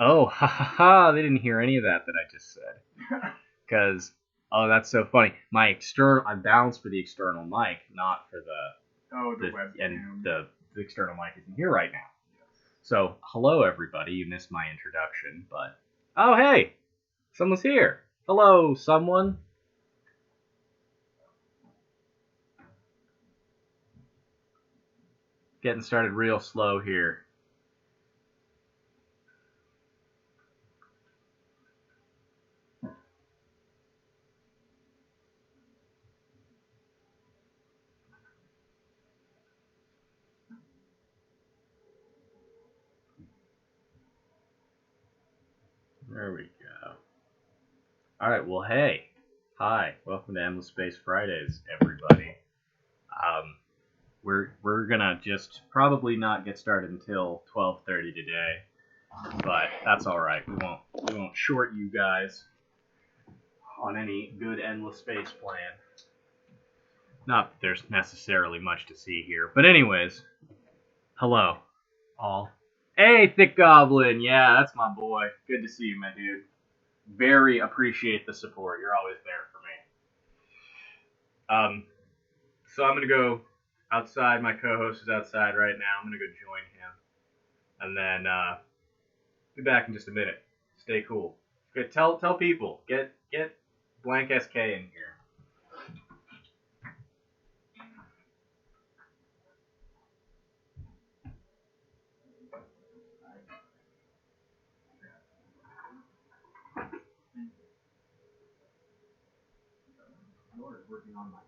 Oh, ha ha ha! They didn't hear any of that I just said. Because, oh, that's so funny. I balanced for the external mic, not for the webcam. And the external mic isn't here right now. So, hello everybody. You missed my introduction, but oh hey, someone's here. Hello, someone. Getting started real slow here. There we go. All right. Well, hey, hi. Welcome to Endless Space Fridays, everybody. Um, we're gonna just probably not get started until 12:30 today, but that's all right. We won't short you guys on any good endless space plan. Not that there's necessarily much to see here, but anyways, hello, all. Hey, Thick Goblin. Yeah, that's my boy. Good to see you, my dude. Very appreciate the support. You're always there for me. So I'm gonna go outside. My co-host is outside right now. I'm gonna go join him, and then be back in just a minute. Stay cool. Good. Tell people. Get blank SK in here. Working on my.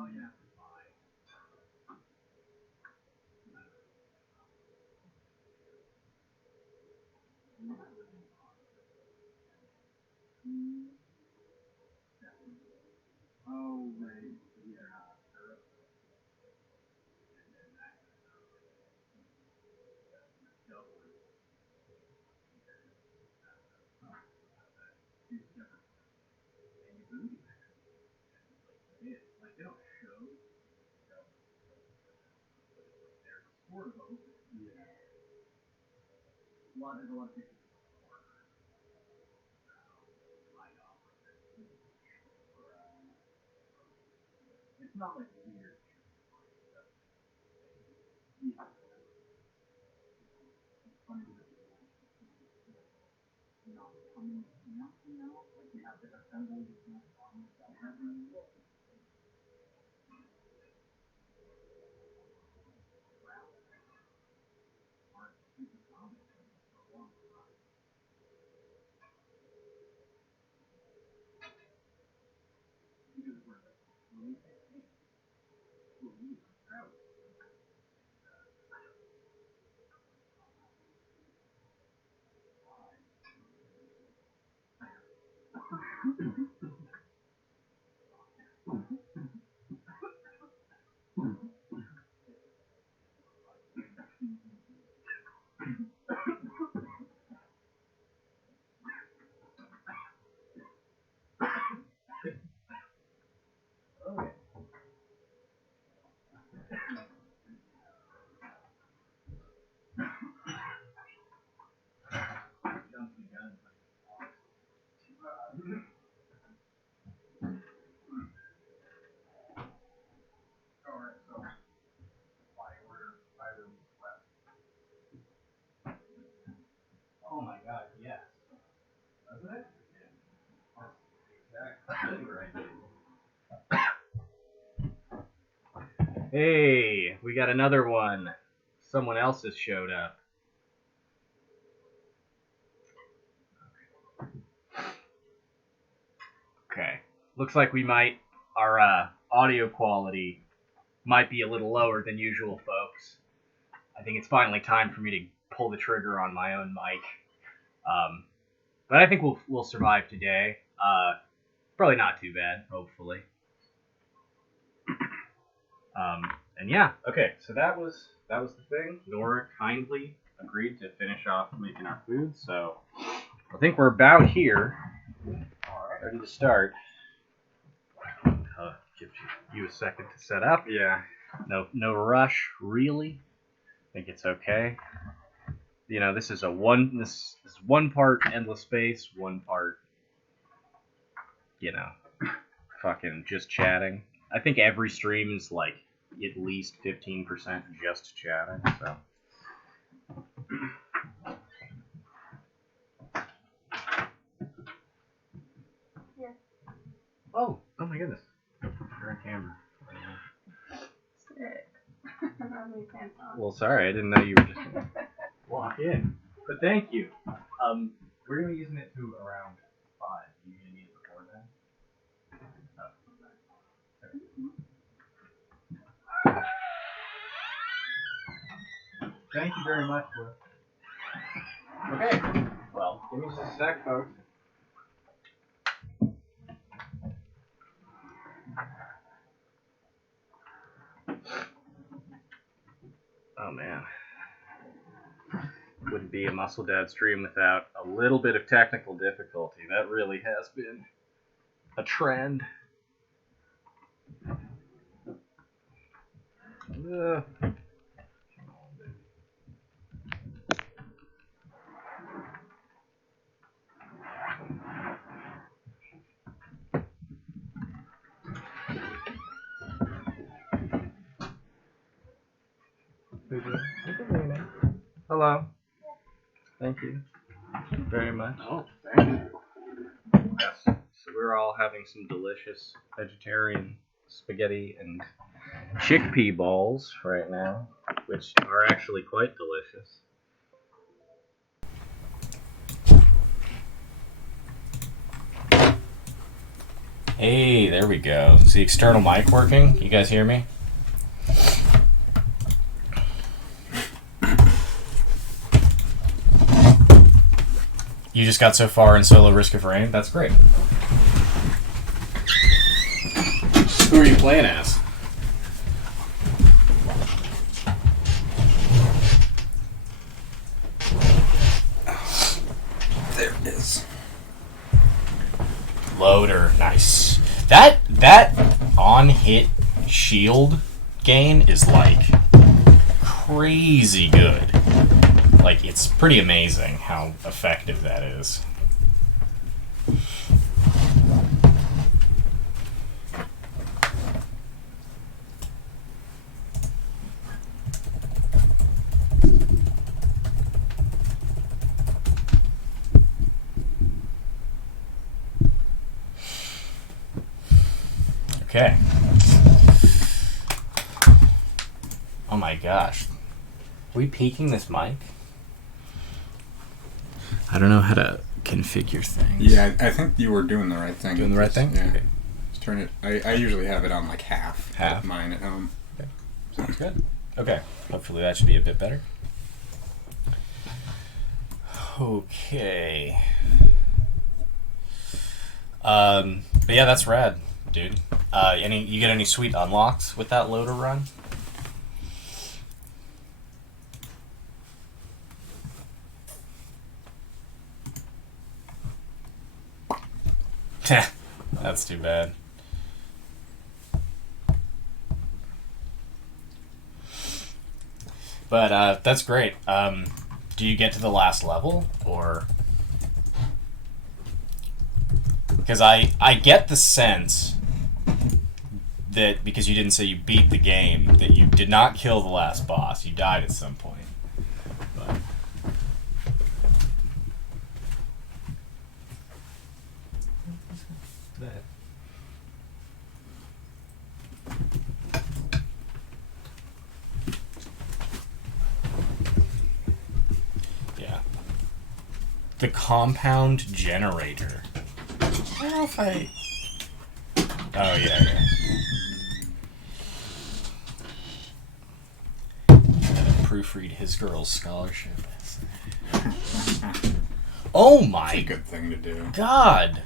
Oh yeah. Oh right. Yeah. Like they don't show. Sort of open. Yeah. There's a lot of people. It's not like weird. Yeah. Funny that not coming out, like you have to assemble this not on that happening. Oh my god, yes. Doesn't it? Exactly right. Hey, we got another one. Someone else has showed up. Okay. Looks like our audio quality might be a little lower than usual, folks. I think it's finally time for me to pull the trigger on my own mic. Um, but I think we'll survive today. Probably not too bad, hopefully. Um, and yeah, okay. So that was the thing. Nora kindly agreed to finish off making our food, so I think we're about here. Ready to start. Give you a second to set up. Yeah. No rush, really. I think it's okay. You know, this is one part endless space, one part, you know, fucking just chatting. I think every stream is like at least 15% just chatting, so. Yeah. Oh my goodness. You're on camera. Sick. Well, sorry, I didn't know you were just gonna walk in. But thank you. We're gonna be using it to around 5. Are you gonna need it before then? Thank you very much, Cliff. Okay. Well, give me just a sec, folks. Oh man. Wouldn't be a Muscle Dad stream without a little bit of technical difficulty. That really has been a trend. Hello. Thank you very much. Oh, thank you. Yes. So we're all having some delicious vegetarian spaghetti and chickpea balls right now, which are actually quite delicious. Hey, there we go. Is the external mic working? You guys hear me? You just got so far in solo Risk of Rain? That's great. Who are you playing as? There it is. Loader, nice. That on-hit shield gain is like crazy good. Like, it's pretty amazing how effective that is. Okay. Oh my gosh. Are we peaking this mic? I don't know how to configure things. Yeah, I think you were doing the right thing. Doing the right thing? Yeah. Okay. Just turn it. I usually have it on like half. Half? Mine at home. Okay. Sounds good. Okay. Hopefully that should be a bit better. Okay. But yeah, that's rad, dude. You get any sweet unlocks with that loader run? That's too bad. But that's great. Do you get to the last level, or? Because I get the sense that because you didn't say you beat the game, that you did not kill the last boss. You died at some point. But. Yeah. The compound generator. I don't know if I... Oh, yeah. Gotta proofread his girl's scholarship. Oh my It's a good thing to do. God!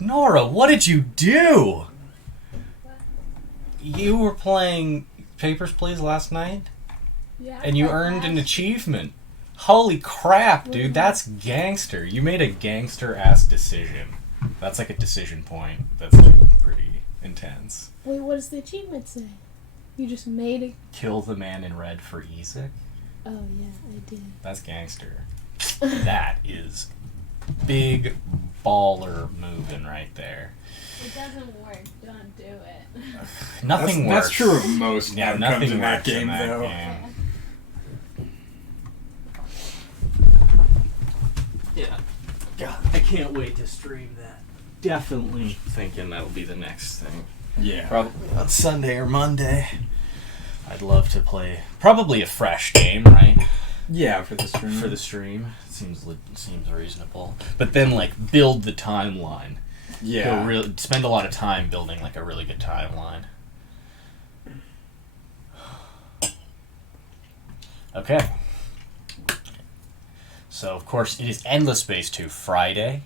Nora, what did you do? You were playing Papers, Please last night? Yeah. And you earned an achievement. Holy crap, dude, that's gangster. You made a gangster-ass decision. That's like a decision point. That's like pretty intense. Wait, what does the achievement say? You just made a... Kill the man in red for Ezek? Oh, yeah, I did. That's gangster. That is big baller moving right there. It doesn't work. Don't do it. Nothing works. That's true of most Yeah, outcomes nothing in that works game, in that though. game. Yeah. God, I can't wait to stream that. Definitely thinking that'll be the next thing. Yeah. Probably on Sunday or Monday. I'd love to play probably a fresh game, right? Yeah, for the stream. For the stream. Seems reasonable. But then like build the timeline. Yeah. Spend a lot of time building like a really good timeline. Okay. So, of course, it is Endless Space 2 Friday.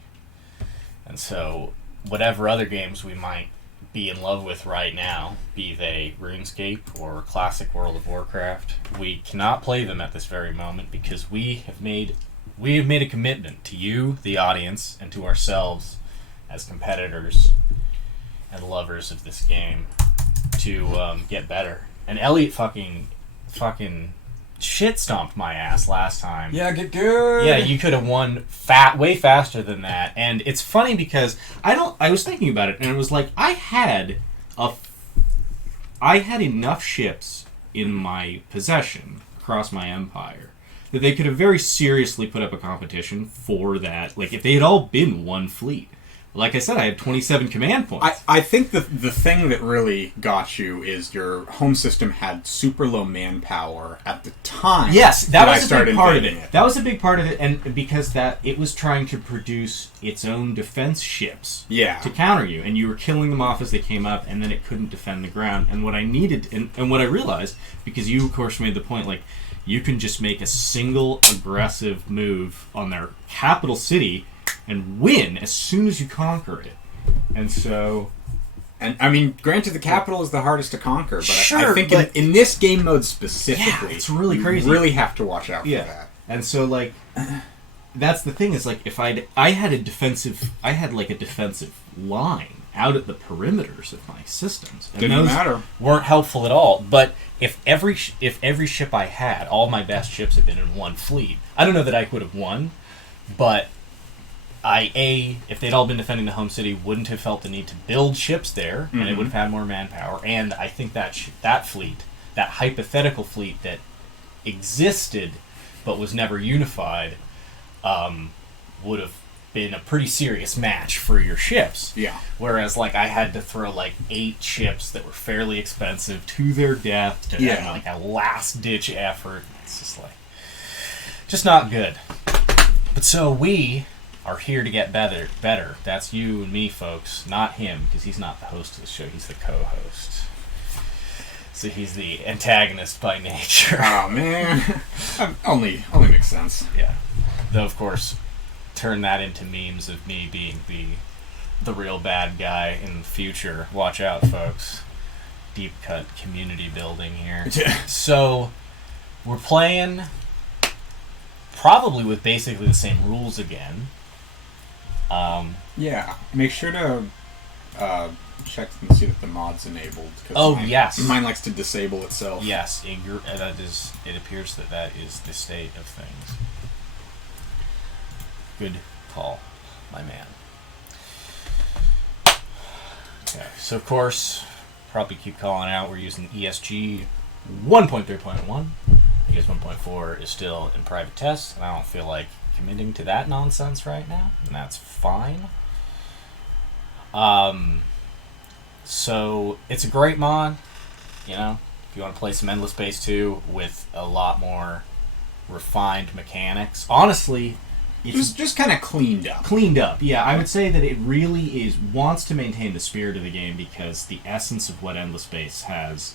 And so, whatever other games we might be in love with right now, be they RuneScape or classic World of Warcraft, we cannot play them at this very moment because we have made a commitment to you, the audience, and to ourselves as competitors and lovers of this game to get better. And Elliot fucking shit stomped my ass last time. Yeah, get good. Yeah, you could have won way faster than that. And it's funny because I was thinking about it and it was like I had enough ships in my possession across my empire that they could have very seriously put up a competition for that. Like if they had all been one fleet. Like I said, I had 27 command points. I think the thing that really got you is your home system had super low manpower at the time. Yes, that was I a started big part of invading it. That was a big part of it, and because it was trying to produce its own defense ships to counter you, and you were killing them off as they came up, and then it couldn't defend the ground. And what I needed, and what I realized, because you, of course, made the point, like, you can just make a single aggressive move on their capital city and win as soon as you conquer it. And so... And, I mean, granted, the capital is the hardest to conquer, but sure, I think in this game mode specifically, it's really crazy. You really have to watch out for that. And so, like, that's the thing, is, like, if I had a defensive line out at the perimeters of my systems. And Didn't those matter. Weren't helpful at all. But if every ship I had, all my best ships had been in one fleet, I don't know that I would have won, but... if they'd all been defending the home city, wouldn't have felt the need to build ships there, and it would have had more manpower. And I think that fleet, that hypothetical fleet that existed but was never unified, would have been a pretty serious match for your ships. Yeah. Whereas, like, I had to throw, like, 8 ships that were fairly expensive to their death to have, like, a last-ditch effort. It's just, like, just not good. But so we... are here to get better. That's you and me, folks, not him, because he's not the host of the show. He's the co-host. So he's the antagonist by nature. Oh man, only makes sense. Yeah. Though of course, turn that into memes of me being the real bad guy in the future. Watch out, folks. Deep cut community building here. So we're playing probably with basically the same rules again. Yeah, make sure to check and see that the mod's enabled. Yes. Mine likes to disable itself. Yes, it appears that is the state of things. Good call, my man. Okay, so of course, probably keep calling out, we're using ESG 1.3.1, because 1.4 is still in private test, and I don't feel like committing to that nonsense right now, and that's fine. So it's a great mod, you know, if you want to play some Endless Space 2 with a lot more refined mechanics. Honestly, it's just kind of cleaned up. Yeah, I would say that it really wants to maintain the spirit of the game, because the essence of what Endless Space has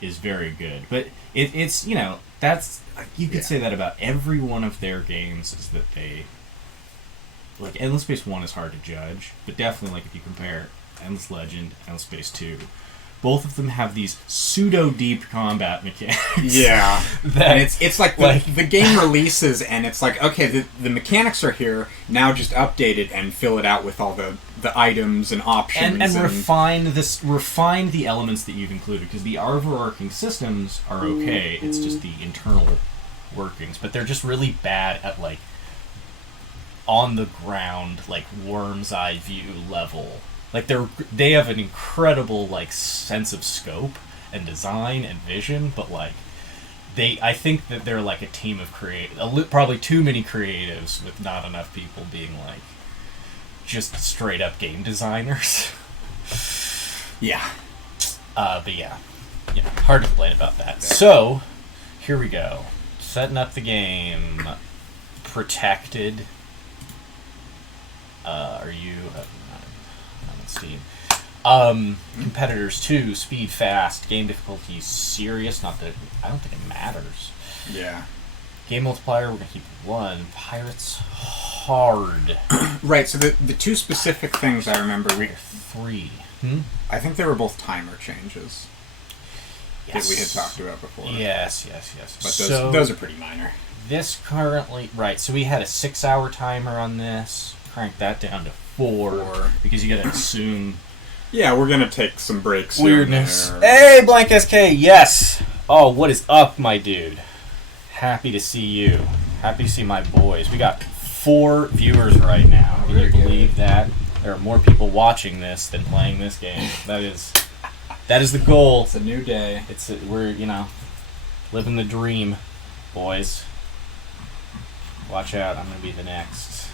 is very good. But it's you know, that's, you could say that about every one of their games, is that they, like, Endless Space 1 is hard to judge, but definitely, like, if you compare Endless Legend, Endless Space 2, both of them have these pseudo-deep combat mechanics. Yeah. That, And it's like the game releases, and it's like, okay, the mechanics are here, now just update it and fill it out with all the items and options. and refine the elements that you've included, because the overarching systems are okay, it's just the internal workings, but they're just really bad at, like, on the ground, like, worm's eye view level. Like, they have an incredible, like, sense of scope and design and vision, but, like, I think that they're like a team of probably too many creatives with not enough people being, like, just straight up game designers. Yeah. But yeah, hard to complain about that. So, here we go. Setting up the game. Protected. Are you... I'm on Steam. Competitors 2, speed fast. Game difficulty serious. Not that... I don't think it matters. Yeah. Game multiplier, we're going to keep 1. Pirates, hard. Right, so the two specific things I remember... 3. I think they were both timer changes. Yes. That we had talked about before. Yes. But those are pretty minor. This currently... Right, so we had a 6-hour timer on this. Crank that down to 4. Because you got to assume... Yeah, we're going to take some breaks. Weirdness. Hey, Blank SK, yes! Oh, what is up, my dude? Happy to see you. Happy to see my boys. We got 4 viewers right now. Can you believe that? There are more people watching this than playing this game. That is the goal. It's a new day. We're, living the dream, boys. Watch out, I'm gonna be the next.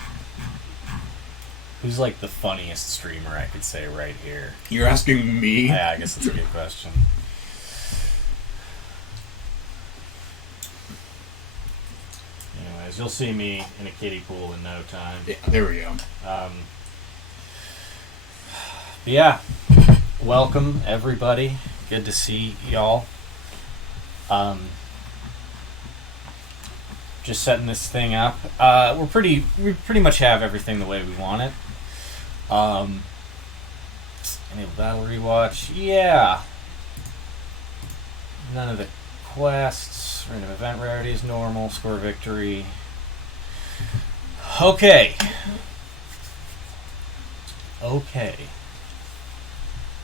Who's like the funniest streamer I could say right here? You're asking me? Yeah, I guess that's a good question. Anyways, you'll see me in a kiddie pool in no time. Yeah, there we go. But yeah, welcome everybody. Good to see y'all. Just setting this thing up. We pretty much have everything the way we want it. Enable battle rewatch. Yeah. None of the quests. Random event rarity is normal. Score victory. Okay.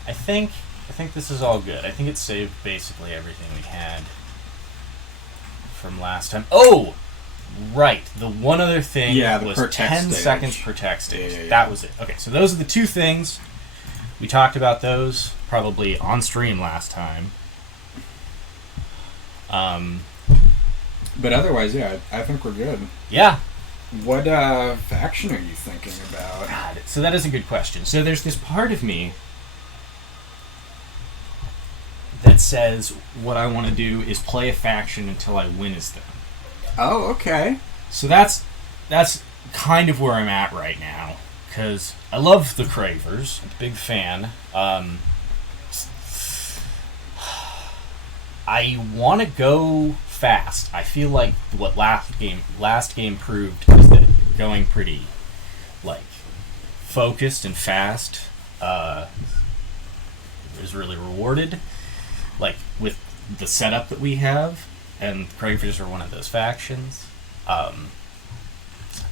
I think this is all good. I think it saved basically everything we had from last time. Oh! Right. The one other thing was 10 seconds per text stage. Yeah. That was it. Okay, so those are the 2 things. We talked about those probably on stream last time. But otherwise, yeah, I think we're good. Yeah. What faction are you thinking about? God, so that is a good question. So there's this part of me that says what I want to do is play a faction until I win as them. Oh, okay. So that's kind of where I'm at right now, because I love the Cravers. I'm a big fan. I want to go fast. I feel like what last game proved is that going pretty, like, focused and fast is really rewarded. Like, with the setup that we have, and Cravers are one of those factions.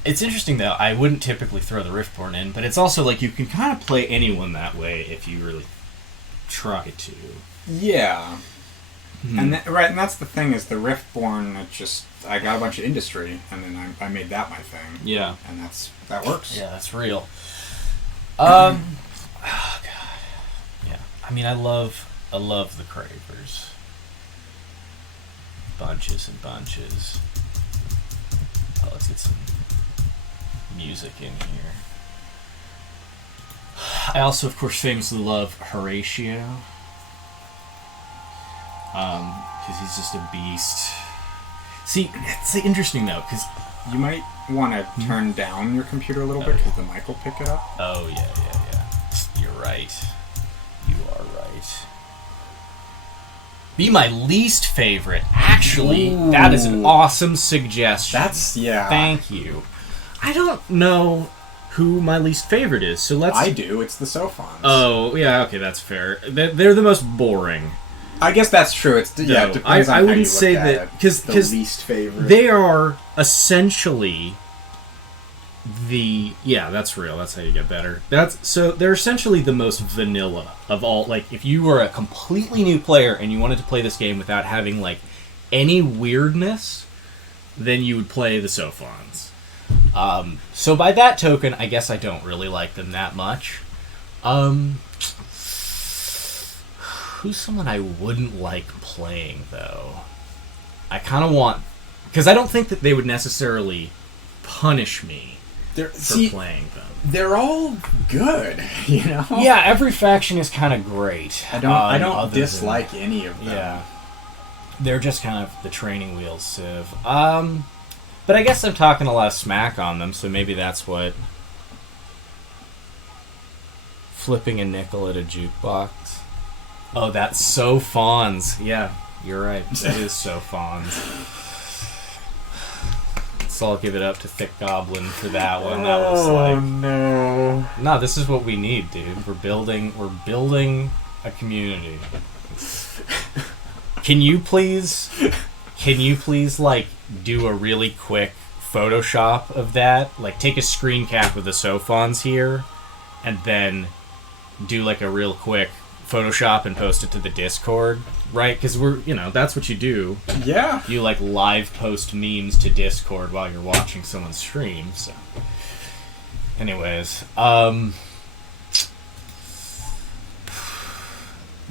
It's interesting, though. I wouldn't typically throw the Riftborn in, but it's also like you can kind of play anyone that way if you really try to. Yeah. And that's the thing, is the Riftborn, I got a bunch of industry, and then I made that my thing. Yeah. And that works. Yeah, that's real. Oh, God. Yeah. I mean, I love the Cravers. Bunches and bunches. Oh, let's get some music in here. I also, of course, famously love Horatio. Because he's just a beast. See, it's interesting, though, because... You might want to turn down your computer a little bit, because the mic will pick it up. Oh, yeah. You're right. You are right. Be my least favorite. Actually, that is an awesome suggestion. Yeah. Thank you. I don't know who my least favorite is. So let's. I do. It's the Sophons. Oh yeah, okay, that's fair. They're the most boring. I guess that's true. It's No, it depends on I how wouldn't you say look that at it. because The least favorite. they are essentially that's real. That's how you get better. They're essentially the most vanilla of all. Like if you were a completely new player and you wanted to play this game without having like any weirdness, then you would play the Sophons. So by that token, I guess I don't really like them that much. Who's someone I wouldn't like playing, though? I kind of want... Because I don't think that they would necessarily punish me for playing them. They're all good, you know? Yeah, every faction is kind of great. I don't dislike any of them. Yeah. They're just kind of the training wheels, Civ. But I guess I'm talking a lot of smack on them, so maybe that's what... Flipping a nickel at a jukebox. Oh, that's so Fawns. Yeah, you're right. That is so Fawns. So I'll give it up to Thick Goblin for that one. That was like... no. No, this is what we need, dude. We're building a community. Can you please, like, do a really quick Photoshop of that? Like, take a screen cap of the Sophons here, and then do, like, a real quick Photoshop and post it to the Discord, right? Because that's what you do. Yeah. You, like, live post memes to Discord while you're watching someone stream, so... Anyways, the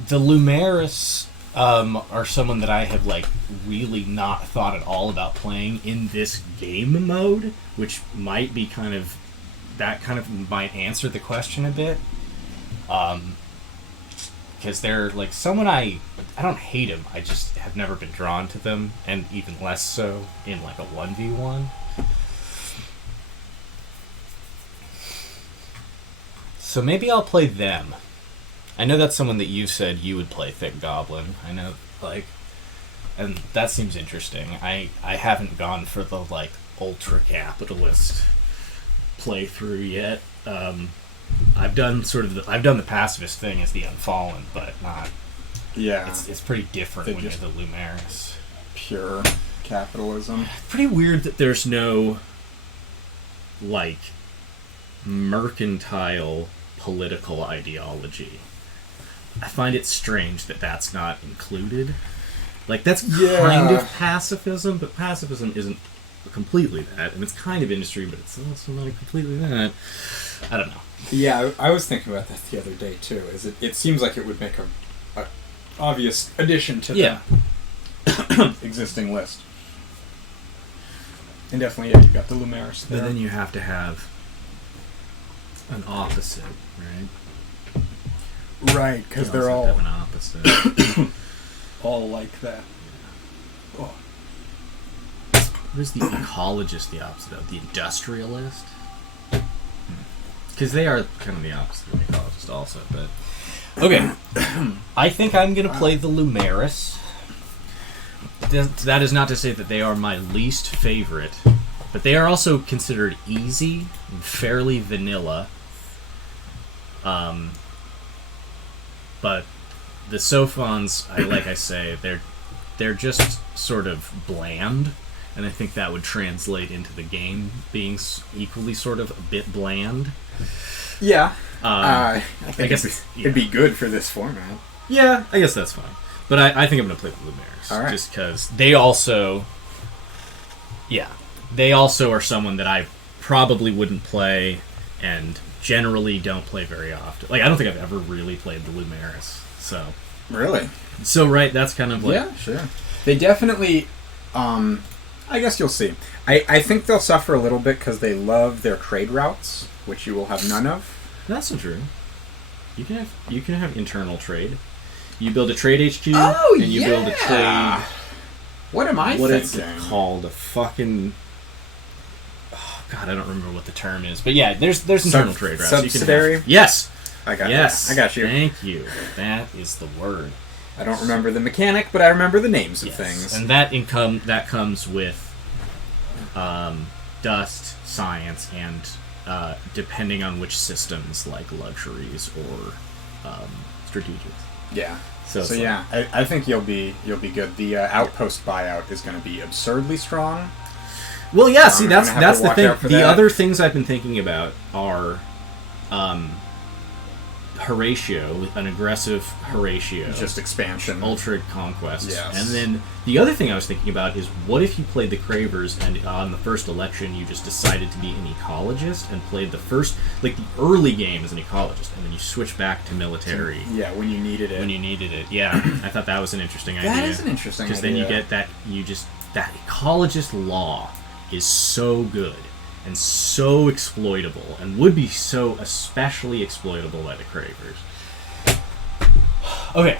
Lumeris... are someone that I have, like, really not thought at all about playing in this game mode, which might be that might answer the question a bit. Because they're, like, someone I don't hate them, I just have never been drawn to them, and even less so in, like, a 1v1. So maybe I'll play them. I know that's someone that you said you would play Thick Goblin. I know, like... And that seems interesting. I haven't gone for the, like, ultra-capitalist playthrough yet. I've done the pacifist thing as the Unfallen, but not... Yeah. It's pretty different when you're the Lumeris. Pure capitalism. Pretty weird that there's no, like, mercantile political ideology. I find it strange that that's not included. Like, that's kind of pacifism, but pacifism isn't completely that, and it's kind of industry, but it's also not completely that. I don't know. Yeah, I was thinking about that the other day, too. It seems like it would make a obvious addition to the existing list. And definitely, you've got the Lumeris there. But then you have to have an opposite, right? Right, because they're all have an opposite. all like that. Oh. What is the ecologist the opposite of? The industrialist? Because they are kind of the opposite of the ecologist also, but... Okay. I think I'm going to play the Lumeris. That is not to say that they are my least favorite, but they are also considered easy and fairly vanilla. But the Sophons, like I say, they're just sort of bland, and I think that would translate into the game being equally sort of a bit bland. Yeah. I guess it'd be good for this format. Yeah, I guess that's fine. But I think I'm going to play the Lumeris. All right. Just because they also are someone that I probably wouldn't play and generally don't play very often. Like, I don't think I've ever really played the Lumeris. So. Really? So, right, that's kind of like... Yeah, sure. They definitely... I guess you'll see. I think they'll suffer a little bit because they love their trade routes, which you will have none of. That's not true. You can have internal trade. You build a trade HQ, and you build a trade... What am I thinking? What is it called? A fucking... Oh, God, I don't remember what the term is. But yeah, there's internal trade routes. Subsidiary? Yes! I got yes. You. I got you. Thank you. That is the word. I don't remember the mechanic, but I remember the names of things. And that comes with dust, science, and depending on which systems, like luxuries or strategics. Yeah. So So it's yeah, I think you'll be good. The outpost buyout is going to be absurdly strong. Well, yeah. So See, I'm that's gonna have to the watch thing. out for The that. other things I've been thinking about are, Horatio, an aggressive Horatio, Just expansion. ultra conquests, Yes. and then the other thing I was thinking about is what if you played the Cravers and on the first election you just decided to be an ecologist and played the first, like the early game as an ecologist, and then you switch back to military. Yeah, when you needed it. When you needed it, yeah. I thought that was an interesting idea. That is an interesting idea. Because then you get that, that ecologist law is so good and so exploitable, and would be so especially exploitable by the Cravers. Okay.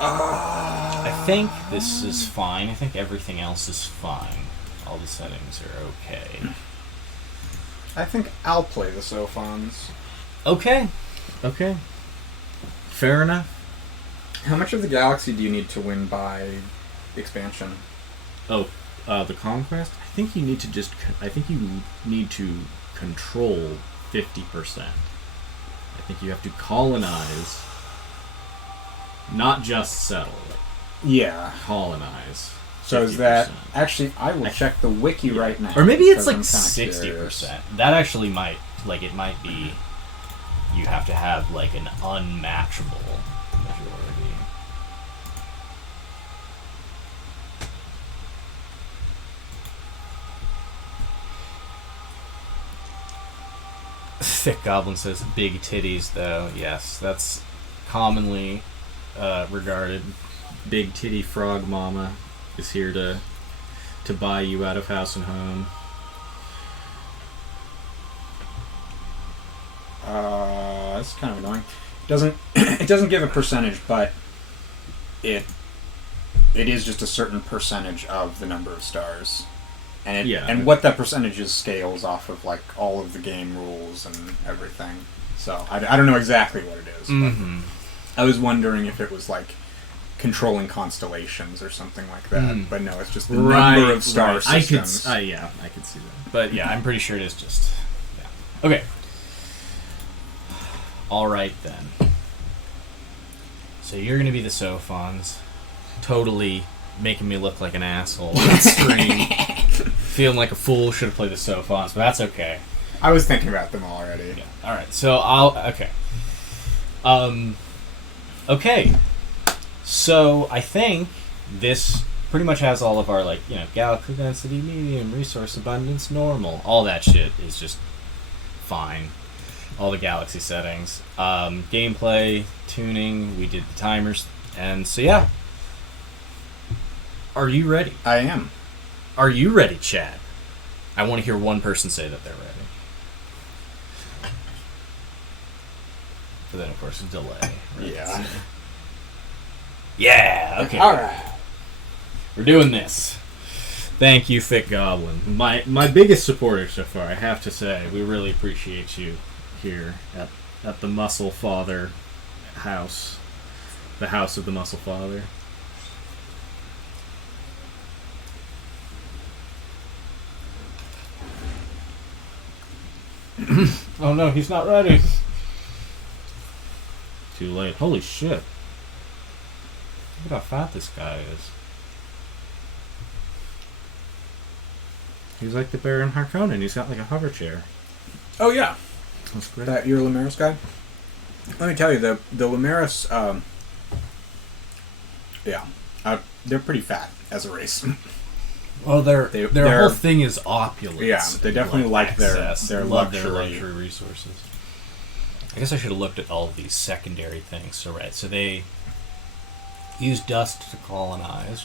I think this is fine. I think everything else is fine. All the settings are okay. I think I'll play the Sophons. Okay. Fair enough. How much of the galaxy do you need to win by expansion? Oh, the conquest. I think you need to control 50%. I think you have to colonize, not just settle. Yeah. Colonize. So 50%. is that actually? I will check the wiki right now. Or maybe it's because like I'm kinda 60%. curious. That actually might, like, it might be. You have to have like an unmatchable majority. Thick Goblin says big titties, though. Yes, that's commonly regarded. Big titty frog mama is here to buy you out of house and home. That's kind of annoying. It doesn't give a percentage, but it is just a certain percentage of the number of stars. And what that percentage is scales off of like all of the game rules and everything. So I don't know exactly what it is. Mm-hmm. But I was wondering if it was like controlling constellations or something like that. But no, it's just the number of star systems. I could see that. But yeah, I'm pretty sure it is just. Yeah. Okay. All right then. So you're gonna be the Sophons, totally making me look like an asshole on screen. Feeling like a fool, should have played the Sophons, but that's okay. I was thinking about them already. Yeah. All right. So okay. Okay. So I think this pretty much has all of our galaxy density, medium, resource abundance, normal. All that shit is just fine. All the galaxy settings, gameplay, tuning. We did the timers, and so yeah. Are you ready? I am. Are you ready, Chad? I want to hear one person say that they're ready. But then, of course, a delay. Right? Yeah. Yeah. Okay. All right. We're doing this. Thank you, Thick Goblin. My biggest supporter so far, I have to say. We really appreciate you here at the Muscle Father house. The house of the Muscle Father. Oh no, he's not ready. Too late. Holy shit. Look at how fat this guy is. He's like the Baron Harkonnen. He's got like a hover chair. Oh yeah. That's great. That you're a Lumeris guy? Let me tell you, the Lumeris, they're pretty fat as a race. Well, their they're- whole thing is opulence. Yeah, they definitely like their access. luxury. Their luxury resources. I guess I should have looked at all of these secondary things. So they use dust to colonize.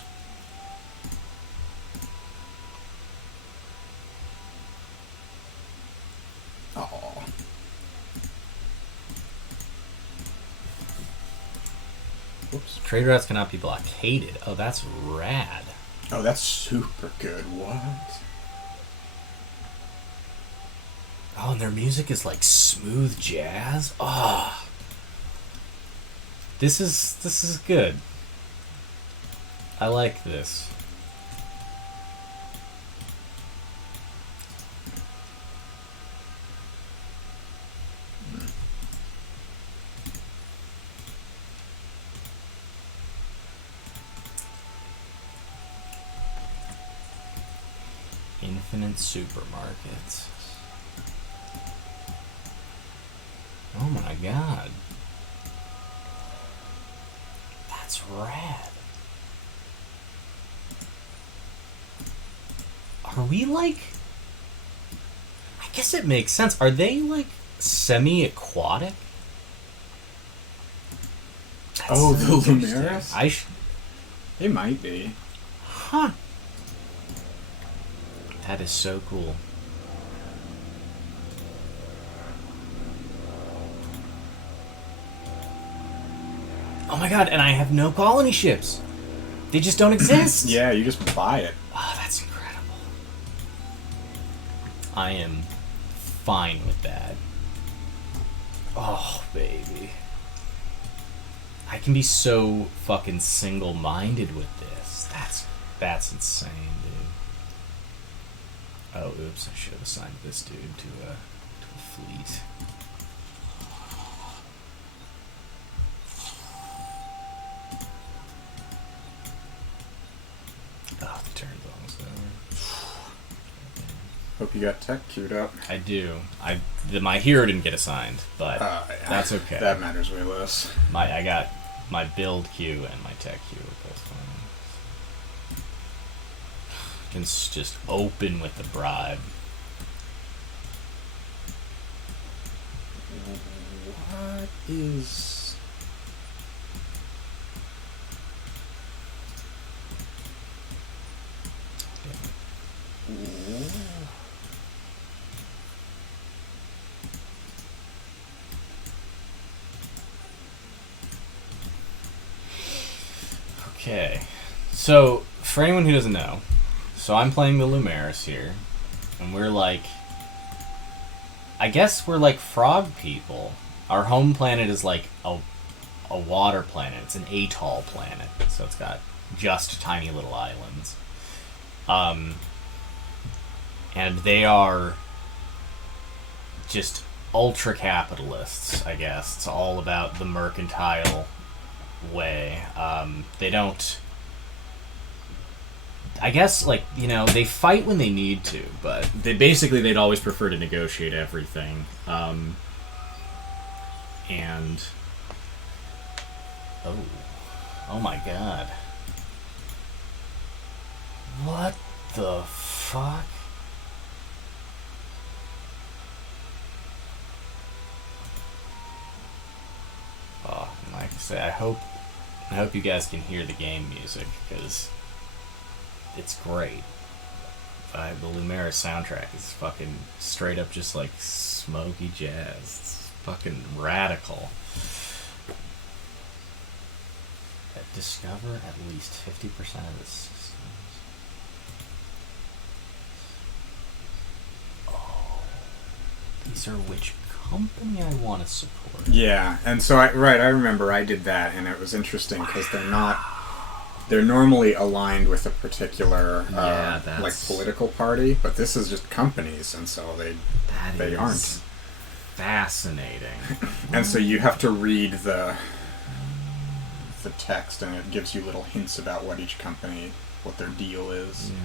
Oh. Whoops. Trade routes cannot be blockaded. Oh, that's rad. Oh, that's super good. What? Oh, and their music is like smooth jazz. Oh. This is good. I like this. Infinite supermarkets. Oh my god. That's rad. Are we like... I guess it makes sense. Are they like semi-aquatic? Oh, the interesting. Lumeris? They might be. Huh. That is so cool. Oh my god, and I have no colony ships. They just don't exist. Yeah, you just buy it. Oh, that's incredible. I am fine with that. Oh, baby. I can be so fucking single-minded with this. That's insane, dude. Oh, oops, I should have assigned this dude to a fleet. Oh, the turn's almost over. Hope you got tech queued up. I do. My hero didn't get assigned, but Yeah. that's okay. That matters way less. I got my build queue and my tech queue are both fine. Can just open with the bribe. What is... Okay, so for anyone who doesn't know, so I'm playing the Lumeris here, and we're like, I guess we're like frog people. Our home planet is like a water planet. It's an atoll planet, so it's got just tiny little islands. And they are just ultra capitalists, I guess. It's all about the mercantile way. They don't... I guess, like, you know, they fight when they need to, but they'd always prefer to negotiate everything. And... Oh my god. What the fuck? Oh, like I say, I hope you guys can hear the game music, because it's great. The Lumeris soundtrack is fucking straight up just like smoky jazz. It's fucking radical. Discover at least 50% of the systems. Oh, these are which company I want to support. Yeah, and so I remember I did that, and it was interesting because they're normally aligned with a particular like political party, but this is just companies, and so they aren't. Fascinating. And so you have to read the text, and it gives you little hints about what each company, what their deal is. Yeah.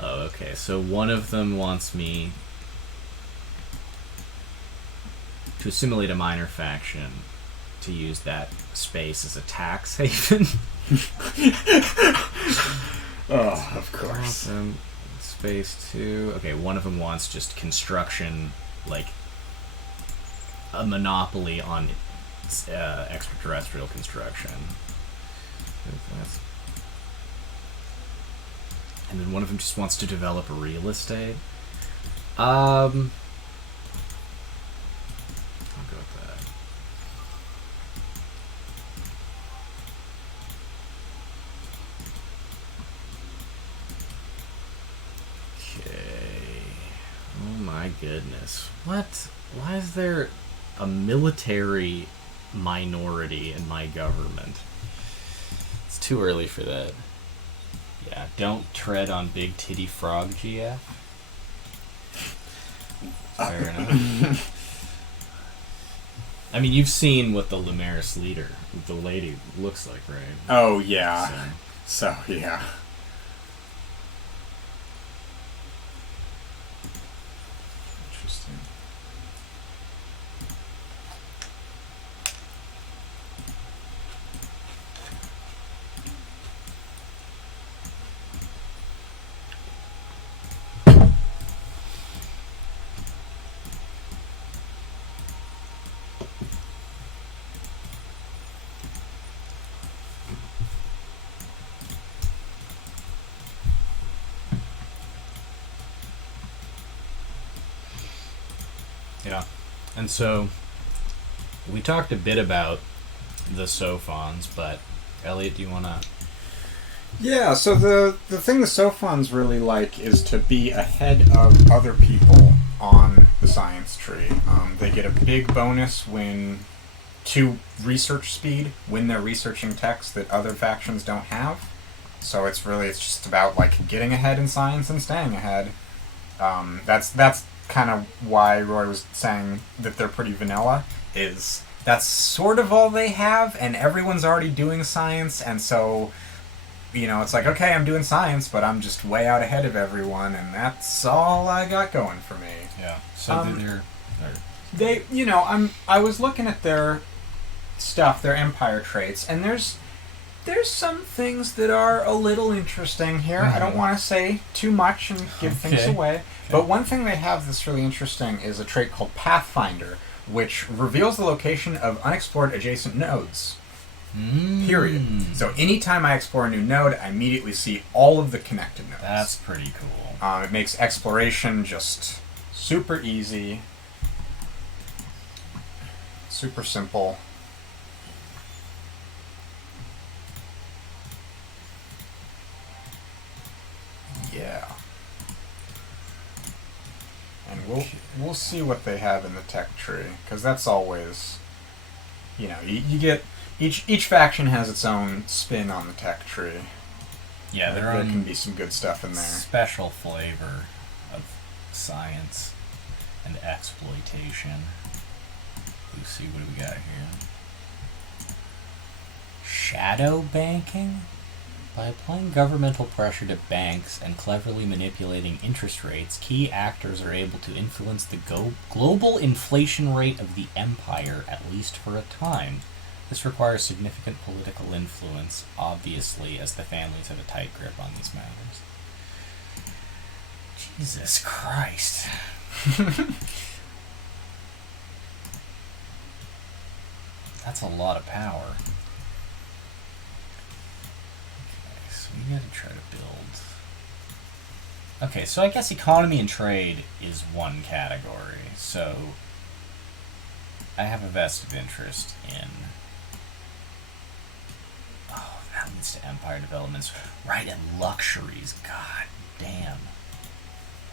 Oh, okay. So one of them wants me to assimilate a minor faction to use that space as a tax haven. Oh, of course. Awesome. Space 2. Okay, one of them wants just construction, like a monopoly on extraterrestrial construction. And then one of them just wants to develop real estate. I'll go with that. Okay. Oh my goodness. What? Why is there a military minority in my government? It's too early for that. Yeah, don't tread on big titty frog, GF. Fair enough. I mean, you've seen what the Lumeris leader, the lady, looks like, right? Oh, yeah. So yeah. Interesting. Yeah. And so, we talked a bit about the Sophons, but Elliot, do you want to... Yeah, so the thing the Sophons really like is to be ahead of other people on the science tree. They get a big bonus to research speed when they're researching texts that other factions don't have. So it's just about like getting ahead in science and staying ahead. That's kind of why Roy was saying that they're pretty vanilla. That's sort of all they have, and everyone's already doing science, and so. It's like, okay, I'm doing science, but I'm just way out ahead of everyone, and that's all I got going for me. Yeah. So I was looking at their stuff, their empire traits, and there's some things that are a little interesting here. I don't want to say too much and give things away, okay. But one thing they have that's really interesting is a trait called Pathfinder, which reveals the location of unexplored adjacent nodes. Period. So anytime I explore a new node, I immediately see all of the connected nodes. That's pretty cool. It makes exploration just super easy, super simple. Yeah. And we'll see what they have in the tech tree, because that's always, you get. Each faction has its own spin on the tech tree. Yeah, there can be some good stuff in there. Special flavor of science and exploitation. Let's see, what do we got here? Shadow banking? By applying governmental pressure to banks and cleverly manipulating interest rates, key actors are able to influence the global inflation rate of the empire, at least for a time. This requires significant political influence, obviously, as the families have a tight grip on these matters. Jesus Christ. That's a lot of power. Okay, so we gotta try to build... Okay, so I guess economy and trade is one category, so I have a vested interest in... Oh, that leads to empire developments. Right, and luxuries. God damn.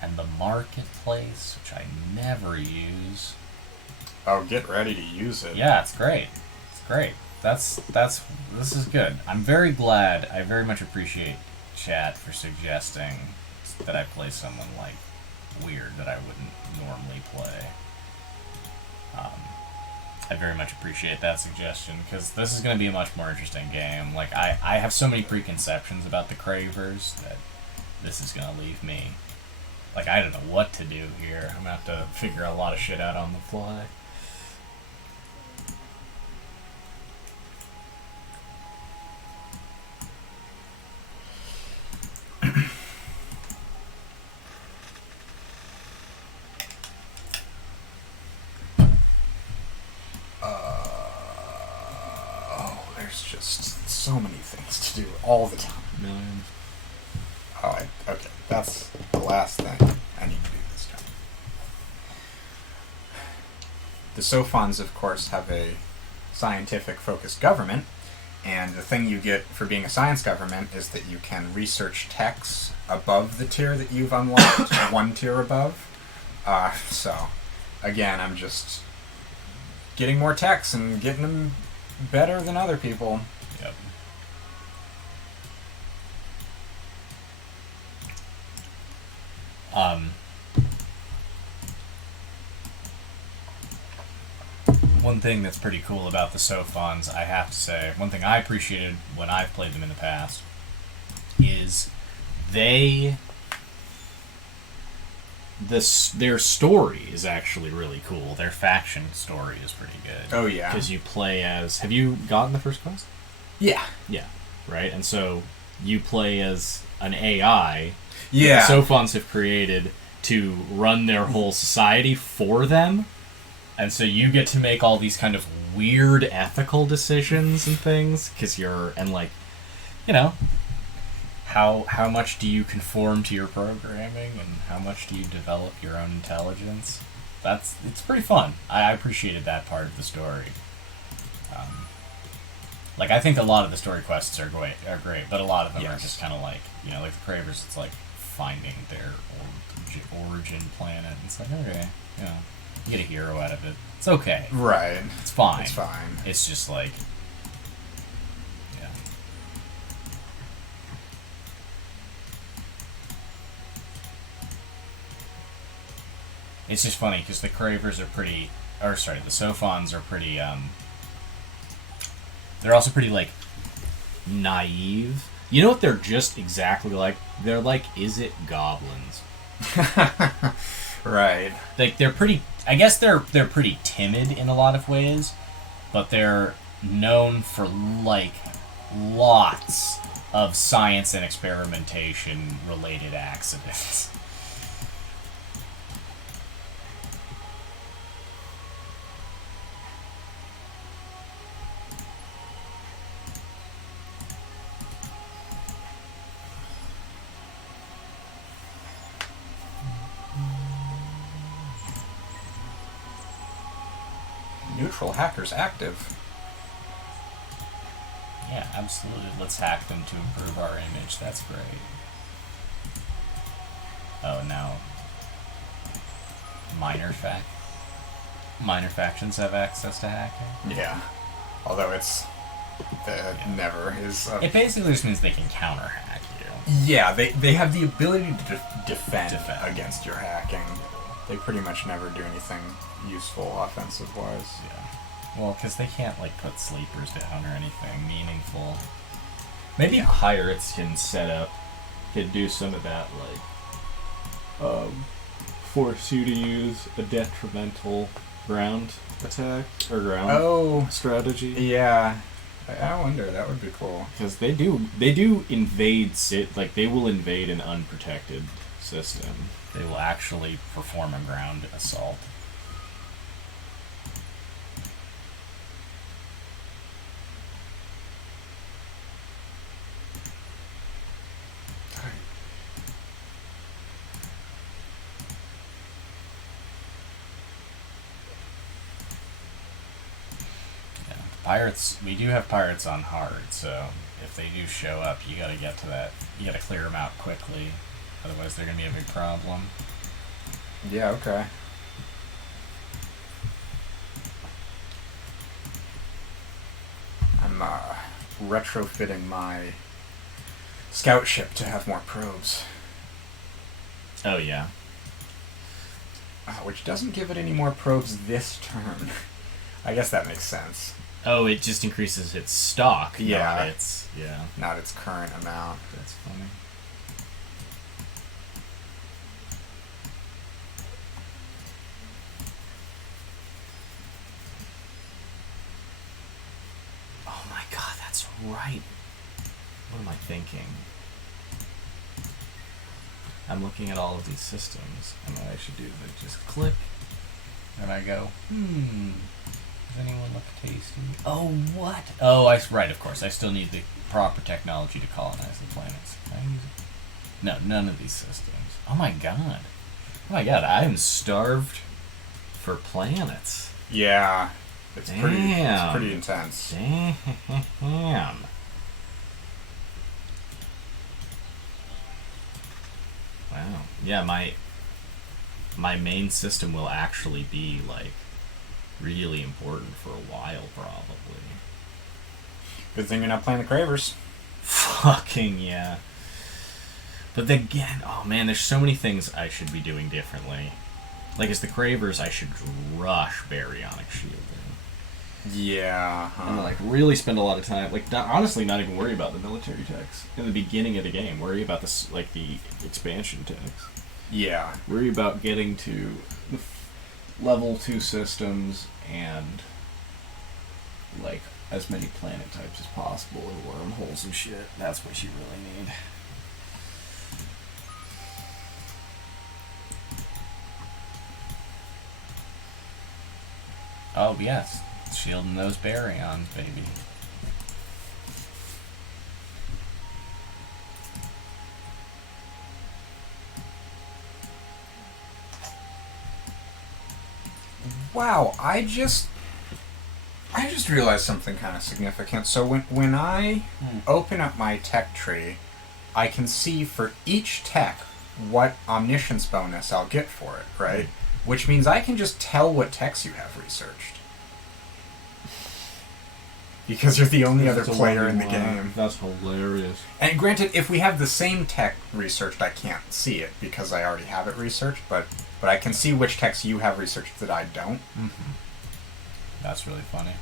And the marketplace, which I never use. Oh, get ready to use it. Yeah, it's great. It's great. This is good. I'm very glad. I very much appreciate chat for suggesting that I play someone like weird that I wouldn't normally play. I very much appreciate that suggestion, because this is going to be a much more interesting game. Like, I have so many preconceptions about the Cravers that this is going to leave me... Like, I don't know what to do here. I'm going to have to figure a lot of shit out on the fly. There's just so many things to do all the time. Millions. Okay, that's the last thing I need to do this time. The Sophons, of course, have a scientific-focused government, and the thing you get for being a science government is that you can research texts above the tier that you've unlocked, one tier above. So, again, I'm just getting more texts and getting them better than other people. Yep. one thing that's pretty cool about the Sophons, I have to say, one thing I appreciated when I've played them in the past, is their story is actually really cool. Their faction story is pretty good. Oh, yeah. Because you play as... Have you gotten the first quest? Yeah. Yeah, right? And so you play as an AI Yeah. that the Sophons have created to run their whole society for them. And so you get to make all these kind of weird ethical decisions and things, because you're... And, like, you know... How much do you conform to your programming, and how much do you develop your own intelligence? It's pretty fun. I appreciated that part of the story. Like, I think a lot of the story quests are great, but a lot of them are just kind of like, you know, like the Cravers, it's like finding their origin planet. It's like, okay, you know, you get a hero out of it. It's okay. Right. It's fine. It's fine. It's just like, yeah. It's just funny because the Cravers are pretty, the Sophons are pretty, they're also pretty, like, naive. You know what they're just exactly like? They're like, is it goblins? Right. Like, they're pretty, I guess they're pretty timid in a lot of ways, but they're known for, like, lots of science and experimentation related accidents. Neutral hackers active. Yeah, absolutely. Let's hack them to improve our image. That's great. Oh, now minor factions have access to hacking. Yeah. Although never is. It basically just means they can counter hack you. Yeah, they have the ability to defend against your hacking. They pretty much never do anything useful offensive-wise. Yeah. Well, because they can't, like, put sleepers down or anything meaningful. Maybe pirates can do some of that, like, force you to use a detrimental ground attack, or ground strategy. Yeah. I wonder, that would be cool. Because they do invade, they will invade an unprotected system. They will actually perform a ground assault. Yeah, pirates. We do have pirates on hard, so if they do show up, you gotta get to that. You gotta clear them out quickly. Otherwise, they're going to be a big problem. Yeah, okay. I'm retrofitting my scout ship to have more probes. Oh, yeah. Which doesn't give it any more probes this turn. I guess that makes sense. Oh, it just increases its stock, not its current amount. That's funny. Right. What am I thinking? I'm looking at all of these systems, and what I should do is I just click, and I go, does anyone look tasty? Oh, what? Oh, right, of course. I still need the proper technology to colonize the planets. Can I use it? No, none of these systems. Oh my god. I am starved for planets. Yeah. It's pretty intense. Damn. Wow. Yeah, my main system will actually be, like, really important for a while, probably. Good thing you're not playing the Cravers. Fucking yeah. But then again, oh man, there's so many things I should be doing differently. Like, as the Cravers, I should rush baryonic shielding. Yeah. And like really spend a lot of time, like honestly not even worry about the military techs in the beginning of the game. Worry about this, like the expansion techs. Yeah. Worry about getting to the level 2 systems and like as many planet types as possible and wormholes and shit. That's what you really need. Oh yes, shielding those baryons, baby. Wow, I just realized something kind of significant. So when I open up my tech tree, I can see for each tech what omniscience bonus I'll get for it, right? Which means I can just tell what techs you have researched. Because you're the only other player in the game. That's hilarious. And granted, if we have the same tech researched, I can't see it because I already have it researched, but I can see which techs you have researched that I don't. Mm-hmm. That's really funny.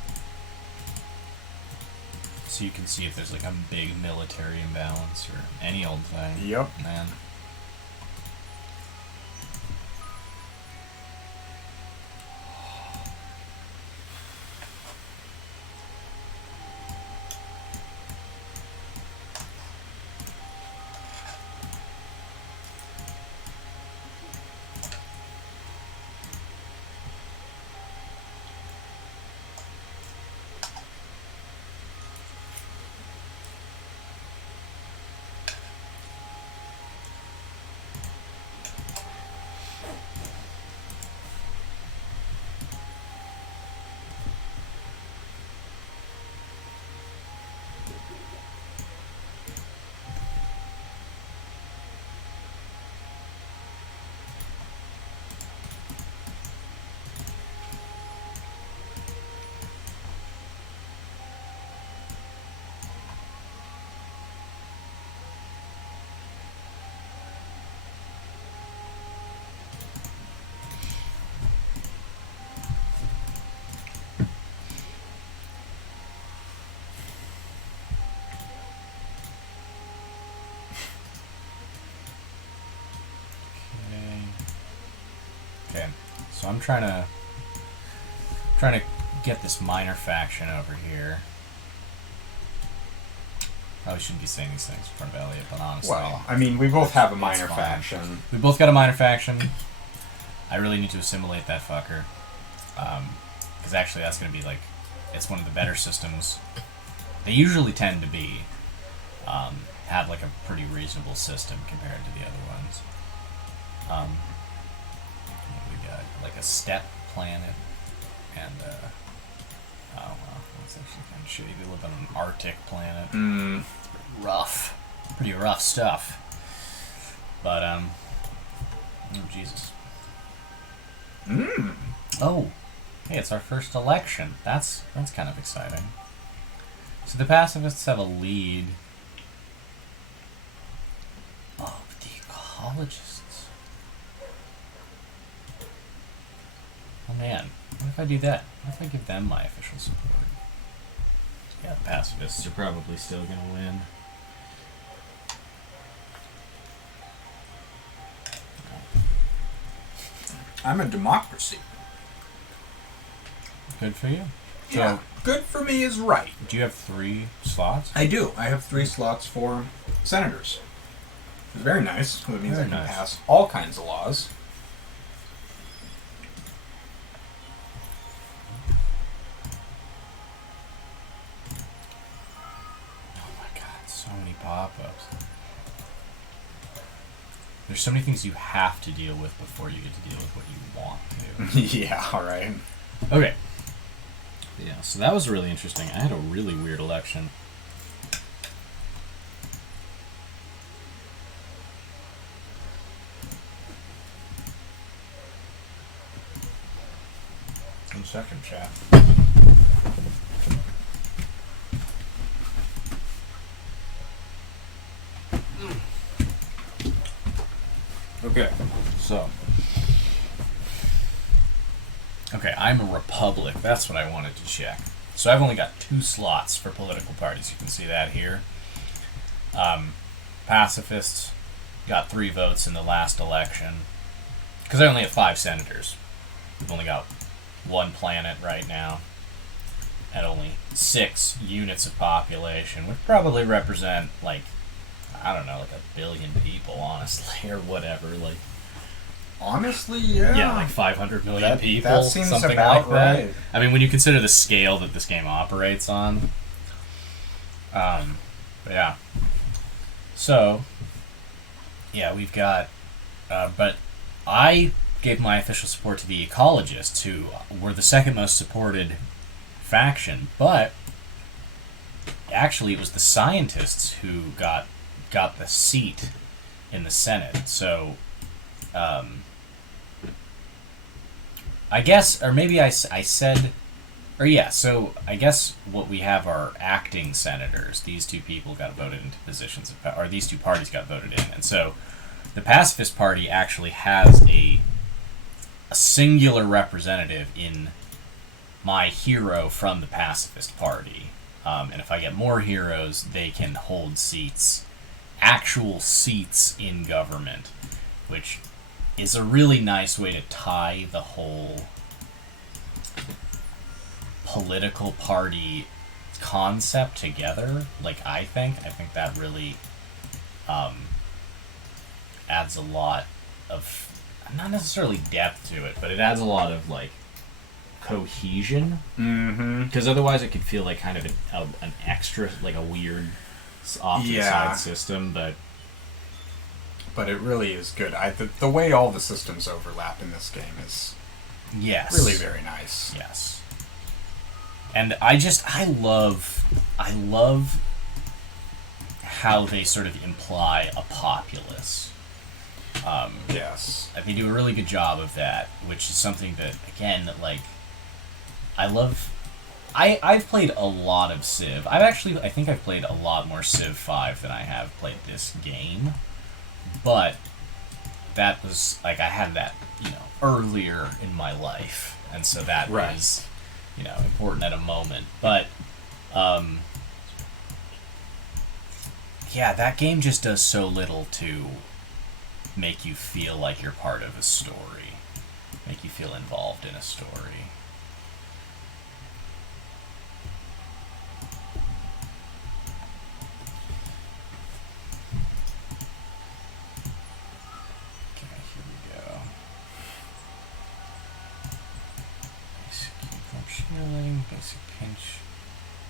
So you can see if there's like a big military imbalance or any old thing. Yep. Man. Okay, so I'm trying to get this minor faction over here. Probably shouldn't be saying these things in front of Elliot, but honestly. Well, I mean, we both have a minor faction. We both got a minor faction. I really need to assimilate that fucker. Because actually that's going to be like, it's one of the better systems. They usually tend to be, have like a pretty reasonable system compared to the other ones. We got like a steppe planet, and oh well, that's actually kind of shitty. They live on an Arctic planet. It's pretty rough stuff. But oh Jesus. Oh, hey, it's our first election. That's kind of exciting. So the pacifists have a lead. Oh, but the ecologists. Oh man, what if I do that? What if I give them my official support? Yeah, the pacifists are probably still gonna win. I'm a democracy. Good for you. Yeah, good for me is right. Do you have 3 slots? I do. I have 3 slots for senators. It's very nice. It means I can pass all kinds of laws. Oh my god, so many pop-ups. There's so many things you have to deal with before you get to deal with what you want to. Yeah, alright. Okay. Yeah, so that was really interesting. I had a really weird election. In second chat. Okay, so. Okay. Okay, I'm a republic. That's what I wanted to check. So I've only got 2 slots for political parties. You can see that here. Pacifists got 3 votes in the last election. Because I only have 5 senators. We've only got 1 planet right now. And only 6 units of population, which probably represent, like, I don't know, like 1 billion people, honestly, or whatever. Like, honestly, yeah. Yeah, like 500 million people, that seems something about like that. right. I mean, when you consider the scale that this game operates on. But yeah. So, yeah, we've got... but I gave my official support to the ecologists, who were the second most supported faction, but actually it was the scientists who got the seat in the Senate. So, I guess, or maybe I said, or yeah, so I guess what we have are acting senators. These 2 people got voted into positions of power, or these 2 parties got voted in. And so the Pacifist Party actually has a singular representative in my hero from the Pacifist Party. And if I get more heroes, they can hold seats, actual seats in government, which is a really nice way to tie the whole political party concept together. Like, I think that really adds a lot of, not necessarily depth to it, but it adds a lot of, like, cohesion. Because otherwise it could feel like kind of an extra, like a weird off-to-the-side system, But it really is good. The way all the systems overlap in this game is really very nice. Yes. And I love how they sort of imply a populace. Yes. They do a really good job of that, which is something that, again, like, I love. I've played a lot of Civ. I think I've played a lot more Civ 5 than I have played this game. But that was, like, I had that, earlier in my life. And so that was, important at a moment. But, yeah, that game just does so little to make you feel like you're part of a story. Make you feel involved in a story.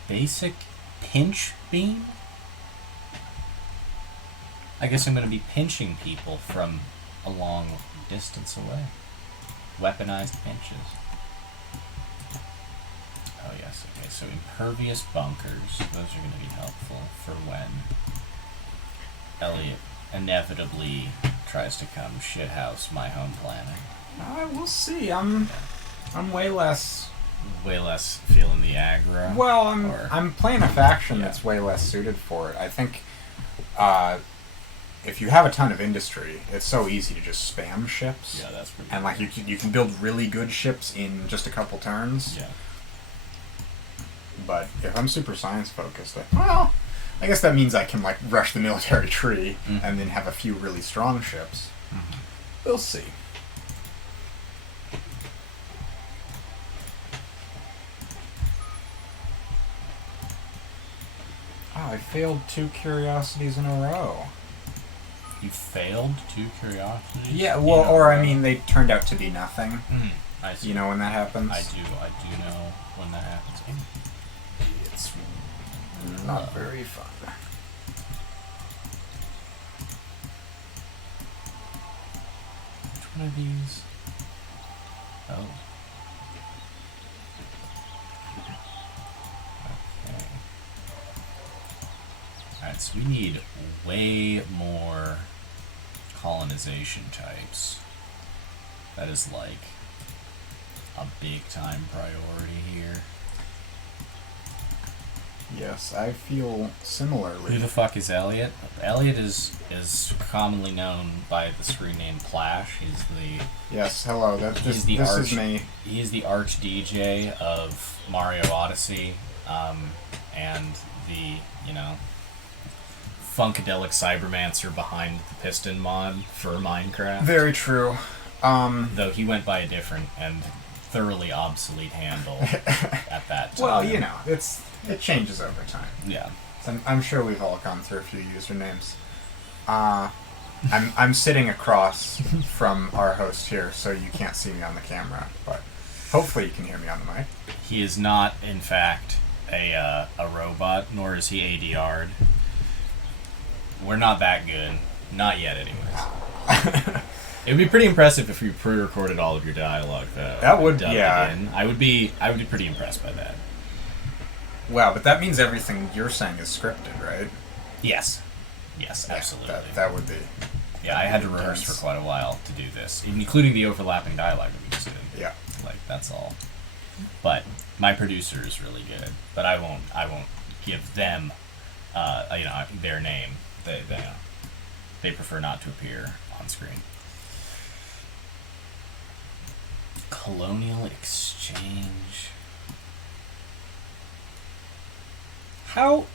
Basic pinch beam? I guess I'm going to be pinching people from a long distance away. Weaponized pinches. Oh yes, okay, so impervious bunkers. Those are going to be helpful for when Elliot inevitably tries to come shithouse my home planet. We'll see. I'm way less feeling the aggro. Well, I'm playing a faction that's way less suited for it. I think if you have a ton of industry, it's so easy to just spam ships. Yeah, that's pretty. And like you can build really good ships in just a couple turns. Yeah. But if I'm super science focused, I guess that means I can like rush the military tree and then have a few really strong ships. We'll see. Oh, I failed 2 curiosities in a row. You failed 2 curiosities? Yeah, well, or I mean, they turned out to be nothing. I see. You know when that happens? I do know when that happens. It's not very fun. Which one of these? Oh. Okay. Alright, so we need way more colonization types. That is like a big time priority here. Yes, I feel similarly. Who the fuck is Elliot? Elliot is commonly known by the screen name Plash. He's the Yes, hello. This is me. He's the arch DJ of Mario Odyssey, and the funkadelic cybermancer behind the Piston mod for Minecraft. Very true. Though he went by a different and thoroughly obsolete handle at that time. Well, it changes over time. Yeah. So I'm sure we've all gone through a few usernames. I'm sitting across from our host here, so you can't see me on the camera, but hopefully you can hear me on the mic. He is not, in fact, a robot, nor is he ADR'd. We're not that good. Not yet, anyways. It would be pretty impressive if you pre-recorded all of your dialogue, though. That would, yeah. I would be pretty impressed by that. Wow, but that means everything you're saying is scripted, right? Yes. Yes, absolutely. That would be... Yeah, I had to rehearse for quite a while to do this, including the overlapping dialogue that we just did. Yeah. Like, that's all. But my producer is really good, but I won't give them, their name. They prefer not to appear on screen. Colonial exchange. How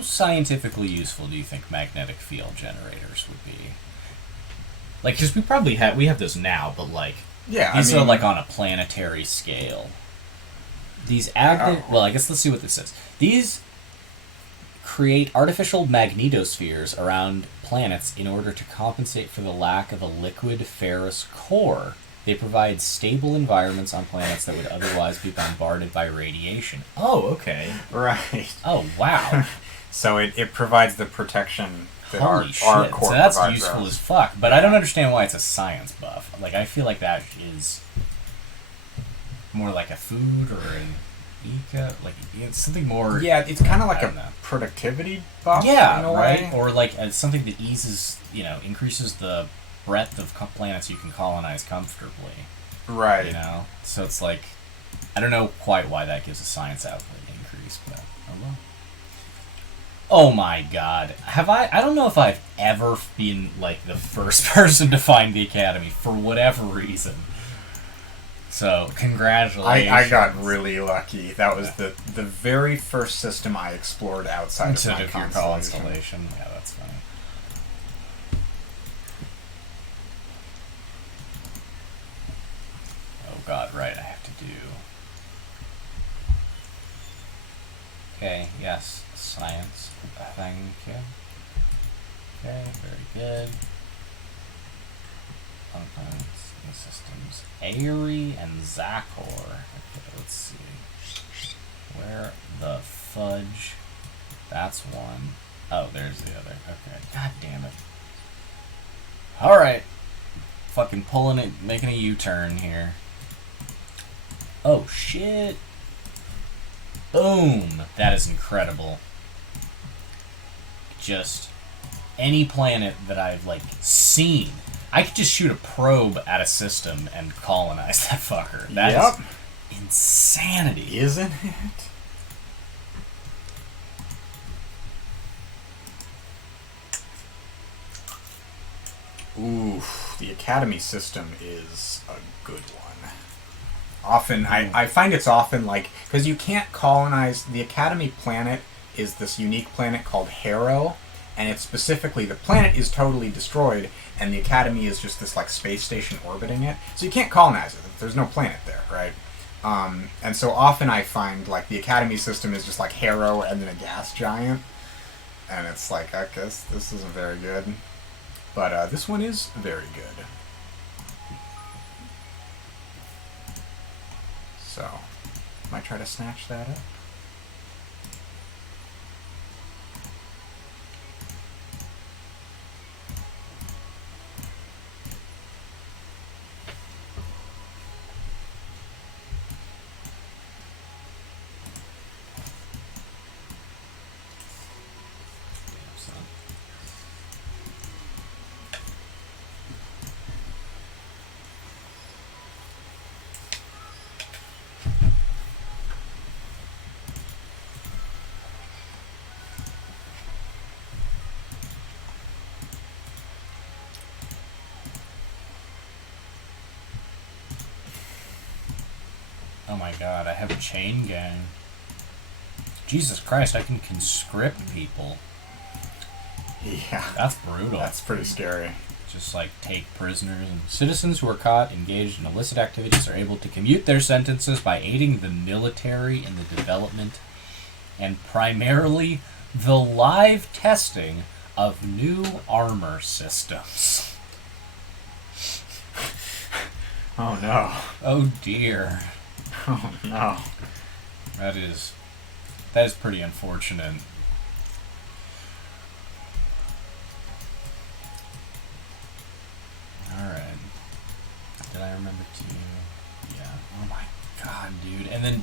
scientifically useful do you think magnetic field generators would be? Like, because we have those now, but like, these are like on a planetary scale. These well, I guess let's see what this says. These create artificial magnetospheres around planets in order to compensate for the lack of a liquid ferrous core. They provide stable environments on planets that would otherwise be bombarded by radiation. Oh, okay. Right. Oh, wow. So it provides the protection that Holy our shit. core So that's provides useful us. as fuck. But I don't understand why it's a science buff. Like, I feel like that is more like a food or an eco. Like, it's something more... Yeah, it's kind of like a productivity buff in a way. Right? Or like something that eases, increases the breadth of planets you can colonize comfortably. Right. So it's like, I don't know quite why that gives a science output increase, but oh well. Oh my god. I don't know if I've ever been like the first person to find the Academy for whatever reason. So, congratulations. I got really lucky. That was the very first system I explored outside of my constellation. Yeah, that's funny. Oh god, right, I have to do... Okay, yes, science. Thank you. Okay, very good. Components and systems. Aerie and Zachor. Okay, let's see. Where the fudge? That's one. Oh, there's the other. Okay. God damn it. Alright. Fucking pulling it, making a U-turn here. Oh, shit. Boom. That is incredible. Just any planet that I've, seen. I could just shoot a probe at a system and colonize that fucker. That is insanity. Isn't it? Oof, the Academy system is a good one. Often, I find it's often because you can't colonize, the Academy planet is this unique planet called Harrow, and it's specifically, the planet is totally destroyed, and the Academy is just this space station orbiting it, so you can't colonize it. There's no planet there, right? And so often I find the Academy system is just Harrow and then a gas giant, and it's I guess this isn't very good. But this one is very good. So, might try to snatch that up. Oh my god, I have a chain gang. Jesus Christ, I can conscript people. Yeah. That's brutal. That's pretty scary. Just like take prisoners, and citizens who are caught engaged in illicit activities are able to commute their sentences by aiding the military in the development and primarily the live testing of new armor systems. Oh no. Oh dear. Oh no. That is pretty unfortunate. Alright. Did I remember to... Yeah. Oh my god, dude. And then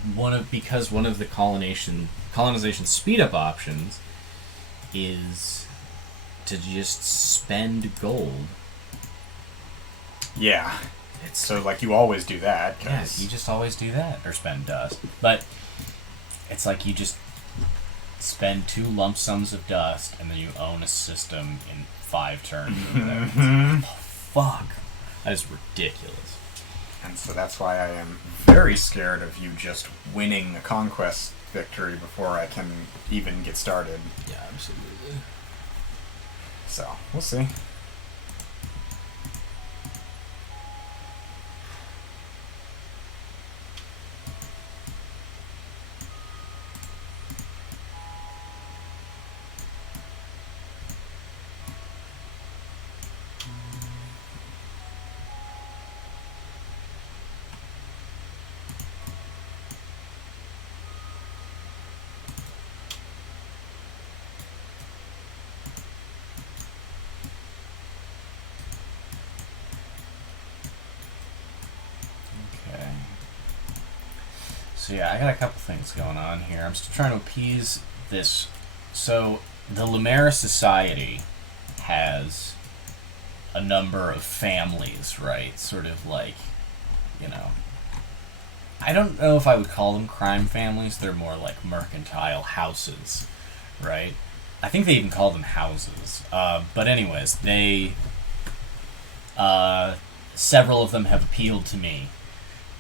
because one of the colonization speed up options is to just spend gold. Yeah. So like you always do that. Yeah, you just always do that. Or spend dust. But it's like you just spend 2 lump sums of dust and then you own a system in 5 turns. Oh, fuck. That is ridiculous. And so that's why I am very scared of you just winning a conquest victory before I can even get started. Yeah, absolutely. So, we'll see. Okay. So yeah, I got a couple things going on here. I'm still trying to appease this. So the Lumeria Society has a number of families, right? Sort of like, you know, I don't know if I would call them crime families. They're more like mercantile houses, right? I think they even call them houses. But anyways, several of them have appealed to me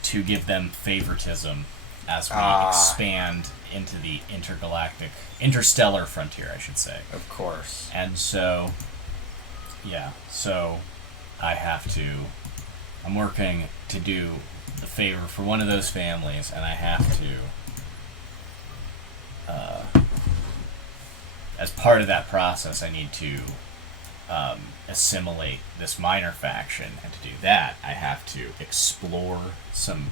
to give them favoritism as we expand into the interstellar frontier, I should say. Of course. And so, yeah, so I'm working to do the favor for one of those families, and I have to, as part of that process, I need to assimilate this minor faction, and to do that, I have to explore some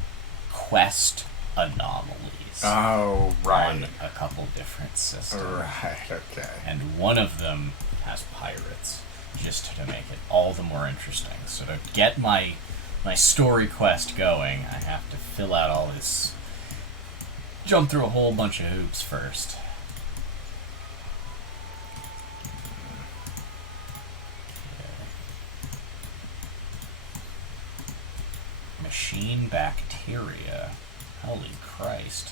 quest anomalies. Oh, right. On a couple different systems. Right, okay. And one of them has pirates, just to make it all the more interesting. So to get my story quest going, I have to fill out all this, jump through a whole bunch of hoops first. Machine bacteria. Holy Christ.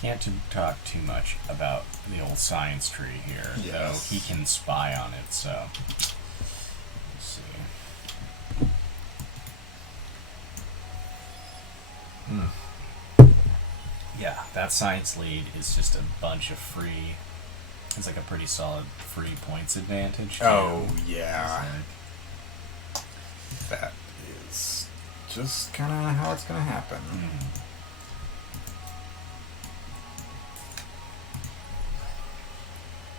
Can't talk too much about the old science tree here, yes, though he can spy on it, so let's see. Yeah, that science lead is just a bunch of free, it's like a pretty solid free points advantage, too. Oh, yeah. That is just kind of how it's going to happen.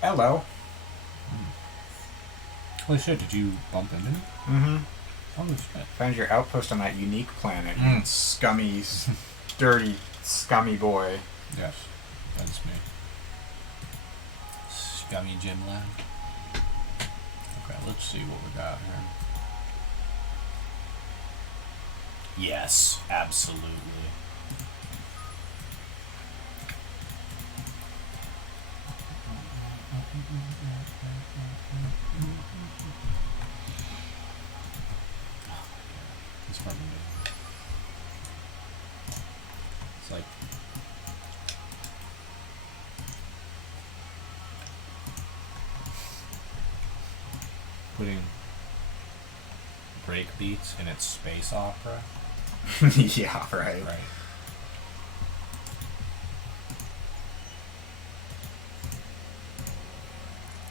Hello. Holy shit, did you bump into me? Mm-hmm. Holy shit. Found your outpost on that unique planet, you scummy, dirty, scummy boy. Yes, that's me. Scummy Jim Lad. Okay, let's see what we got here. Yes, absolutely. It's fucking good. It's like putting break beats in its space opera. Yeah, right. Right.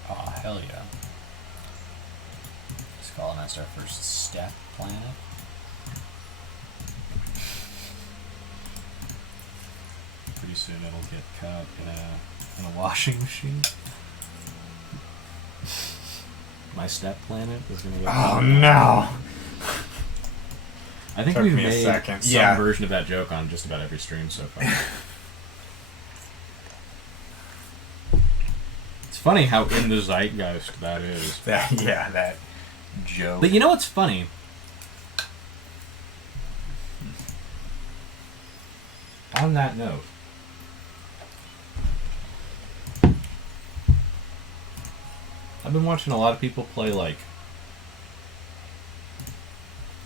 Oh, hell yeah. Let's colonize our first step planet. Pretty soon it'll get cut up in a washing machine. My step planet is gonna get cut up. No! I think Took we've me a made second. some Yeah. version of that joke on just about every stream so far. It's funny how in the zeitgeist that is. That joke. But you know what's funny? On that note, I've been watching a lot of people play, like,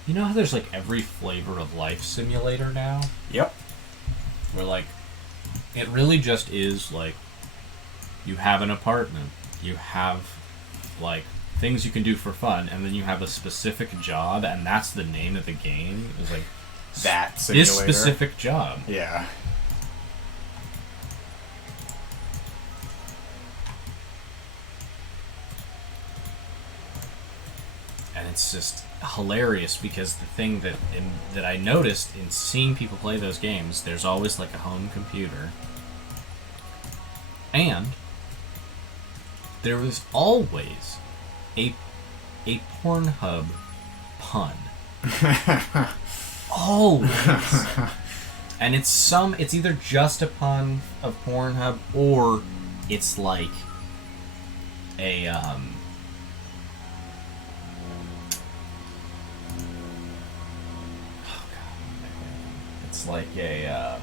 you know how there's like every flavor of life simulator now? Yep. Where like it really just is like you have an apartment, you have like things you can do for fun, and then you have a specific job, and that's the name of the game. Is like That simulator. this specific job. Yeah. And it's just hilarious because the thing that I noticed in seeing people play those games, there's always like a home computer, and there was always a Pornhub pun. Always. And it's either just a pun of Pornhub, or it's like a it's like a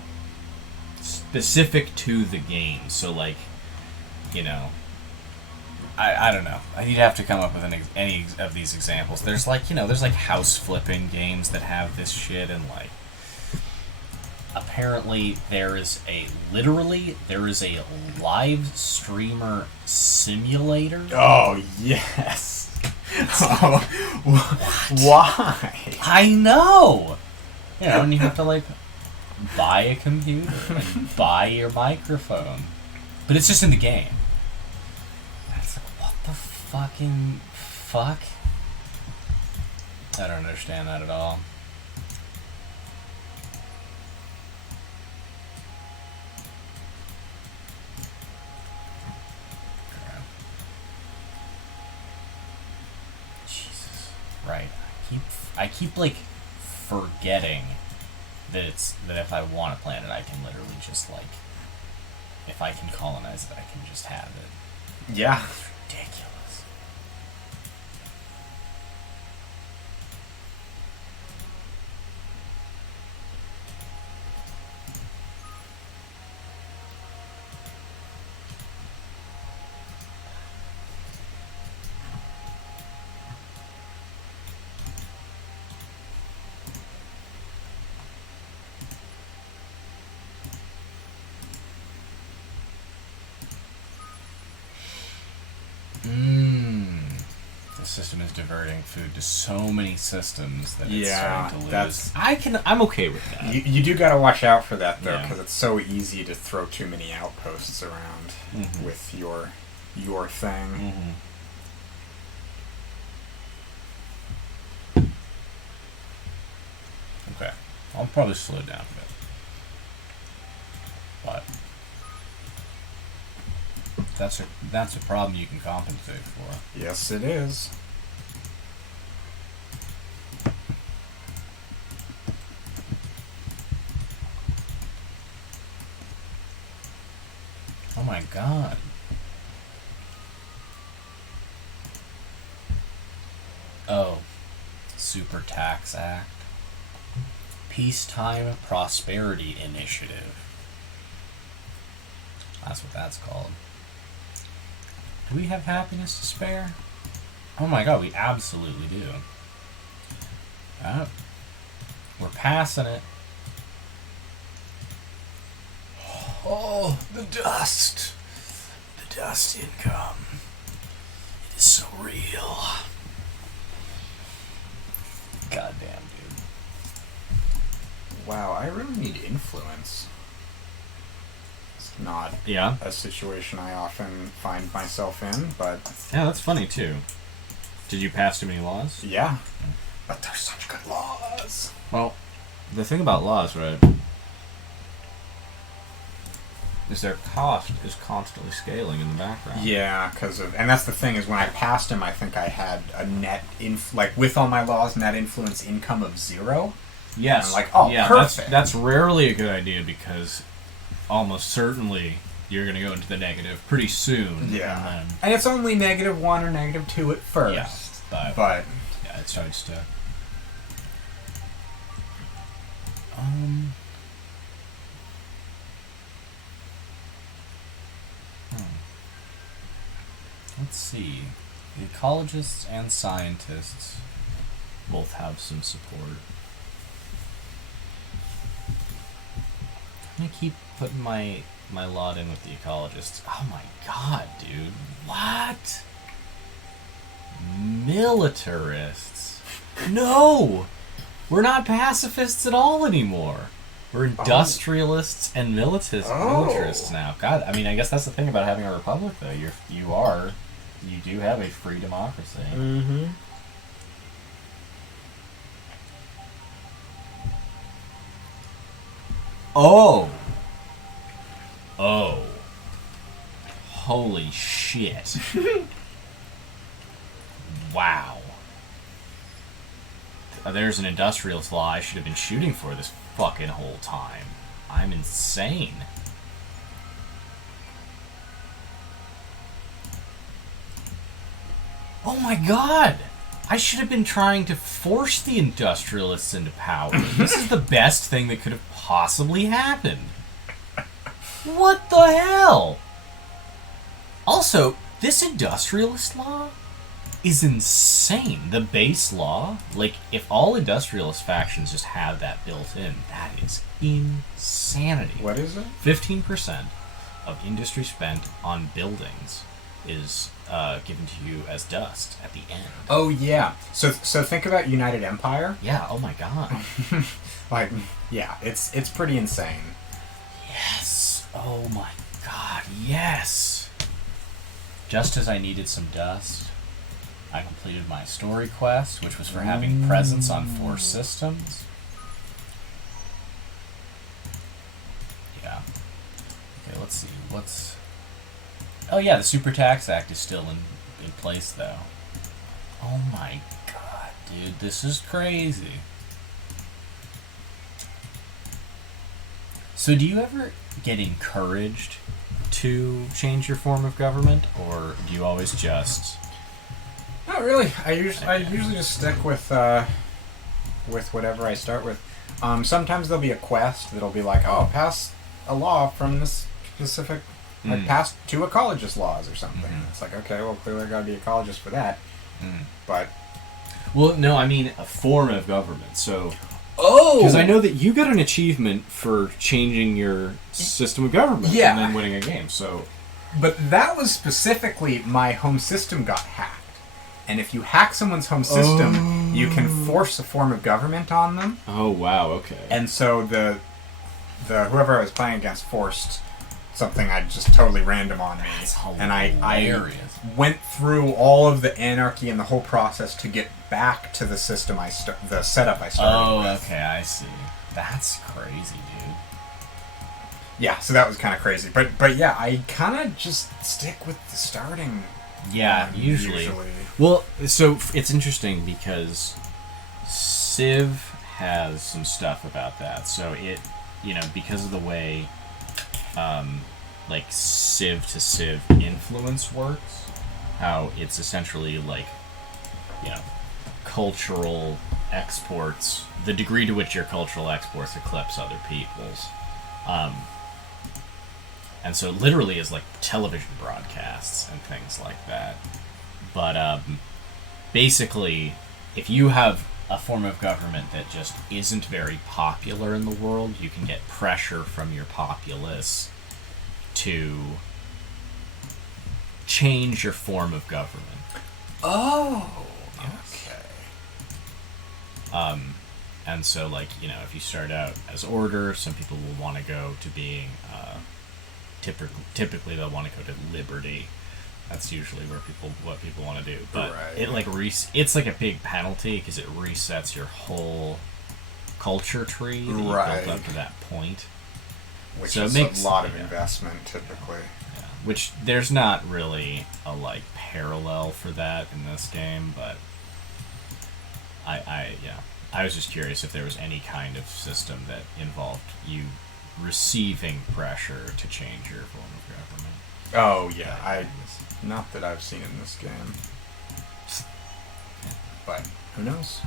specific to the game. So like, you know, I don't know. You'd have to come up with any of these examples. There's like, you know, there's like house flipping games that have this shit, and like apparently there is a live streamer simulator. Oh, yes. Oh, why? I know. You know, and you have to like buy a computer and buy your microphone, but it's just in the game. And it's like, what the fucking fuck? I don't understand that at all. Jesus. Right. I keep like forgetting that if I want a planet, I can literally just like, if I can colonize it, I can just have it. Yeah. Ridiculous. The system is diverting food to so many systems that it's starting to lose. I'm okay with that. You do gotta watch out for that, though, Yeah. because it's so easy to throw too many outposts around with your thing. Okay. I'll probably slow down a bit. But that's a problem you can compensate for. Yes, it is. Oh my god. Oh. Super Tax Act. Peacetime Prosperity Initiative. That's what that's called. Do we have happiness to spare? Oh my god, we absolutely do. We're passing it. Oh, the dust. The dust income. It is so real. Goddamn, dude. Wow, I really need influence. It's not a situation I often find myself in, but... Yeah, that's funny, too. Did you pass too many laws? Yeah. But they're such good laws. Well, the thing about laws, right, is their cost is constantly scaling in the background. Yeah, and that's the thing, is when I passed them, I think I had a net, with all my laws, net influence income of 0. Yes. And I'm like, oh, yeah, perfect. That's rarely a good idea, because almost certainly you're going to go into the negative pretty soon. Yeah. And it's only -1 or -2 at first. Yeah, but yeah, it starts to... Let's see. The ecologists and scientists both have some support. I'm gonna keep putting my lot in with the ecologists. Oh my god, dude. What? Militarists. No! We're not pacifists at all anymore. We're industrialists and militarists now. God, I mean, I guess that's the thing about having a republic, though. You do have a free democracy. Mm-hmm. Oh. Holy shit. Wow. There's an industrialist law I should have been shooting for this fucking whole time. I'm insane. Oh my god! I should have been trying to force the industrialists into power. This is the best thing that could have possibly happened. What the hell? Also, this industrialist law is insane. The base law, like, if all industrialist factions just have that built in, that is insanity. What is it? 15% of industry spent on buildings is given to you as dust at the end. Oh, yeah. So think about United Empire. Yeah, oh my god. Yeah, it's pretty insane. Yes. Oh my god, yes. Just as I needed some dust, I completed my story quest, which was for having presence on 4 systems. Yeah. Okay, let's see. Oh yeah, the Super Tax Act is still in place, though. Oh my god, dude, this is crazy. So do you ever get encouraged to change your form of government, or do you always just... Not really. I usually just stick with whatever I start with. Sometimes there'll be a quest that'll be like, oh, pass a law from this specific, like pass 2 ecologist laws or something. It's like, okay, well, clearly I gotta be ecologist for that. But... Well, no, I mean a form of government, so... Oh! Because I know that you got an achievement for changing your system of government and then winning a game, so... But that was specifically my home system got hacked. And if you hack someone's home system, you can force a form of government on them. Oh, wow, okay. And so the whoever I was playing against forced something just totally random on me. That's and I went through all of the anarchy and the whole process to get back to the system the setup I started with. Oh, okay, I see. That's crazy, dude. Yeah, so that was kind of crazy. But yeah, I kind of just stick with the starting. Yeah, usually. Well, so it's interesting because Civ has some stuff about that. So it, because of the way, like Civ to Civ influence works, how it's essentially like, cultural exports, the degree to which your cultural exports eclipse other people's. And so it literally is like television broadcasts and things like that. But basically, if you have a form of government that just isn't very popular in the world, you can get pressure from your populace to change your form of government. Oh, Yes. okay. And so, like, you know, if you start out as order, some people will want to go to being, typically they'll want to go to liberty. That's usually what people want to do. But Right. it like it's like a big penalty because it resets your whole culture tree that you Right. built up to that point. Which So it is makes- a lot of yeah. investment, typically. Yeah. Which there's not really a like parallel for that in this game, but I was just curious if there was any kind of system that involved you receiving pressure to change your form of government. Oh, yeah. Not that I've seen in this game. But who knows?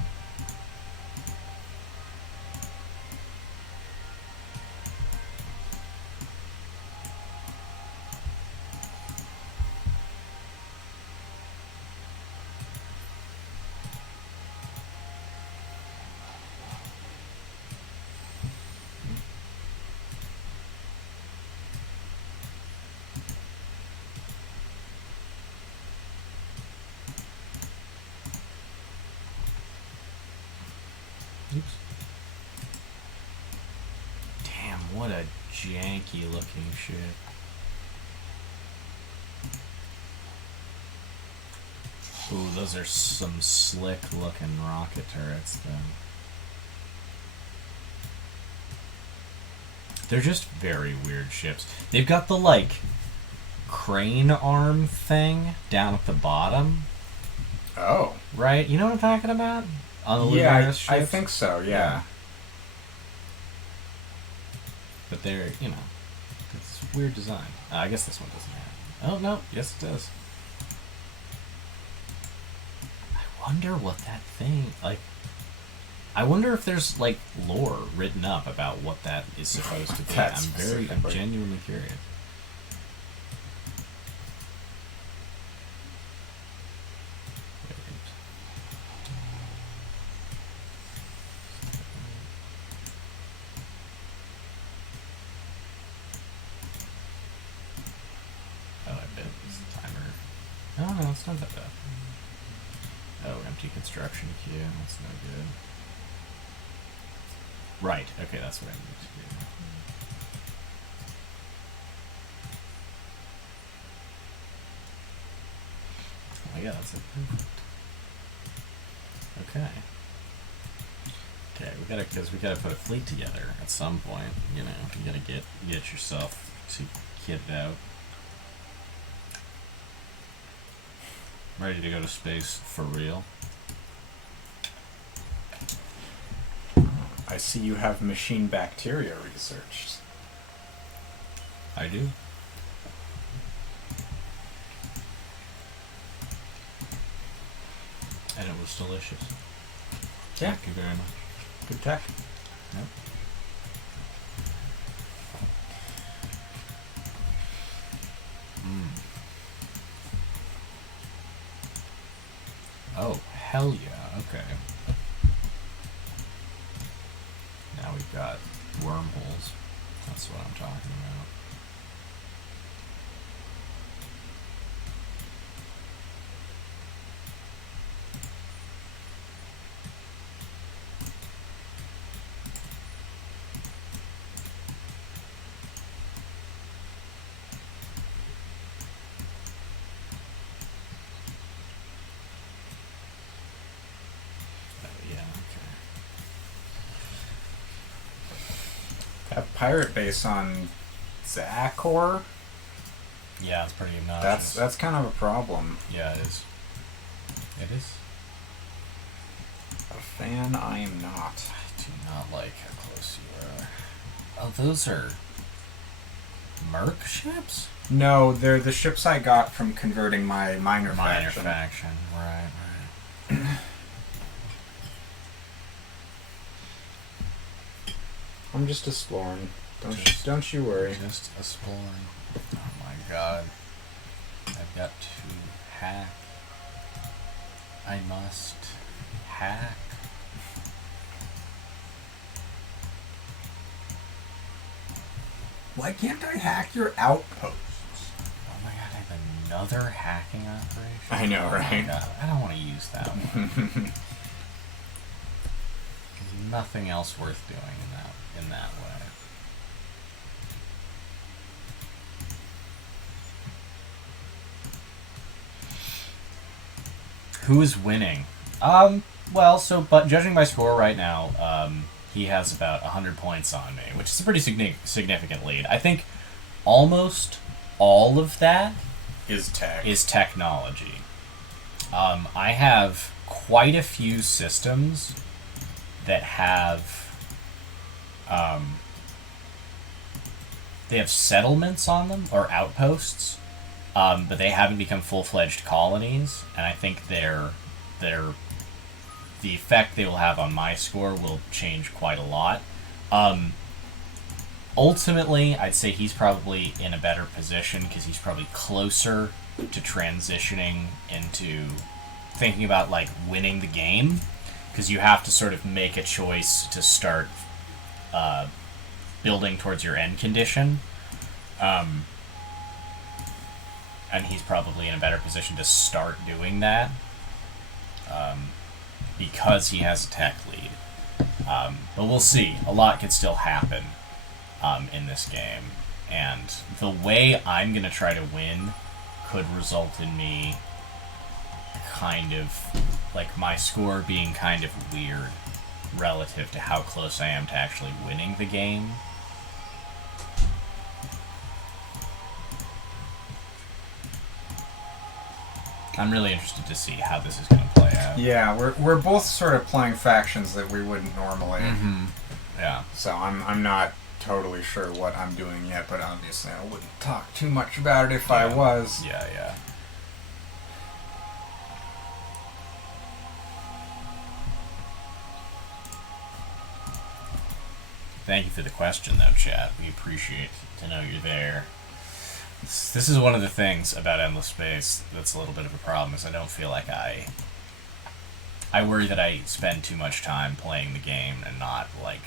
Oops. Damn, what a janky looking ship. Ooh, those are some slick looking rocket turrets, though. They're just very weird ships. They've got the, like, crane arm thing down at the bottom, Oh. right? You know what I'm talking about? On the Yeah, Luminous I ships? think so, yeah. Yeah. But they're, you know, it's weird design. I guess this one doesn't have. Oh, no. Yes, it does. I wonder what that thing, like, I wonder if there's, like, lore written up about what that is supposed to be. That I'm specifically. genuinely curious. Oh, I bet it's the timer. Oh, no, it's not that bad. Oh, empty construction queue. That's no good. Right. Okay, that's what I need to do. Oh yeah, that's it. Perfect. Okay. Okay, we gotta put a fleet together at some point. You know, you gotta get yourself to kit it out. Ready to go to space for real. I see you have machine bacteria researched. I do. And it was delicious. Yeah. Thank you very much. Good tech. Yep. Oh, hell yeah. Okay. Now we've got wormholes. That's what I'm talking about. Yeah, okay. That pirate base on Zachor? Yeah, it's pretty obnoxious. That's kind of a problem. Yeah, it is. It is. A fan I am not. I do not like how close you are. Oh, those are Merc ships? No, they're the ships I got from converting my minor faction. Faction, right. I'm just exploring. Don't you worry. Just exploring. Oh my god. I've got to hack. I must hack. Why can't I hack your outposts? Oh my god, I have another hacking operation? I know, right? God, I don't want to use that one. There's nothing else worth doing in that way. Who is winning? But judging by score right now, he has about 100 points on me, which is a pretty significant lead. I think almost all of that Is technology. I have quite a few systems that have they have settlements on them or outposts, but they haven't become full-fledged colonies, and I think the effect they will have on my score will change quite a lot. Ultimately, I'd say he's probably in a better position because he's probably closer to transitioning into thinking about like winning the game, because you have to sort of make a choice to start building towards your end condition. And he's probably in a better position to start doing that. Because he has a tech lead. But we'll see. A lot could still happen in this game. And the way I'm going to try to win could result in me kind of, like, my score being kind of weird relative to how close I am to actually winning the game. I'm really interested to see how this is going to play out. Yeah, we're both sort of playing factions that we wouldn't normally. Mm-hmm. Yeah. So I'm not totally sure what I'm doing yet, but obviously I wouldn't talk too much about it if I was. Yeah. Thank you for the question, though, chat. We appreciate to know you're there. This is one of the things about Endless Space that's a little bit of a problem, is I don't feel like I worry that I spend too much time playing the game and not, like,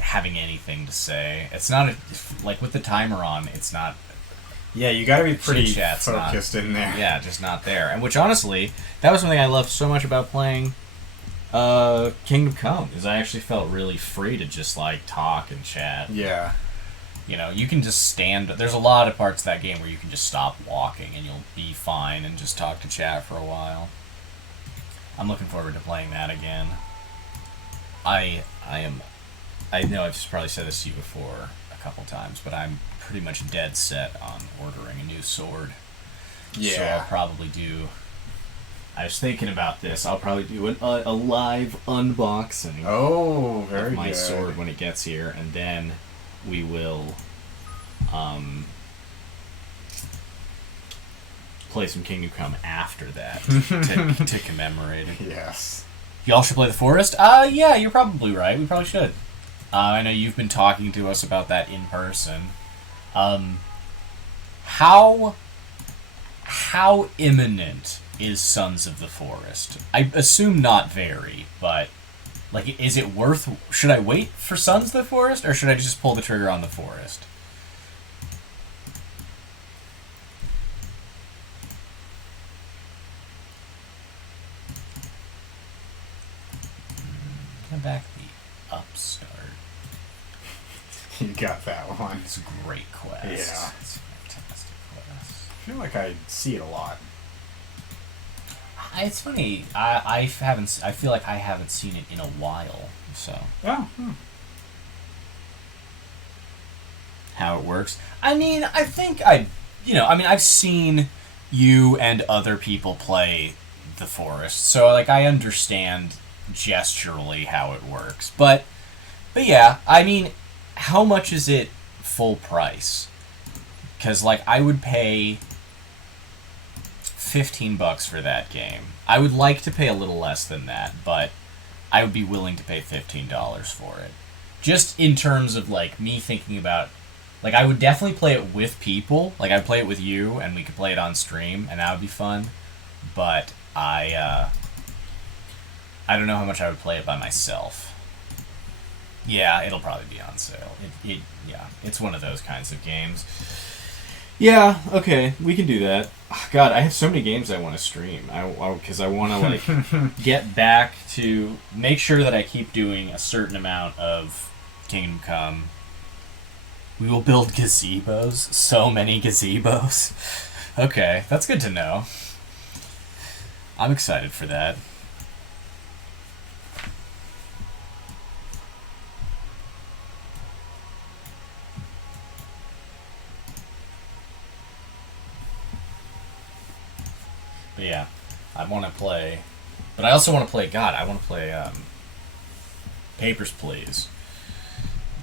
having anything to say. It's not, like, with the timer on, it's not... Yeah, you gotta be pretty Chit-chat's focused in there. Yeah, just not there. And which, honestly, that was something I loved so much about playing Kingdom Come, is I actually felt really free to just, like, talk and chat. Yeah. You know, you can just stand... There's a lot of parts of that game where you can just stop walking and you'll be fine and just talk to chat for a while. I'm looking forward to playing that again. I know I've probably said this to you before a couple times, but I'm pretty much dead set on ordering a new sword. Yeah. So I'll probably do... I was thinking about this. I'll probably do a live unboxing of my sword when it gets here, and then we will play some Kingdom Come after that to commemorate it. Yes. Y'all should play the Forest? Yeah, you're probably right. We probably should. I know you've been talking to us about that in person. How imminent is Sons of the Forest? I assume not very, but... Like, is it worth... Should I wait for Sons of the Forest, or should I just pull the trigger on the Forest? Come back the Upstart. You got that one. It's a great quest. Yeah. It's a fantastic quest. I feel like I see it a lot. It's funny. I feel like I haven't seen it in a while. So. Oh. How it works. I mean, I think I've seen you and other people play the Forest, so like I understand gesturally how it works. But yeah, I mean, how much is it full price? Because like I would pay $15 for that game. I would like to pay a little less than that, but I would be willing to pay $15 for it. just in terms of like me thinking about, like I would definitely play it with people. Like I'd play it with you, and we could play it on stream, and that would be fun. But I don't know how much I would play it by myself. Yeah, it'll probably be on sale. Yeah, it's one of those kinds of games. Yeah, okay, we can do that. God, I have so many games I want to stream. Because I want to like get back to make sure that I keep doing a certain amount of Kingdom Come. We will build gazebos. So many gazebos. Okay, that's good to know. I'm excited for that. But yeah, I want to play, but I also want to play. God, I want to play Papers, Please.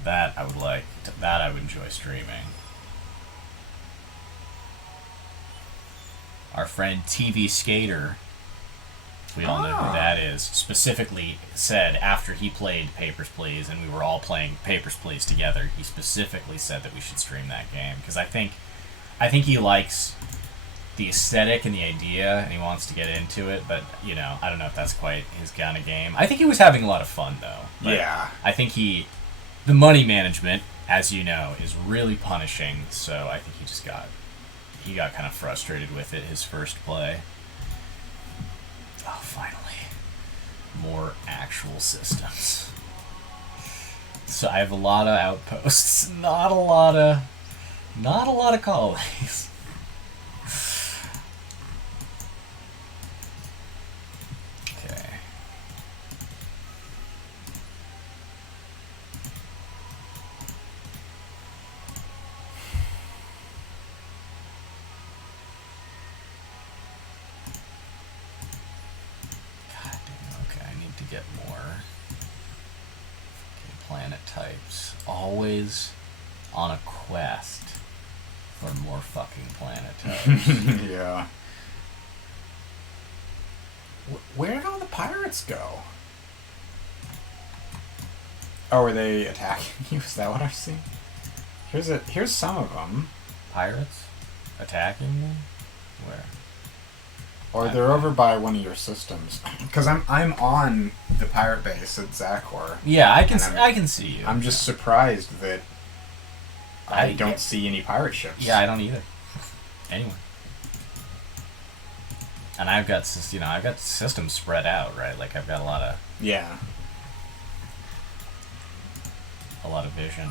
That I would like. That I would enjoy streaming. Our friend TV Skater, we all know who that is, specifically said after he played Papers, Please, and we were all playing Papers, Please together. He specifically said that we should stream that game because I think he likes the aesthetic and the idea, and he wants to get into it, but, you know, I don't know if that's quite his kind of game. I think he was having a lot of fun, though. Yeah. I think the money management, as you know, is really punishing, so I think he got kind of frustrated with it his first play. Oh, finally. More actual systems. So I have a lot of outposts, not a lot of colonies. Types. Always on a quest for more fucking planet types. Yeah. Where did all the pirates go? Oh, are they attacking you? Is that what I've seen? Here's some of them. Pirates? Attacking me? Where? Or they're over by one of your systems. Because I'm on the pirate base at Zachor. Yeah, I can see you. I'm just surprised that I don't see any pirate ships. Yeah, I don't either. Anyway. And I've got systems spread out, right? Like I've got a lot of vision.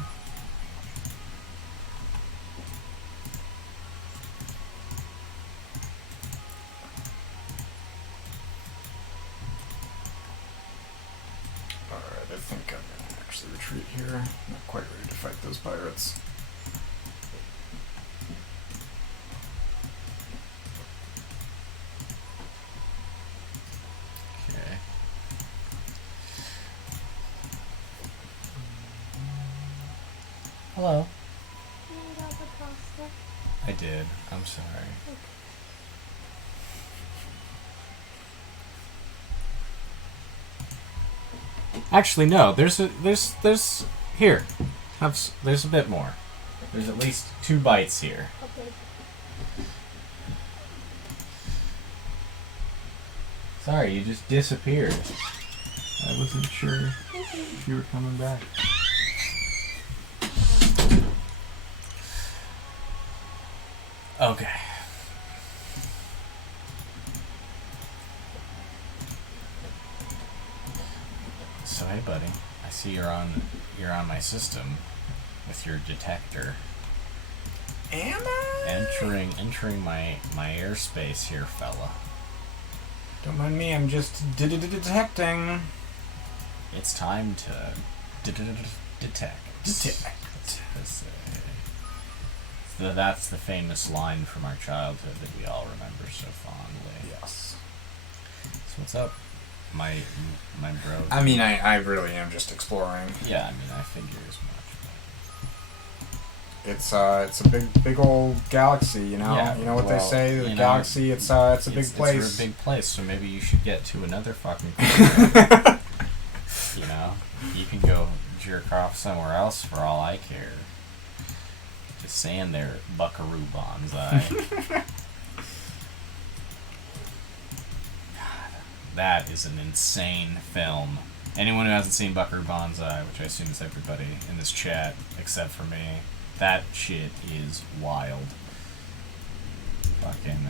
I think I'm going to actually retreat here. I'm not quite ready to fight those pirates. Okay. Hello. You got the pasta? I did. I'm sorry. Okay. Actually, no. There's here. There's a bit more. There's at least 2 bites here. Okay. Sorry, you just disappeared. I wasn't sure if you were coming back. Okay. So hey, buddy. I see you're on my system with your detector. Am I? Entering my airspace here, fella. Don't mind me. I'm just detecting. It's time to detect. That's the famous line from our childhood that we all remember so fondly. Yes. So what's up, my bro? I mean, I really am just exploring. Yeah, I mean, I figure as much. It's a big old galaxy, you know. Yeah, you know what they say, the galaxy. It's a big place. It's a big place, so maybe you should get to another fucking. You know, you can go jerk off somewhere else for all I care. Just saying there, Buckaroo Banzai. God, that is an insane film. Anyone who hasn't seen Buckaroo Banzai, which I assume is everybody in this chat except for me, that shit is wild. Fucking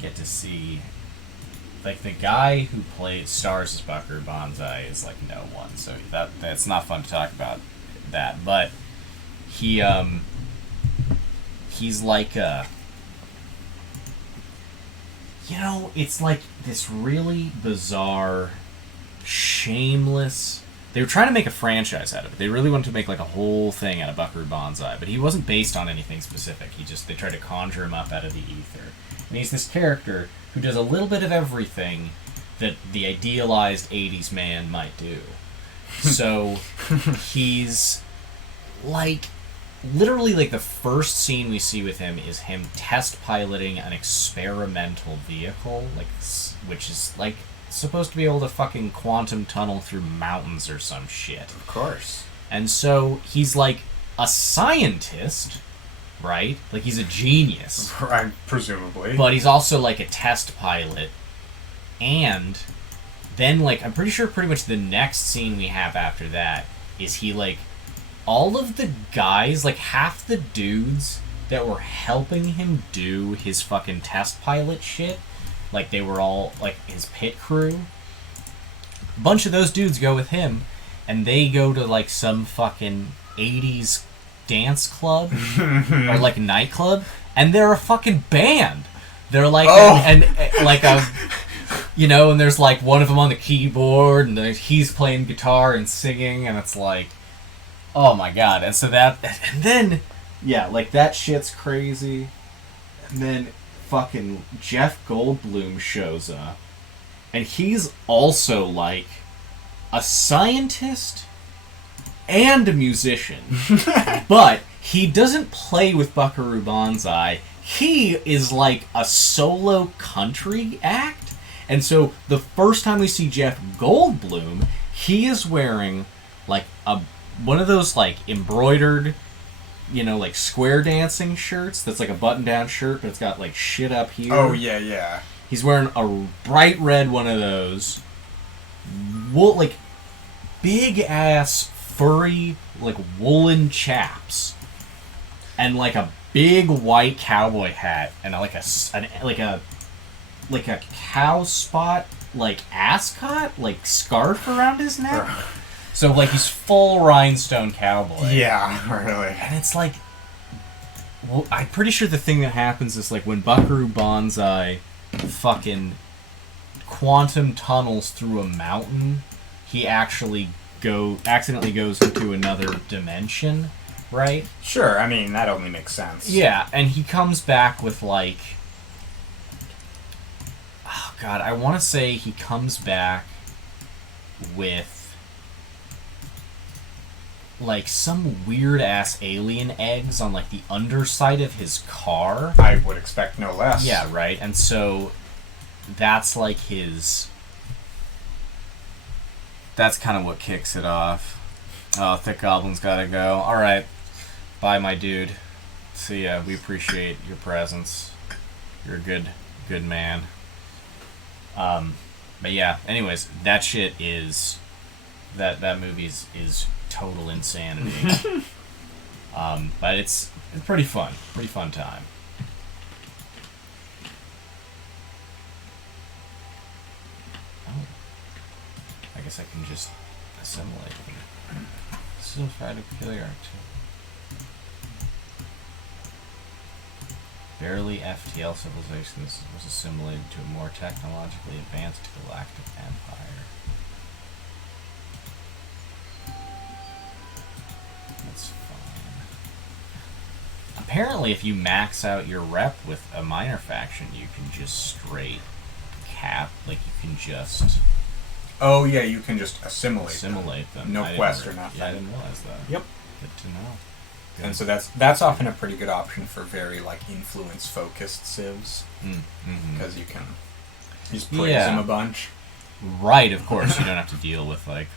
get to see, like, the guy who stars as Buckaroo Banzai is like no one, so that's not fun to talk about that. But he's like it's like this really bizarre, shameless. They were trying to make a franchise out of it. They really wanted to make like a whole thing out of Buckaroo Banzai, but he wasn't based on anything specific. They tried to conjure him up out of the ether. And he's this character who does a little bit of everything that the idealized 80s man might do. So he's like, literally, like, the first scene we see with him is him test piloting an experimental vehicle, like, which is like supposed to be able to fucking quantum tunnel through mountains or some shit. Of course. And so he's like a scientist, right? Like, he's a genius. Right, presumably. But he's also like a test pilot. And then, like, I'm pretty sure pretty much the next scene we have after that is he, like, all of the guys, like, half the dudes that were helping him do his fucking test pilot shit, like, they were all, like, his pit crew. A bunch of those dudes go with him, and they go to, like, some fucking 80s dance club, or, like, nightclub, and they're a fucking band. They're, like, and there's, like, one of them on the keyboard, and he's playing guitar and singing, and it's, like, oh my god. And so and then, yeah, like, that shit's crazy. And then fucking Jeff Goldblum shows up, and he's also, like, a scientist and a musician. But he doesn't play with Buckaroo Banzai. He is like a solo country act. And so the first time we see Jeff Goldblum, he is wearing, like, one of those, like, embroidered, like, square dancing shirts that's like a button-down shirt, but it's got, like, shit up here. Oh, yeah, yeah. He's wearing a bright red one of those. Like, big-ass, furry, like, woolen chaps. And, like, a big white cowboy hat. And, like, a cow spot, like, ascot, like, scarf around his neck. So, like, he's full rhinestone cowboy. Yeah, really. And it's like, well, I'm pretty sure the thing that happens is, like, when Buckaroo Banzai fucking quantum tunnels through a mountain, he actually accidentally goes into another dimension, right? Sure, I mean, that only makes sense. Yeah, and he comes back with, like, oh god, I want to say he comes back with, like, some weird-ass alien eggs on, like, the underside of his car. I would expect no less. Yeah, right? And so that's, like, that's kind of what kicks it off. Oh, Thick Goblin's gotta go. Alright. Bye, my dude. See ya. We appreciate your presence. You're a good man. But yeah, anyways, that shit is... That movie is total insanity. But it's pretty fun. Pretty fun time. Oh. I guess I can just assimilate them. Still try to kill your too. Barely FTL civilizations was assimilated to a more technologically advanced galactic empire. That's fine. Apparently, if you max out your rep with a minor faction, you can just straight cap. Like, you can just... Oh, yeah, you can just assimilate them. No quest or nothing. Yeah, I didn't realize that. Yep. Good to know. Good. And so that's often a pretty good option for very, like, influence-focused civs. Because you can just praise them a bunch. Right, of course. You don't have to deal with, like,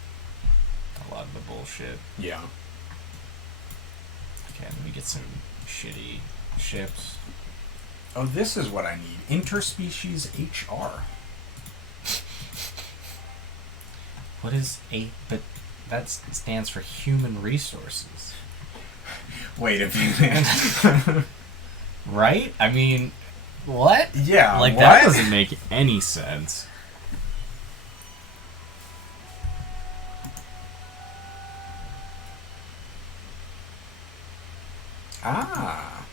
a lot of the bullshit. Yeah. Okay, let me get some shitty ships. Oh, this is what I need. Interspecies HR. What is but that stands for human resources. Wait a minute. Right? I mean, what? Yeah, like, what? that doesn't make any sense. Ah.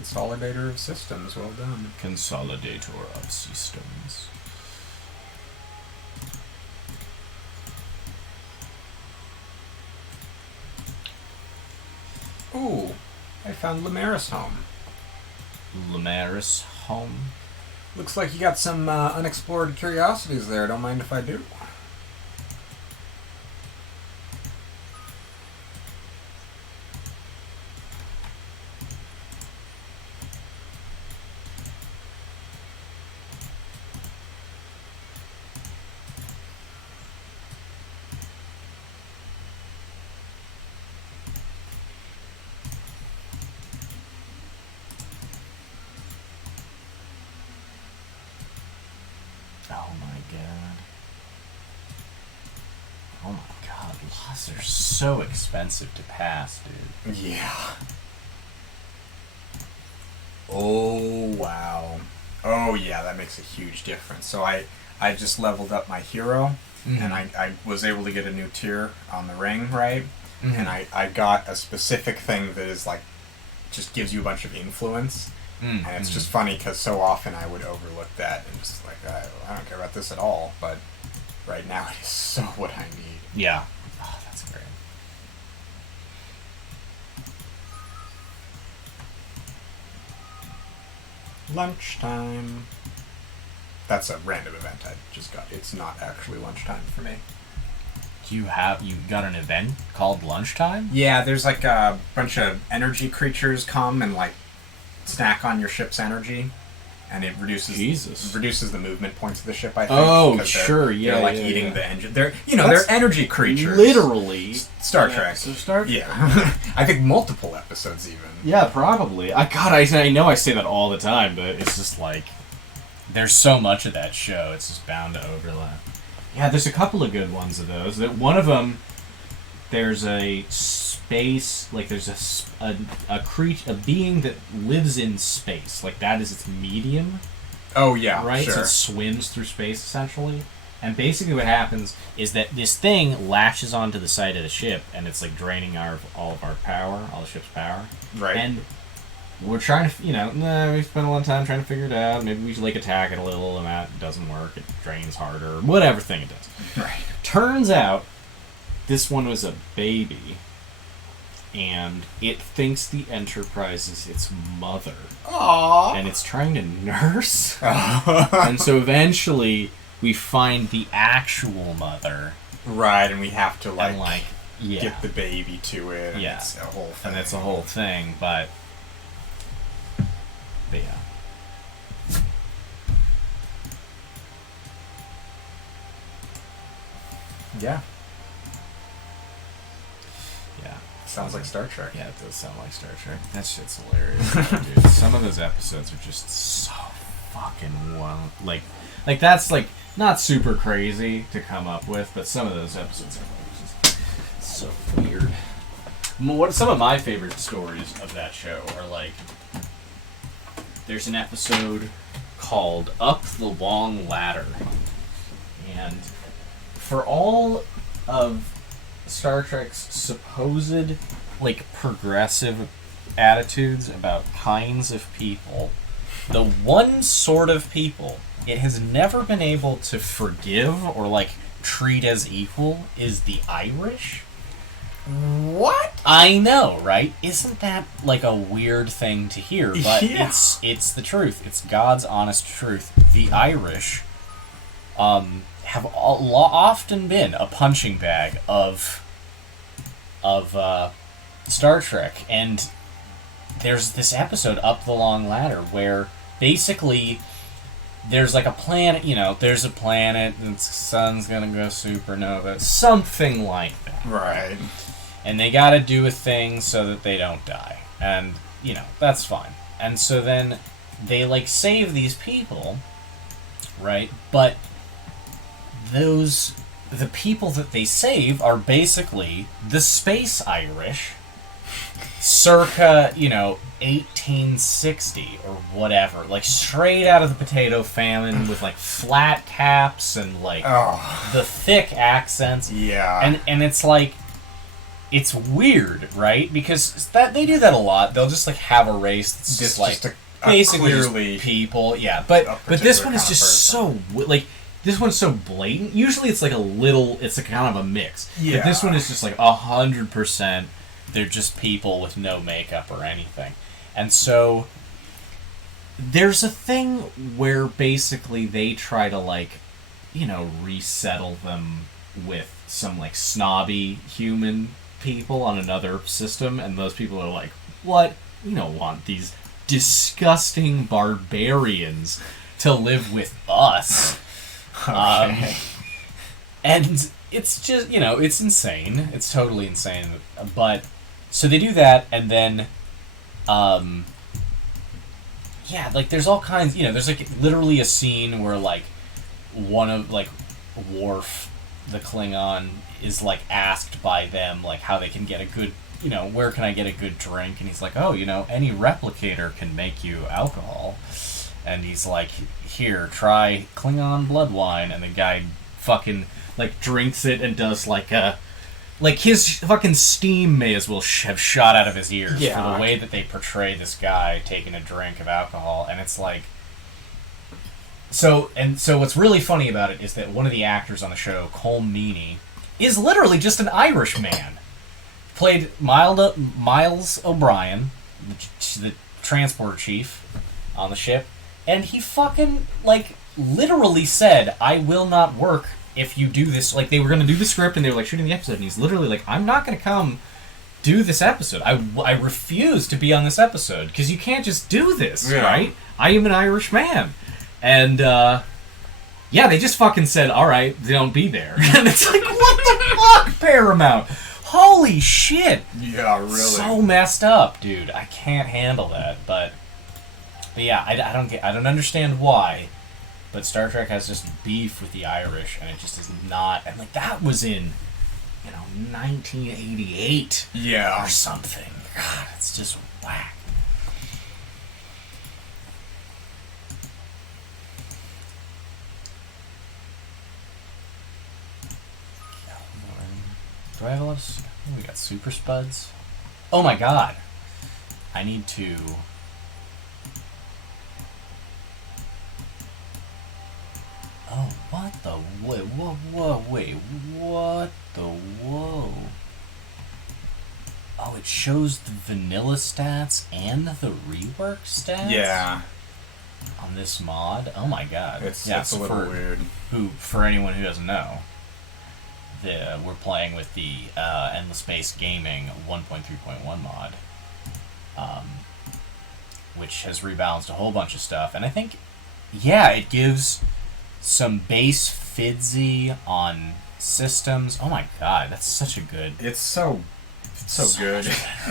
Consolidator of systems, well done. Consolidator of systems. Ooh, I found Lemaris home. Lemaris home? Looks like you got some unexplored curiosities there. Don't mind if I do. Oh my god. Oh my god, lots are so expensive to pass, dude. Yeah. Oh, wow. Oh, yeah, that makes a huge difference. So I just leveled up my hero, and I was able to get a new tier on the ring, right? And I got a specific thing that is like, just gives you a bunch of influence. And it's just funny because so often I would overlook that and just like, I don't care about this at all, but right now it is so what I need. Yeah. Oh, that's great. Lunchtime. That's a random event I just got. It's not actually lunchtime for me. You got an event called Lunchtime? Yeah, there's like a bunch of energy creatures come and like snack on your ship's energy, and it reduces the movement points of the ship. I think. Oh, sure, yeah. They're like yeah, eating yeah. the engine. They're energy creatures. Literally. Star Trek. So Star Trek. Yeah, I think multiple episodes even. Yeah, probably. I know I say that all the time, but it's just like there's so much of that show. It's just bound to overlap. Yeah, there's a couple of good ones of those. That one of them, there's a space, like there's a being that lives in space, like that is its medium. Oh yeah, right. Sure. So it swims through space essentially, and basically what happens is that this thing latches onto the side of the ship, and it's like draining all of our power, all the ship's power. Right. And we're trying to, we spent a lot of time trying to figure it out. Maybe we should like attack it a little, and that doesn't work. It drains harder, whatever thing it does. Right. Turns out, this one was a baby, and it thinks the Enterprise is its mother. Aww. And it's trying to nurse. And so eventually, we find the actual mother. Right, and we have to yeah. get the baby to it. And Yeah. It's a whole thing. And it's a whole thing, but yeah. Yeah. Yeah. Sounds like Star Trek. Yeah, it does sound like Star Trek. That shit's hilarious, dude. Some of those episodes are just so fucking wild. Like that's like not super crazy to come up with, but some of those episodes are like just so weird. Some of my favorite stories of that show are like, there's an episode called Up the Long Ladder, and for all of Star Trek's supposed like progressive attitudes about kinds of people, the one sort of people it has never been able to forgive or like treat as equal is the Irish. What? I know, right? Isn't that like a weird thing to hear? But Yeah. it's the truth. It's God's honest truth. The Irish have often been a punching bag of Star Trek, and there's this episode Up the Long Ladder where basically there's like a planet, there's a planet, and the sun's gonna go supernova, something like that. Right. And they gotta do a thing so that they don't die. And, that's fine. And so then they, like, save these people, right? But the people that they save are basically the space Irish, circa, 1860 or whatever, like straight out of the potato famine with like flat caps and like the thick accents. Yeah. And it's like, it's weird, right? Because they do that a lot. They'll just like have a race that's just like basically clearly just people. Yeah, but this one is just so like, this one's so blatant. Usually it's like it's a kind of a mix. Yeah. But this one is just like 100%. They're just people with no makeup or anything. And so there's a thing where basically they try to like, resettle them with some like snobby human people on another system, and those people are like, what? We don't want these disgusting barbarians to live with us. Okay. And it's just, it's insane. It's totally insane. But, so they do that, and then, like, there's all kinds, there's, like, literally a scene where, like, one of, like, Worf, the Klingon, is, like, asked by them, like, how they can get a good, where can I get a good drink? And he's like, oh, any replicator can make you alcohol. And he's like, here, try Klingon blood wine. And the guy fucking, like, drinks it and does, like, his fucking steam may as well have shot out of his ears for the way that they portray this guy taking a drink of alcohol. And it's like... So what's really funny about it is that one of the actors on the show, Colm Meaney, is literally just an Irish man. Played Miles O'Brien, the transporter chief on the ship. And he fucking, like, literally said, I will not work if you do this. Like, they were going to do the script and they were, like, shooting the episode. And he's literally like, I'm not going to come do this episode. I refuse to be on this episode because you can't just do this, right? I am an Irish man. And, they just fucking said, all right, don't be there. And it's like, what the fuck, Paramount? Holy shit. Yeah, really. So messed up, dude. I can't handle that, But yeah, I don't understand why, but Star Trek has just beef with the Irish, and it just is not. And like that was in, 1988, or something. God, it's just whack. Do I have a lot of? Oh, we got super spuds. Oh my god, I need to. Oh, what the... Wait, what the... Whoa. Oh, it shows the vanilla stats and the rework stats? Yeah. On this mod? Oh my god. It's a little weird. For anyone who doesn't know, we're playing with the Endless Space Gaming 1.3.1 mod, which has rebalanced a whole bunch of stuff, and I think, it gives... some base fidzy on systems. Oh my god, that's such a good... It's so good.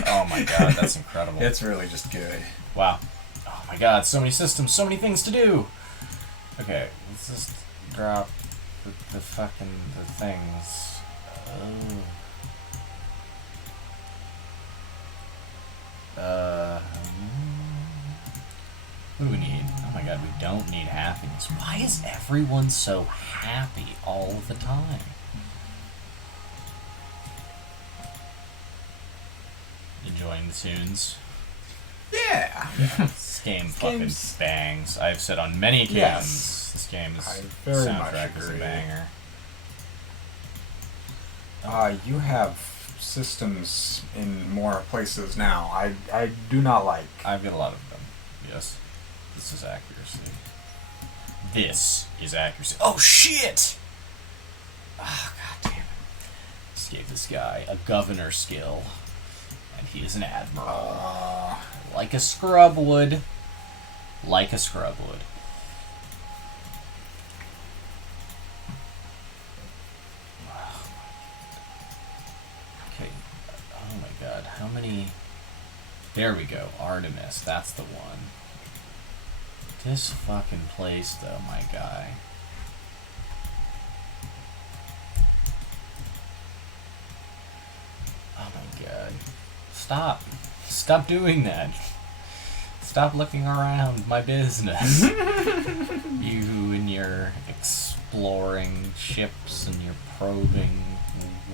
Oh my god, that's incredible. It's really just good. Wow. Oh my god, so many systems, so many things to do. Okay, let's just drop the things. What do we need? Oh my god, we don't need happiness. Why is everyone so happy all the time? Enjoying the tunes? Yeah. This game fucking bangs. I've said on many occasions, this game is soundtrack is a banger. You have systems in more places now. I do not like. I've got a lot of them. Yes. This is accuracy. This is accuracy. Oh shit! Oh god damn it. Just gave this guy a governor skill. And he is an admiral. Like a scrub would. Like a scrub would. How many... There we go. Artemis. That's the one. This fucking place, though, my guy. Oh my god. Stop. Stop doing that. Stop looking around my business. You and your exploring ships and your probing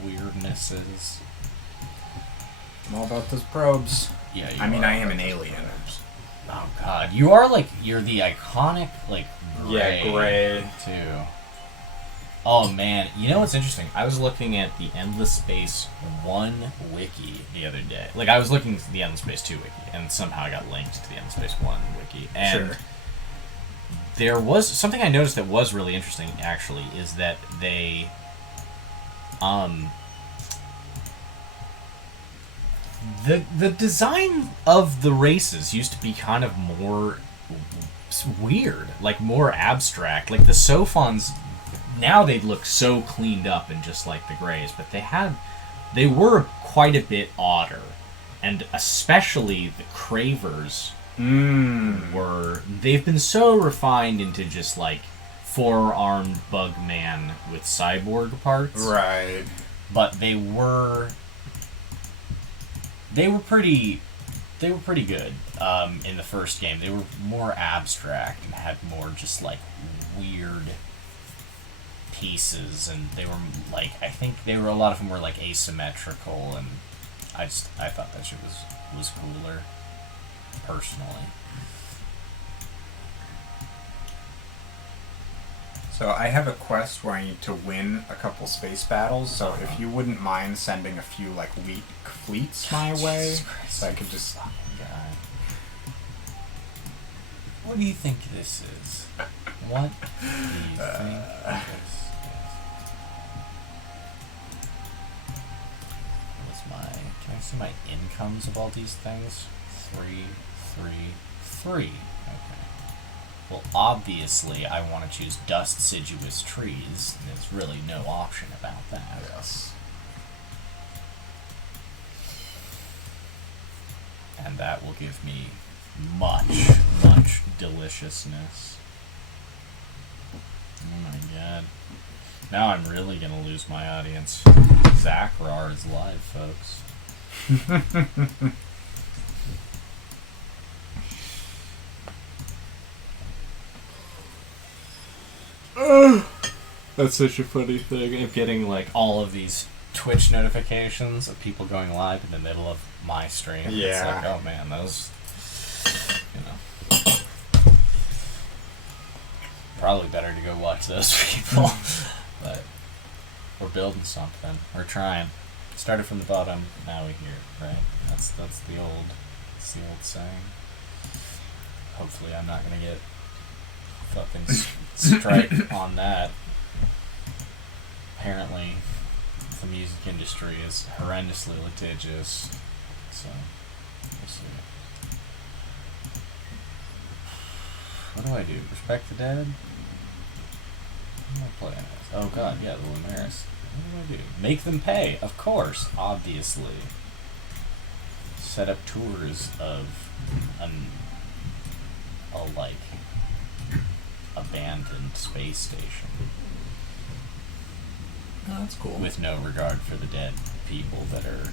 weirdnesses. I'm all about those probes. Yeah, I mean, I am an alien. Oh god. You are like, you're the iconic, like, gray. Yeah, gray. Too. Oh man, you know what's interesting? I was looking at the Endless Space 1 wiki the other day. Like, I was looking at the Endless Space 2 wiki, and somehow I got linked to the Endless Space 1 wiki. And sure. There was something I noticed that was really interesting, actually, is that they, the design of the races used to be kind of more weird, like more abstract. Like the Sophons, now they look so cleaned up and just like the Greys, but they were quite a bit odder, and especially the Cravers they've been so refined into just like four-armed bug man with cyborg parts, right? But they were pretty good in the first game. They were more abstract and had more just like weird pieces, and they were like, I think a lot of them were like asymmetrical, and I thought that shit was cooler personally. So I have a quest where I need to win a couple space battles, so if you wouldn't mind sending a few like weak fleets my way, so I could just... Fucking guy. What do you think this is? What do you think this is? What's my... Can I see my incomes of all these things? 3, 3, 3. Okay. Well, obviously, I want to choose dust deciduous trees. And there's really no option about that. Yes. And that will give me much, much deliciousness. Oh my god. Now I'm really gonna lose my audience. Zachrar is live, folks. That's such a funny thing of getting like all of these Twitch notifications of people going live in the middle of my stream. Yeah. It's like, oh man, those, you know, probably better to go watch those people. But we're building something. We're trying. Started from the bottom, now we're here, right? That's the old saying. Hopefully I'm not gonna get fucking strike on that. Apparently the music industry is horrendously litigious, so we'll see. What do I do? Respect the dead? What am I playing as? Oh god, yeah, the Lumeris. What do I do? Make them pay, of course, obviously. Set up tours of a abandoned space station. Oh, that's cool. With no regard for the dead people that are...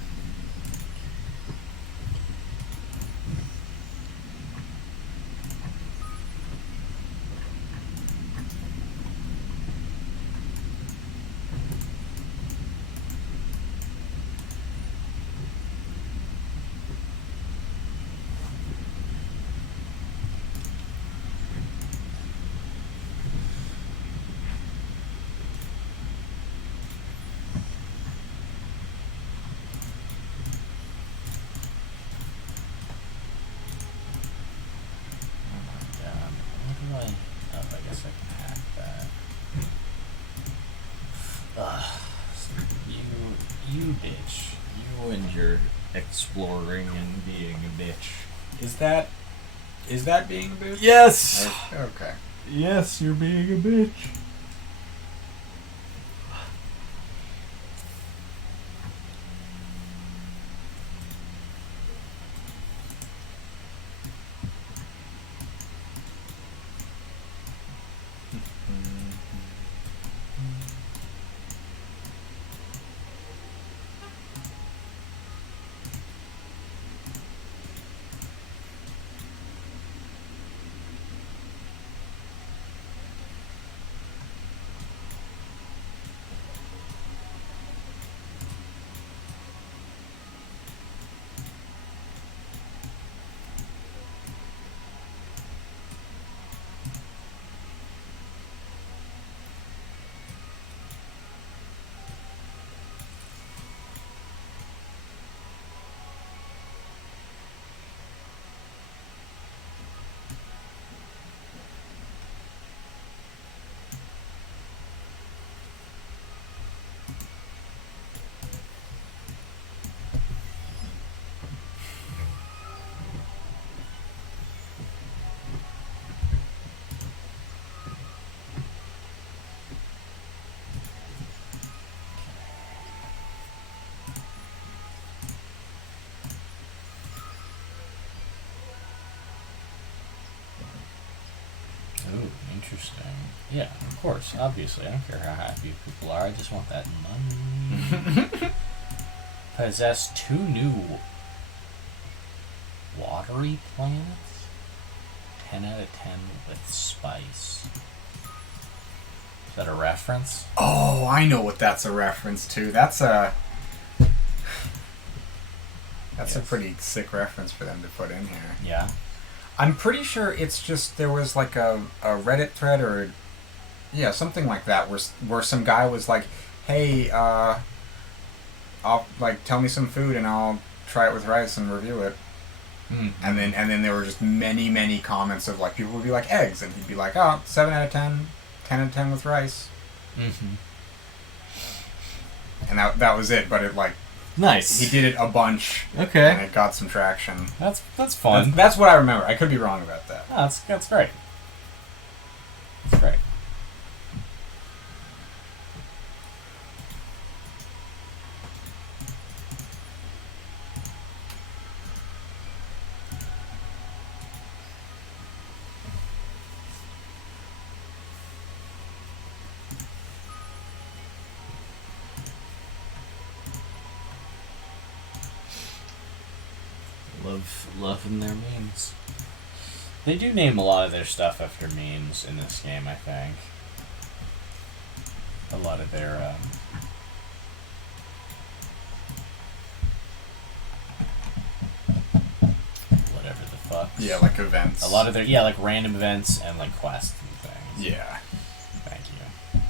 You bitch. You and your exploring and being a bitch. Is that being a bitch? Yes! Okay. Yes, you're being a bitch. Interesting. Yeah, of course. Obviously, I don't care how happy people are. I just want that money. Possess 2 new watery planets. 10 out of 10 with spice. Is that a reference? Oh, I know what that's a reference to. That's a pretty sick reference for them to put in here. Yeah. I'm pretty sure it's just there was like a Reddit thread or something like that where some guy was like, hey, I'll like tell me some food and I'll try it with rice and review it. And then there were just many comments of like people would be like eggs and he'd be like, oh, 7 out of 10, 10 out of 10 with rice. And that was it, but it like nice. He did it a bunch. Okay. And it got some traction. That's fun. That's what I remember. I could be wrong about that. Oh, that's great. That's great. Loving their memes. They do name a lot of their stuff after memes in this game, I think. A lot of their, whatever the fuck. Yeah, like events. A lot of their, like random events and like quests and things. Yeah. Thank you.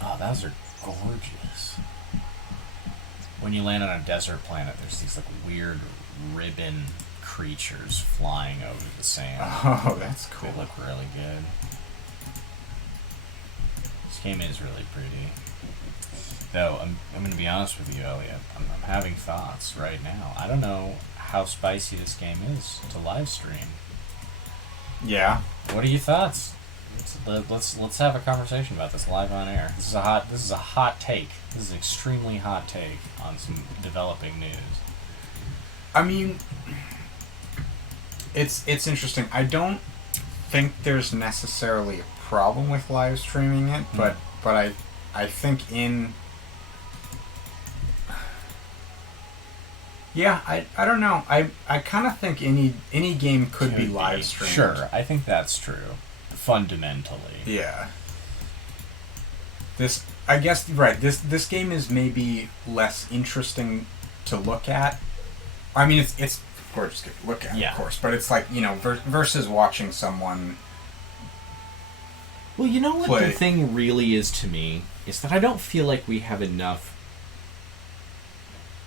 Oh, those are gorgeous. When you land on a desert planet, there's these like weird ribbon creatures flying over the sand. Oh, that's cool. They look really good. This game is really pretty. Though, I'm going to be honest with you, Elliot. I'm having thoughts right now. I don't know how spicy this game is to live stream. Yeah. What are your thoughts? Let's have a conversation about this live on air. This is a hot take. This is an extremely hot take on some developing news. I mean, it's interesting. I don't think there's necessarily a problem with live streaming it, but I think in I don't know. I kind of think any game could be live streamed. Sure, I think that's true. Fundamentally. Yeah. This This game is maybe less interesting to look at. I mean, it's gorgeous to look at, of course, but it's like, versus watching someone. Well, you know what the thing really is to me is that I don't feel like we have enough.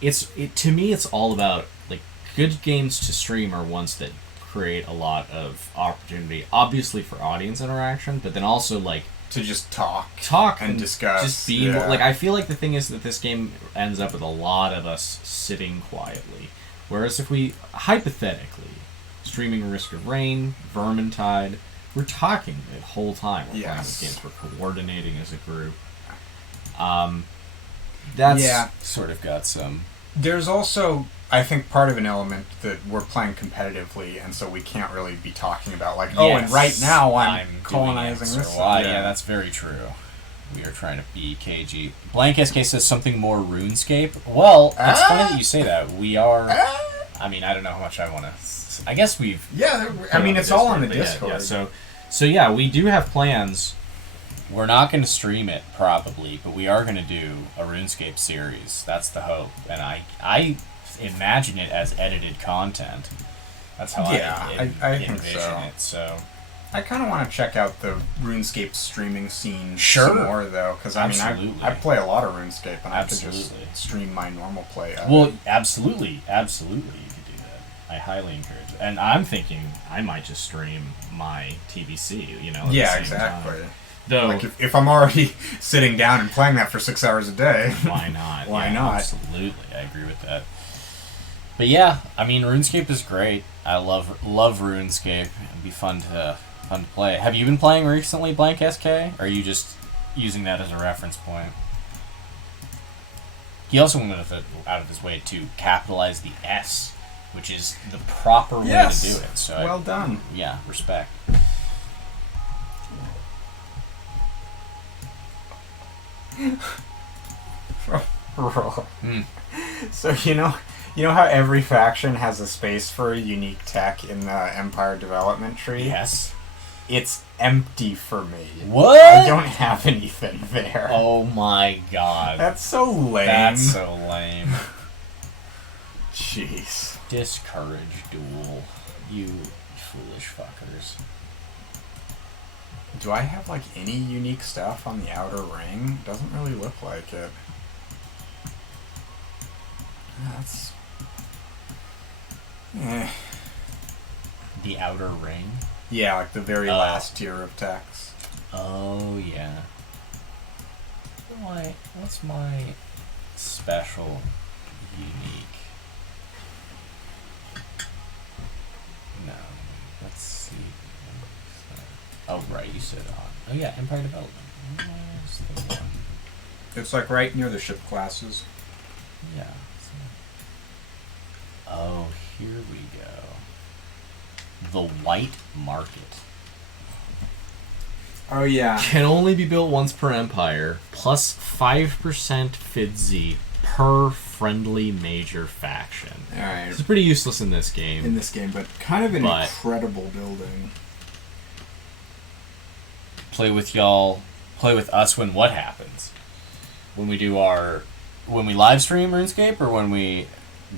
To me, it's all about like good games to stream are ones that create a lot of opportunity, obviously for audience interaction, but then also like to just talk and discuss. Just be like, I feel like the thing is that this game ends up with a lot of us sitting quietly, whereas if we hypothetically streaming Risk of Rain, Vermintide, we're talking the whole time. We're playing these games. We're coordinating as a group. That's sort of got some. There's also, I think, part of an element that we're playing competitively, and so we can't really be talking about, like, and right now I'm colonizing this. Yeah, that's very true. We are trying to be KG. Blank SK says something more RuneScape. Well, it's funny that you say that. We are. I mean, I don't know how much I want to. I guess we've. Yeah, I mean, it's all on the Discord. So yeah, we do have plans. We're not going to stream it, probably, but we are going to do a RuneScape series. That's the hope. And I imagine it as edited content. That's how I envision it. So I kind of want to check out the RuneScape streaming scene some more, though, because I mean, I play a lot of RuneScape, and I have to just stream my normal play. Well, absolutely, you could do that. I highly encourage it. And I'm thinking I might just stream my TBC, at the same exactly. Time. Though, like if I'm already sitting down and playing that for 6 hours a day, why not? Why not? Absolutely, I agree with that. But yeah, I mean, RuneScape is great. I love RuneScape. It'd be fun to play. Have you been playing recently, Blank SK? Or are you just using that as a reference point? He also went out of his way to capitalize the S, which is the proper way to do it. So well done. Yeah, respect. So you know how every faction has a space for unique tech in the Empire development tree? Yes. It's empty for me. What? I don't have anything there. Oh my god. That's so lame. That's so lame. Jeez. Discourage duel. You foolish fuckers. Do I have, like, any unique stuff on the outer ring? Doesn't really look like it. That's... The outer ring? Yeah, like the very last tier of text. Oh, yeah. What's my special unique? No. Let's see. Oh, right, you said on. Oh, yeah, Empire Development. Where's the one? It's, like, right near the ship classes. Yeah. Oh, here we go. The White Market. Oh, yeah. Can only be built once per empire, plus 5% FIDZ per friendly major faction. Alright. It's pretty useless in this game. In this game, but kind of an incredible building. Play with us when what happens? When we live stream RuneScape, or when we,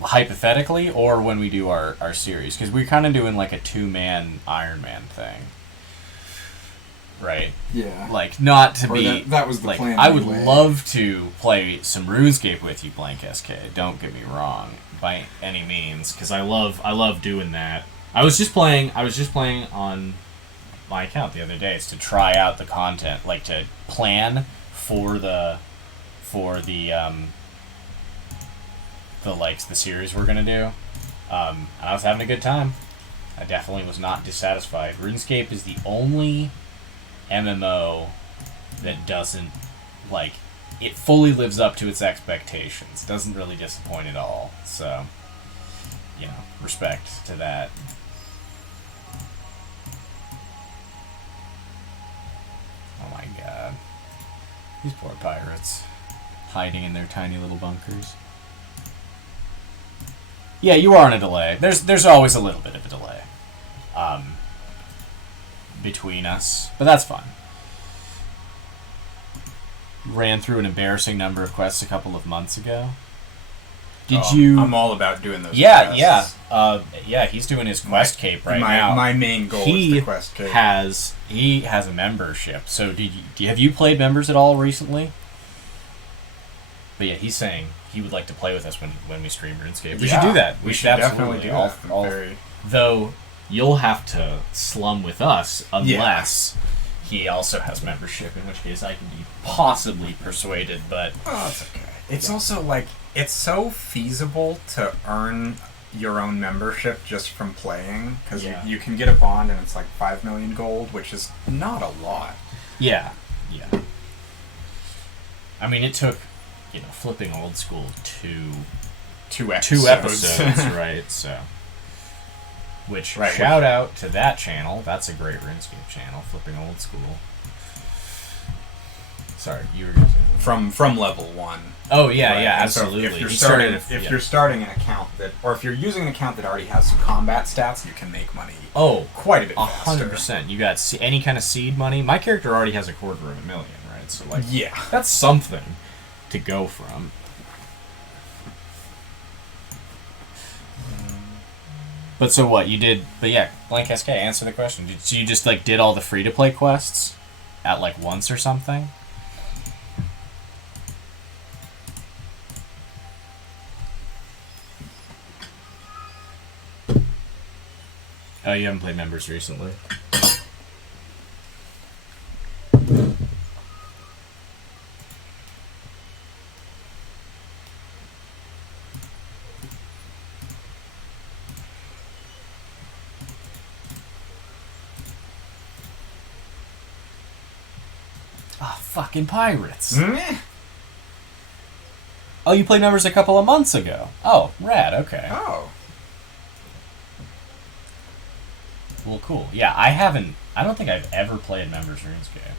hypothetically, or when we do our series? Because we're kind of doing like a 2-man Iron Man thing. Right? Yeah. Like, not to be... That was the like, plan I would anyway. love to play some RuneScape with you, Blank SK. Don't get me wrong, by any means, because I love doing that. I was just playing on my account the other day. It's to try out the content, like to plan for the series we're gonna do. And I was having a good time. I definitely was not dissatisfied. RuneScape is the only MMO that doesn't, like, it fully lives up to its expectations. Doesn't really disappoint at all. So, you know, respect to that. Oh my god. These poor pirates. Hiding in their tiny little bunkers. Yeah, you are on a delay. There's always a little bit of a delay. Between us, but that's fine. Ran through an embarrassing number of quests a couple of months ago. Did you? I'm all about doing those. Yeah, quests. yeah. He's doing his quest cape right now. My main goal is the quest cape. He has a membership. So have you played members at all recently? But yeah, he's saying he would like to play with us when we stream RuneScape. We should do that. We should definitely do that. Though you'll have to slum with us unless he also has membership, in which case I can be possibly persuaded, but... Oh, it's okay. It's also, like, it's so feasible to earn your own membership just from playing, because you can get a bond and it's like 5 million gold, which is not a lot. Yeah. I mean, it took, flipping old school two episodes, right, so... Which, shout out to that channel. That's a great RuneScape channel, Flipping Old School. Sorry, you were going to say... From level 1. Oh, yeah, absolutely. So if you're starting an account or if you're using an account that already has some combat stats, you can make money quite a bit faster. 100%. You got any kind of seed money. My character already has $250,000, right? So, yeah. That's something to go from. But so what, you did... But yeah, Blank SK, answer the question. So you just, did all the free-to-play quests at, once or something? Oh, you haven't played members recently? Fucking pirates. Meh. Oh, you played members a couple of months ago. Oh, rad, okay. Oh. Well, cool. Yeah, I don't think I've ever played members RuneScape.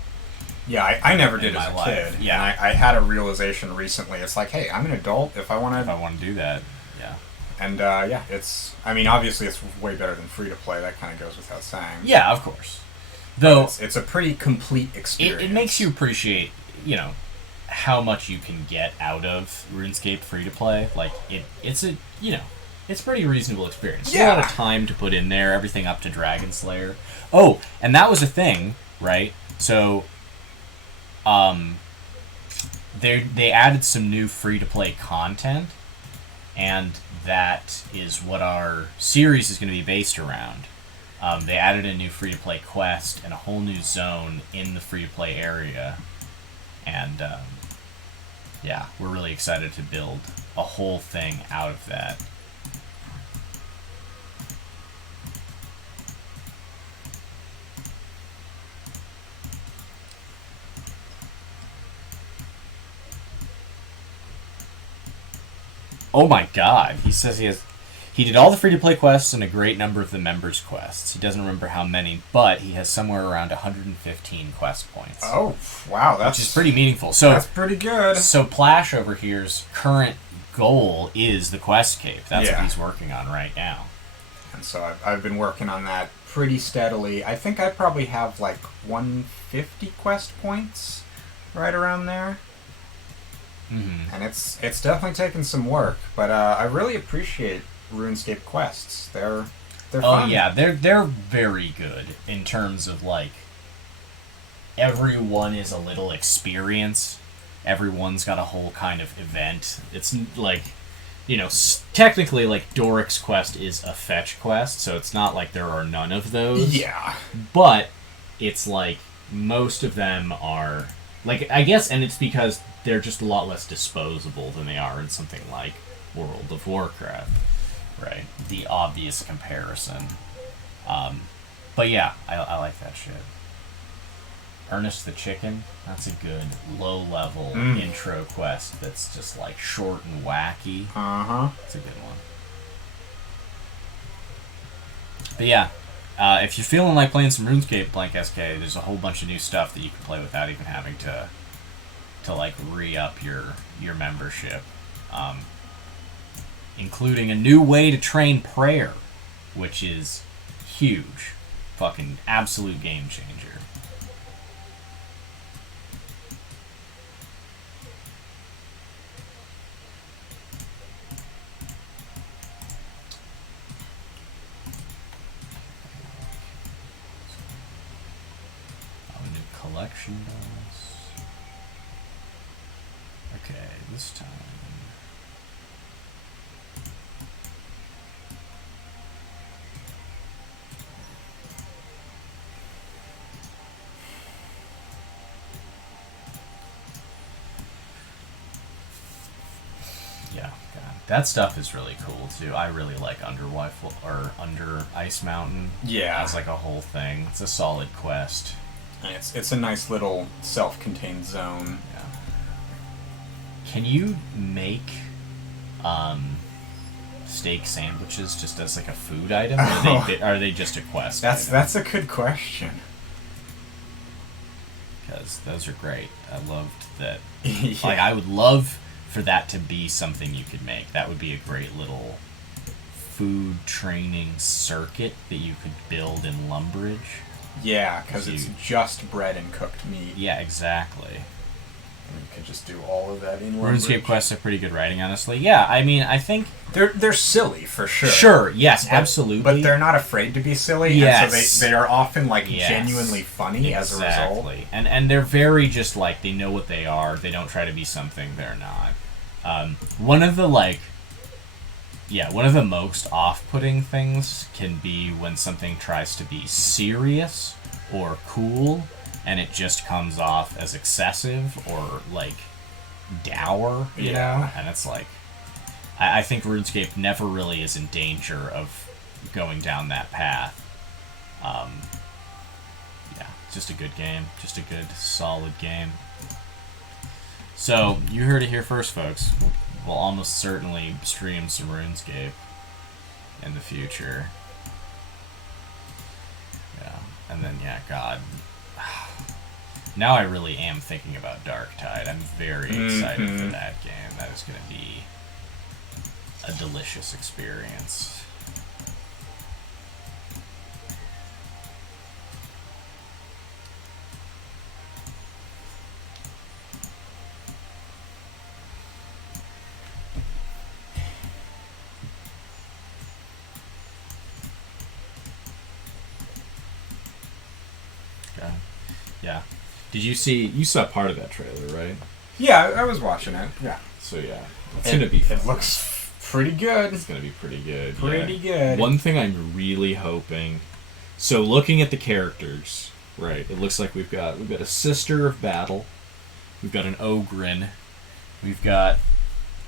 Yeah, I never did in as my a life. kid. Yeah. And I had a realization recently. It's like, hey, I'm an adult. If I want to do that, yeah. And yeah, it's. I mean, obviously, it's way better than free to play. That kind of goes without saying. Yeah, of course. Though it's a pretty complete experience. It makes you appreciate, how much you can get out of RuneScape free to play. Like it's a it's a pretty reasonable experience. Yeah. A lot of time to put in there. Everything up to Dragon Slayer. Oh, and that was a thing, right? So, they added some new free to play content, and that is what our series is going to be based around. They added a new free to play quest and a whole new zone in the free to play area, and yeah, we're really excited to build a whole thing out of that. Oh my god, he says he did all the free-to-play quests and a great number of the members' quests. He doesn't remember how many, but he has somewhere around 115 quest points. Oh, wow, which is pretty meaningful. So that's pretty good. So Plash over here's current goal is the quest cape. That's what he's working on right now. And so I've been working on that pretty steadily. I think I probably have like 150 quest points right around there. Mm-hmm. And it's definitely taken some work, but I really appreciate RuneScape quests. They're fun. Oh yeah, they're very good in terms of like everyone is a little experience. Everyone's got a whole kind of event. It's like, technically like Doric's quest is a fetch quest, so it's not like there are none of those. Yeah. But it's like most of them are like, I guess, and it's because they're just a lot less disposable than they are in something like World of Warcraft, right? The obvious comparison. But yeah, I like that shit. Ernest the Chicken, that's a good low-level intro quest that's just like short and wacky. Uh-huh. It's a good one. But yeah, if you're feeling like playing some RuneScape, Blank SK, there's a whole bunch of new stuff that you can play without even having to like re-up your membership, including a new way to train prayer, which is huge, fucking absolute game changer. New collection bonus. Okay, this time. Yeah, God. That stuff is really cool too. I really like Under Ice Mountain. Yeah. It's like a whole thing. It's a solid quest. And it's a nice little self-contained zone. Yeah. Can you make steak sandwiches just as like a food item? Or are they just a quest? That's a good question. Because those are great. I loved that. Yeah. Like, I would love for that to be something you could make. That would be a great little food training circuit that you could build in Lumbridge. Yeah, because it's just bread and cooked meat. Yeah, exactly. And you could just do all of that in RuneScape quests are pretty good writing, honestly. Yeah, I mean, I think they're silly for sure. Sure, yes, absolutely. But they're not afraid to be silly. Yes. And so they are often like genuinely funny as a result. And they're very just like they know what they are. They don't try to be something they're not. One of the most off-putting things can be when something tries to be serious or cool, and it just comes off as excessive or, like, dour, you know? And it's like, I think RuneScape never really is in danger of going down that path. Yeah, just a good game. Just a good, solid game. So, you heard it here first, folks. We'll almost certainly stream some RuneScape in the future. Yeah, and then, yeah, God. now I really am thinking about Dark Tide. I'm very excited for that game. That is going to be a delicious experience. Yeah. Did you saw part of that trailer, right? Yeah, I was watching it. Yeah. So yeah, it's gonna be fun. It looks pretty good. It's gonna be pretty good. Pretty good. One thing I'm really hoping. So looking at the characters, right? It looks like we've got a Sister of Battle, we've got an Ogrin, we've got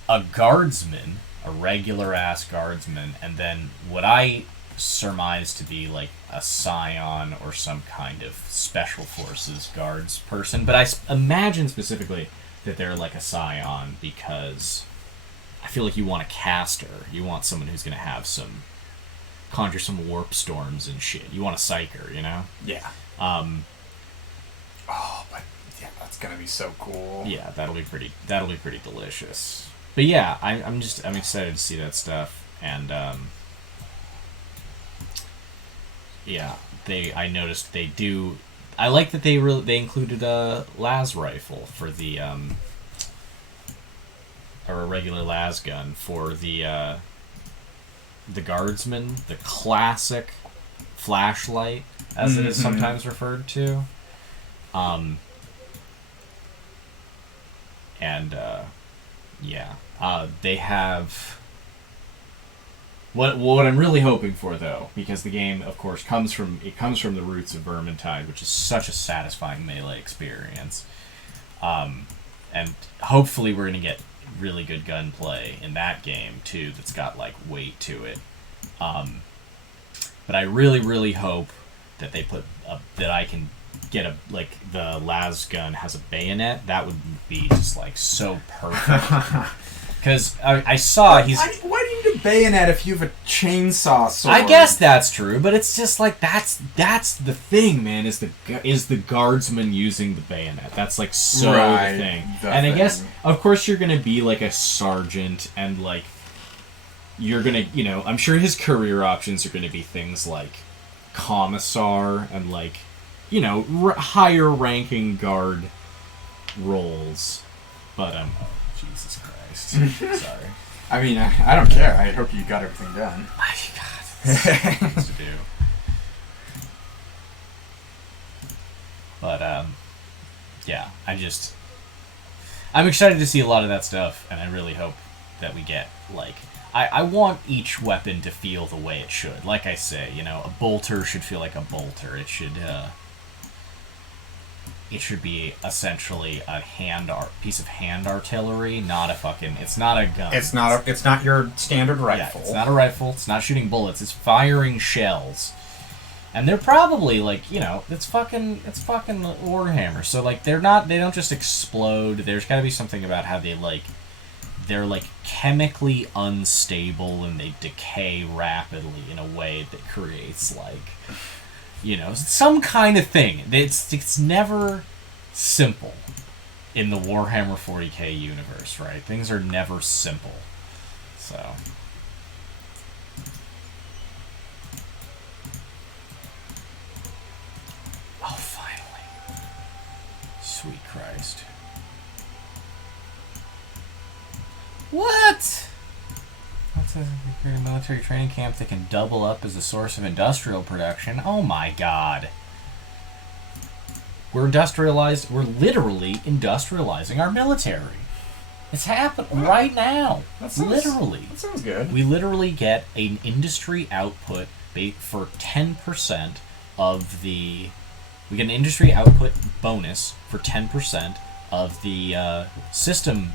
a Guardsman, a regular ass Guardsman, and then what I surmise to be like a Scion or some kind of special forces guards person, but I imagine specifically that they're like a Scion because I feel like you want a caster. You want someone who's going to have conjure some warp storms and shit. You want a psyker, you know? Yeah. But yeah, that's gonna be so cool. Yeah, that'll be pretty delicious. But yeah, I'm excited to see that stuff, and yeah, I noticed they do. I like that they included a las rifle for the or a regular las gun for the Guardsman, the classic flashlight, as it is sometimes referred to. They have. What I'm really hoping for, though, because the game, of course, comes from the roots of Vermintide, which is such a satisfying melee experience, and hopefully we're gonna get really good gunplay in that game too. That's got like weight to it, but I really, really hope that they put that I can get the las gun has a bayonet. That would be just like so perfect. Because I saw he's. Why do you need a bayonet if you have a chainsaw sword? I guess that's true, but it's just like that's the thing, man. Is the Guardsman using the bayonet? That's like so the thing. I guess of course you're gonna be like a sergeant, and like you're gonna I'm sure his career options are gonna be things like commissar and like higher ranking guard roles, but Jesus Christ. Sorry. I mean, I don't care. I hope you got everything done. My God, things to do. But yeah, I'm excited to see a lot of that stuff, and I really hope that we get like. I want each weapon to feel the way it should. Like I say, a bolter should feel like a bolter. It should be essentially a piece of hand artillery, not a fucking. It's not a gun. It's not your standard rifle. Yeah, it's not a rifle. It's not shooting bullets. It's firing shells, and they're probably like it's fucking Warhammer. So like they don't just explode. There's got to be something about how they're like chemically unstable and they decay rapidly in a way that creates like. Some kind of thing. It's never simple in the Warhammer 40k universe, right? Things are never simple. So. Oh, finally. Sweet Christ. What? That says if you create a military training camp that can double up as a source of industrial production. Oh my God. We're literally industrializing our military. It's happening right now. That sounds good. We literally get an industry output for 10% of the... We get an industry output bonus for 10% of the system,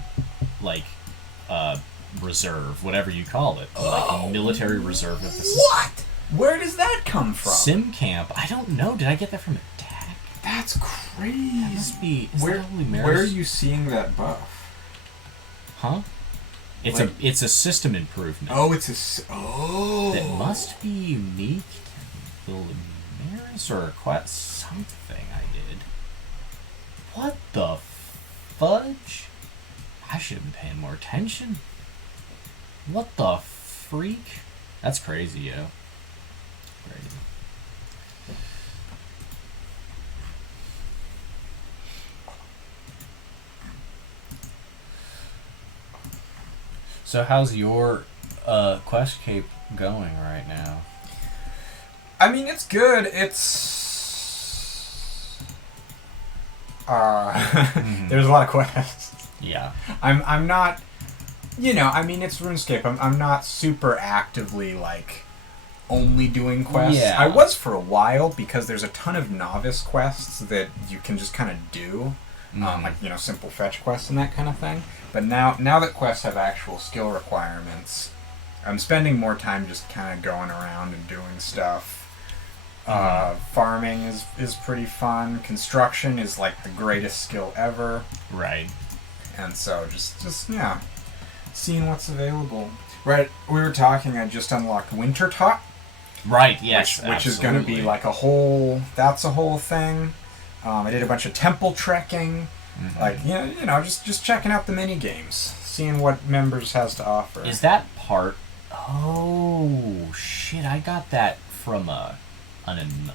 reserve, whatever you call it, like military reserve of the system. What? Where does that come from? Sim camp. I don't know. Did I get that from a deck? That's crazy. That must be. Where are you seeing that buff? Huh? It's a system improvement. Oh, That must be unique to the Luminaris or a quest something I did. the fudge? I should have been paying more attention. What the freak? That's crazy, yo. Crazy. So how's your quest cape going right now? I mean, it's good. It's there's a lot of quests. Yeah. I'm not, I mean, it's RuneScape. I'm not super actively like only doing quests. Yeah. I was for a while because there's a ton of novice quests that you can just kind of do, like simple fetch quests and that kind of thing. But now that quests have actual skill requirements, I'm spending more time just kind of going around and doing stuff. Farming is pretty fun. Construction is like the greatest skill ever. Right. And so just seeing what's available. Right, we were talking. I just unlocked Winter Top. Right. Yes. Which is going to be like a whole thing. I did a bunch of temple trekking. Like just checking out the mini games, seeing what Members has to offer. Is that part? Oh shit! I got that from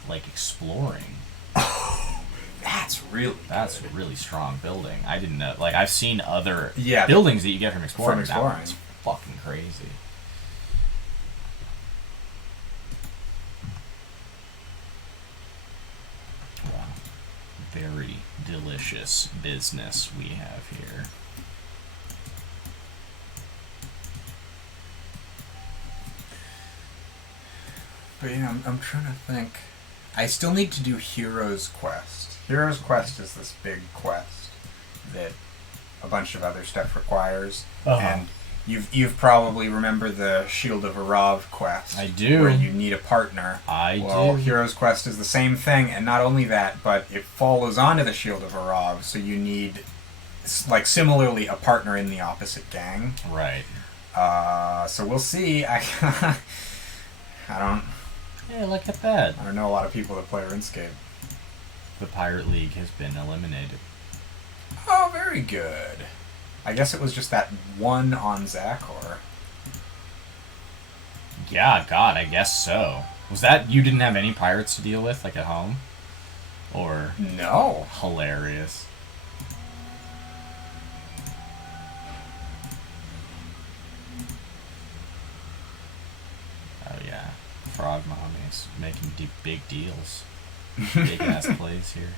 like exploring. Oh, that's really strong building. I didn't know. Like I've seen other Yeah, buildings that you get from exploring. From exploring. That one's fucking crazy. Wow. Very delicious business we have here. But I'm trying to think. I still need to do Hero's Quest. Hero's Quest is this big quest that a bunch of other stuff requires. And you've probably remember the Shield of Arav quest. I do. Where you need a partner. Well, Hero's Quest is the same thing, and not only that, but it follows onto the Shield of Arav, so you need, like, similarly a partner in the opposite gang. Right. So we'll see. I don't... Yeah, look at that. I don't know a lot of people that play RuneScape. The Pirate League has been eliminated. Oh, very good. I guess it was just that one on Zachor. Yeah, God, I guess so. Was that you didn't have any pirates to deal with, like at home? Or no? Hilarious. Oh yeah, Frog Mommy's making big deals. Big ass plays here.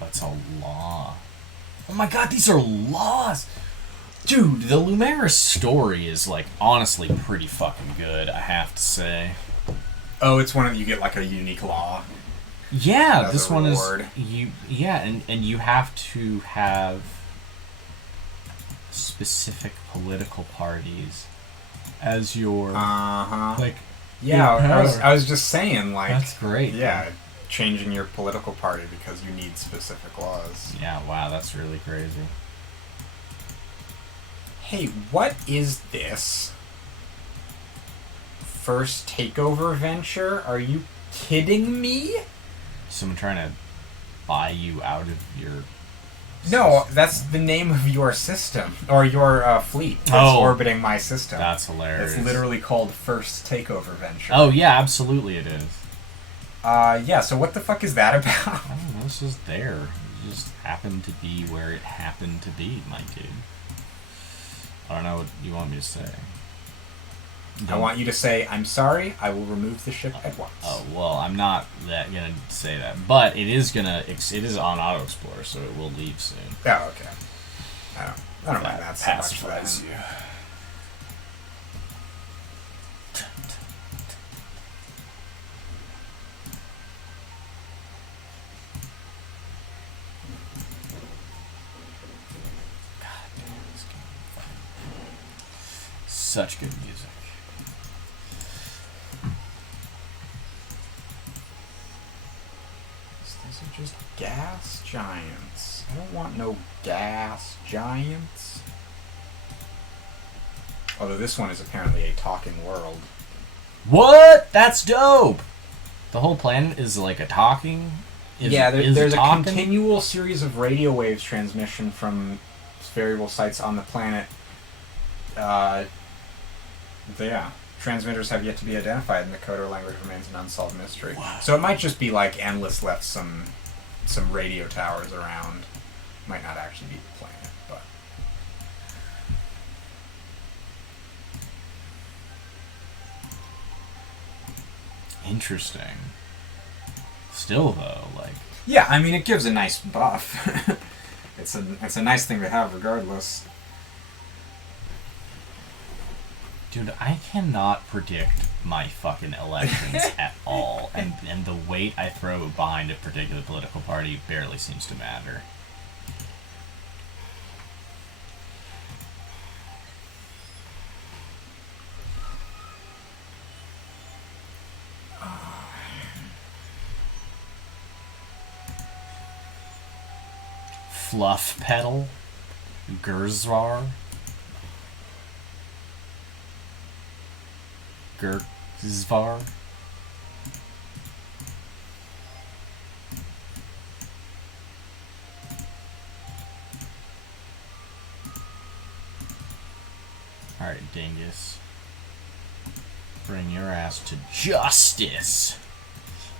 That's a law. Oh my god, these are laws! Dude, the Lumeris story is, like, honestly pretty fucking good, I have to say. Oh, it's one of you get, like, a unique law. Yeah, this one is... and you have to have specific political parties as your... Like... Yeah, I was just saying, like... That's great. Yeah, changing your political party because you need specific laws. Yeah, wow, that's really crazy. Hey, what is this? First takeover venture? Are you kidding me? Someone trying to buy you out of your... No, that's the name of your system. Or your fleet that's orbiting my system. That's hilarious. It's literally called First Takeover Venture. Oh, yeah, absolutely it is. Yeah, so what the fuck is that about? I don't know, it's just there. It just happened to be where it happened to be, my dude. I don't know what you want me to say. I want you to say, I'm sorry, I will remove the ship at once. Oh, well, I'm not gonna say that. But it is on Auto Explorer, so it will leave soon. Oh, okay. I don't mind that so much pacifies then. you. God damn, this game. Such good music. These are just gas giants. I don't want no gas giants. Although this one is apparently a talking world. What? That's dope! The whole planet is like a talking... There's a continual series of radio waves transmission from variable sites on the planet. Transmitters have yet to be identified, and the code or language remains an unsolved mystery. Wow. So it might just be like Endless left some radio towers around. Might not actually be the planet, but... Interesting. Still, though, like... Yeah, I mean, it gives a nice buff. It's a nice thing to have, regardless. Dude, I cannot predict my fucking elections at all, and the weight I throw behind a particular political party barely seems to matter. Fluff Petal, Gurzvar, Gurzvar. Alright, dingus. Bring your ass to justice.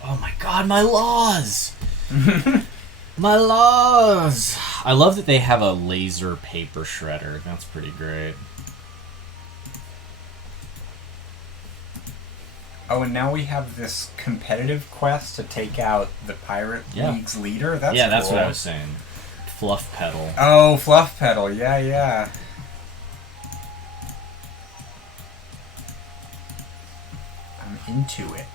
Oh my god, my laws! My laws! I love that they have a laser paper shredder. That's pretty great. Oh, and now we have this competitive quest to take out the Pirate League's leader? That's that's cool. what I was saying. Fluff Petal. Oh, Fluff Petal. Yeah. I'm into it.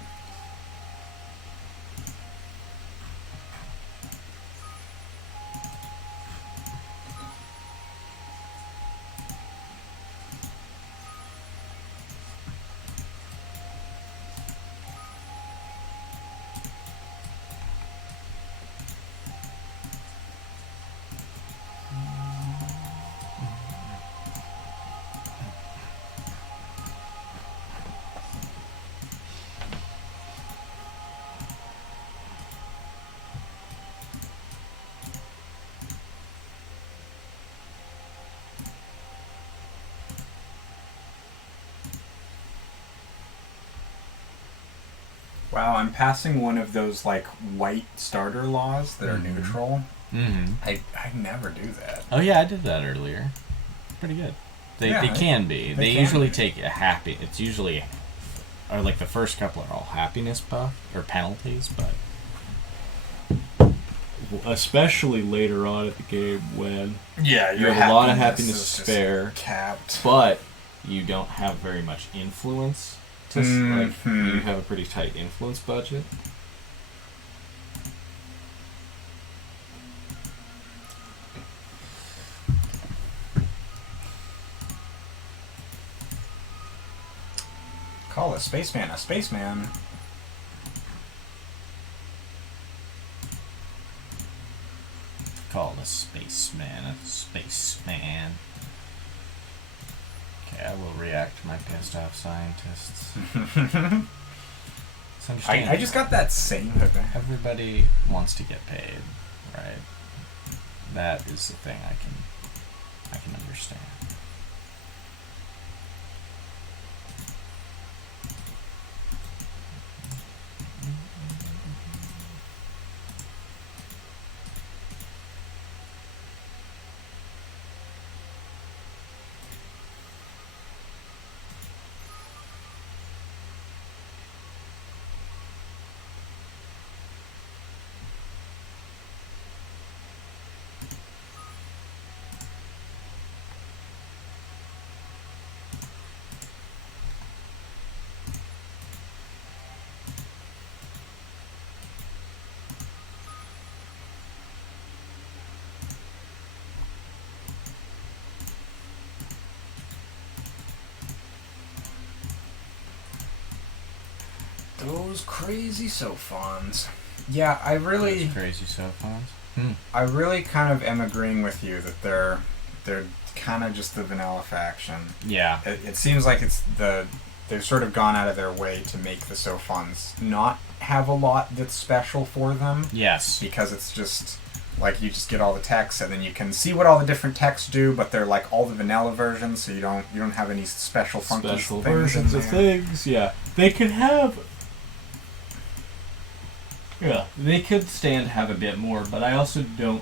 Wow, I'm passing one of those, like, white starter laws that are neutral. Mm-hmm. I never do that. Oh yeah, I did that earlier. Pretty good. They can be. They usually take a happy... It's usually... Or, like, the first couple are all happiness buff, or penalties, but... Especially later on at the game when... Yeah, you have a lot of happiness to spare, capped. but you don't have very much influence. You have a pretty tight influence budget. Call a spaceman a spaceman. Call a spaceman a spaceman. Okay, I will react to my pissed off scientists. I just got that same event. Everybody wants to get paid, right? That is the thing I can understand. Those crazy sophons. Yeah, I really... Those crazy sophons? I really kind of am agreeing with you that they're kind of just the vanilla faction. Yeah. It seems like they've sort of gone out of their way to make the So Funs not have a lot that's special for them. Yes. Because it's just like you just get all the text and then you can see what all the different texts do, but they're like all the vanilla versions, so you don't have any special funky special things versions in of there. things. Yeah, they could have. Yeah, they could stand to have a bit more, but I also don't.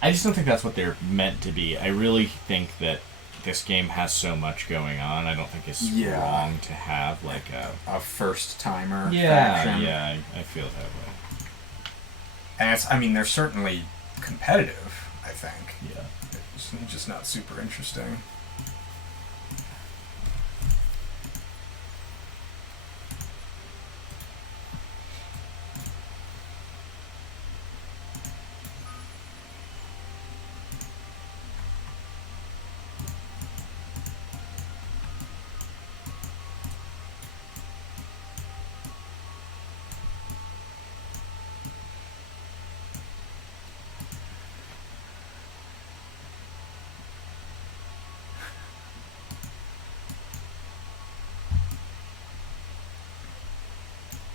I just don't think that's what they're meant to be. I really think that this game has so much going on. I don't think it's wrong to have like a first timer. Faction. Yeah, I feel that way. And they're certainly competitive, I think. Yeah. It's just not super interesting.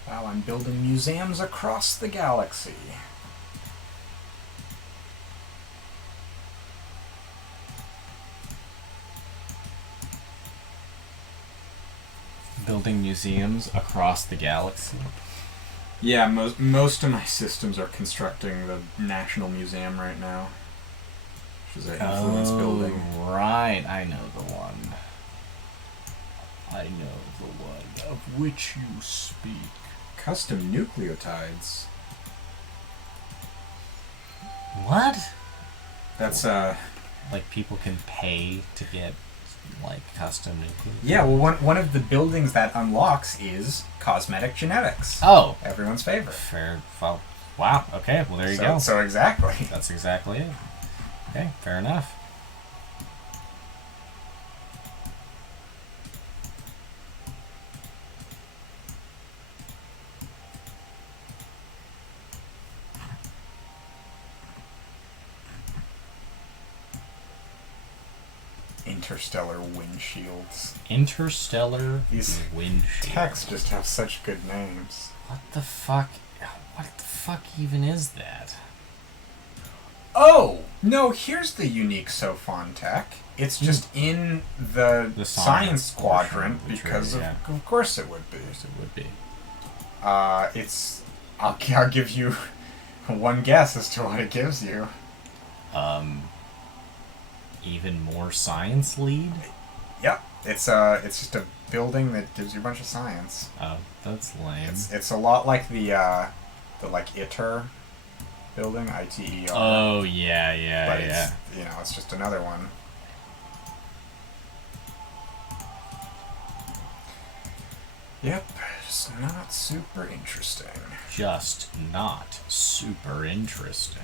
Wow, I'm building museums across the galaxy. Building museums across the galaxy. Yeah, most of my systems are constructing the National Museum right now, which is an influence building. Right, I know the one. I know the one of which you speak. Custom nucleotides. What? That's like people can pay to get like custom nucleotides. Yeah, well, one of the buildings that unlocks is cosmetic genetics. Oh, everyone's favorite. Fair. Well, wow. Okay. Well, there you go. So exactly. That's exactly it. Okay. Fair enough. Interstellar windshields. Interstellar These windshields. Techs just have such good names. What the fuck? What the fuck even is that? Oh! No, here's the unique SoFon tech. It's just in the science quadrant because of course it would be. It would be. I'll give you one guess as to what it gives you. Even more science lead? Yep. It's just a building that gives you a bunch of science. Oh, that's lame. It's a lot like the like ITER building, ITER. Oh yeah. But it's just another one. Yep, just not super interesting. Just not super interesting.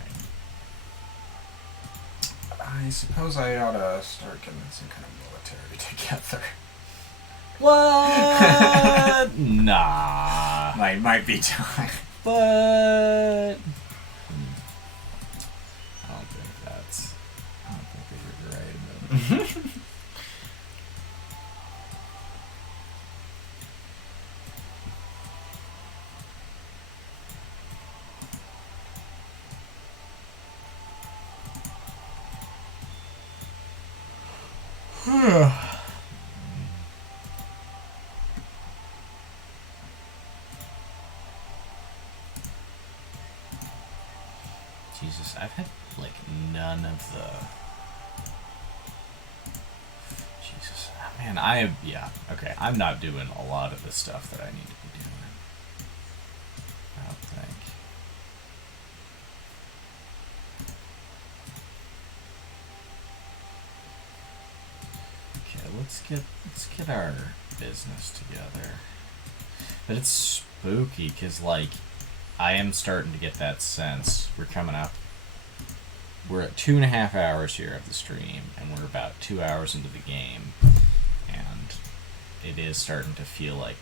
I suppose I ought to start getting some kind of military together. What? Nah. Might be time. But I don't think that you're right. Jesus, I've had like none of the. Jesus, man, okay. I'm not doing a lot of the stuff that I need to be doing. I don't think. Okay, let's get our business together. But it's spooky because like I am starting to get that sense. We're coming up. We're at 2.5 hours here of the stream, and we're about 2 hours into the game, and it is starting to feel like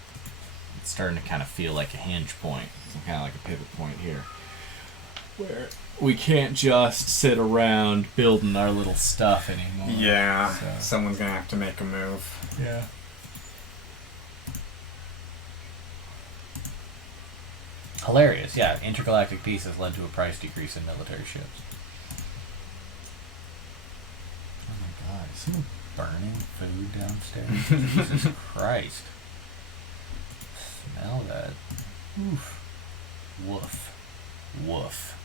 it's starting to kind of feel like a hinge point, kind of like a pivot point here. where we can't just sit around building our little stuff anymore. Yeah, so. Someone's gonna have to make a move. Yeah. Hilarious, yeah. Intergalactic peace has led to a price decrease in military ships. Oh my god, is someone burning food downstairs? Jesus Christ. Smell that. Oof. Woof. Woof.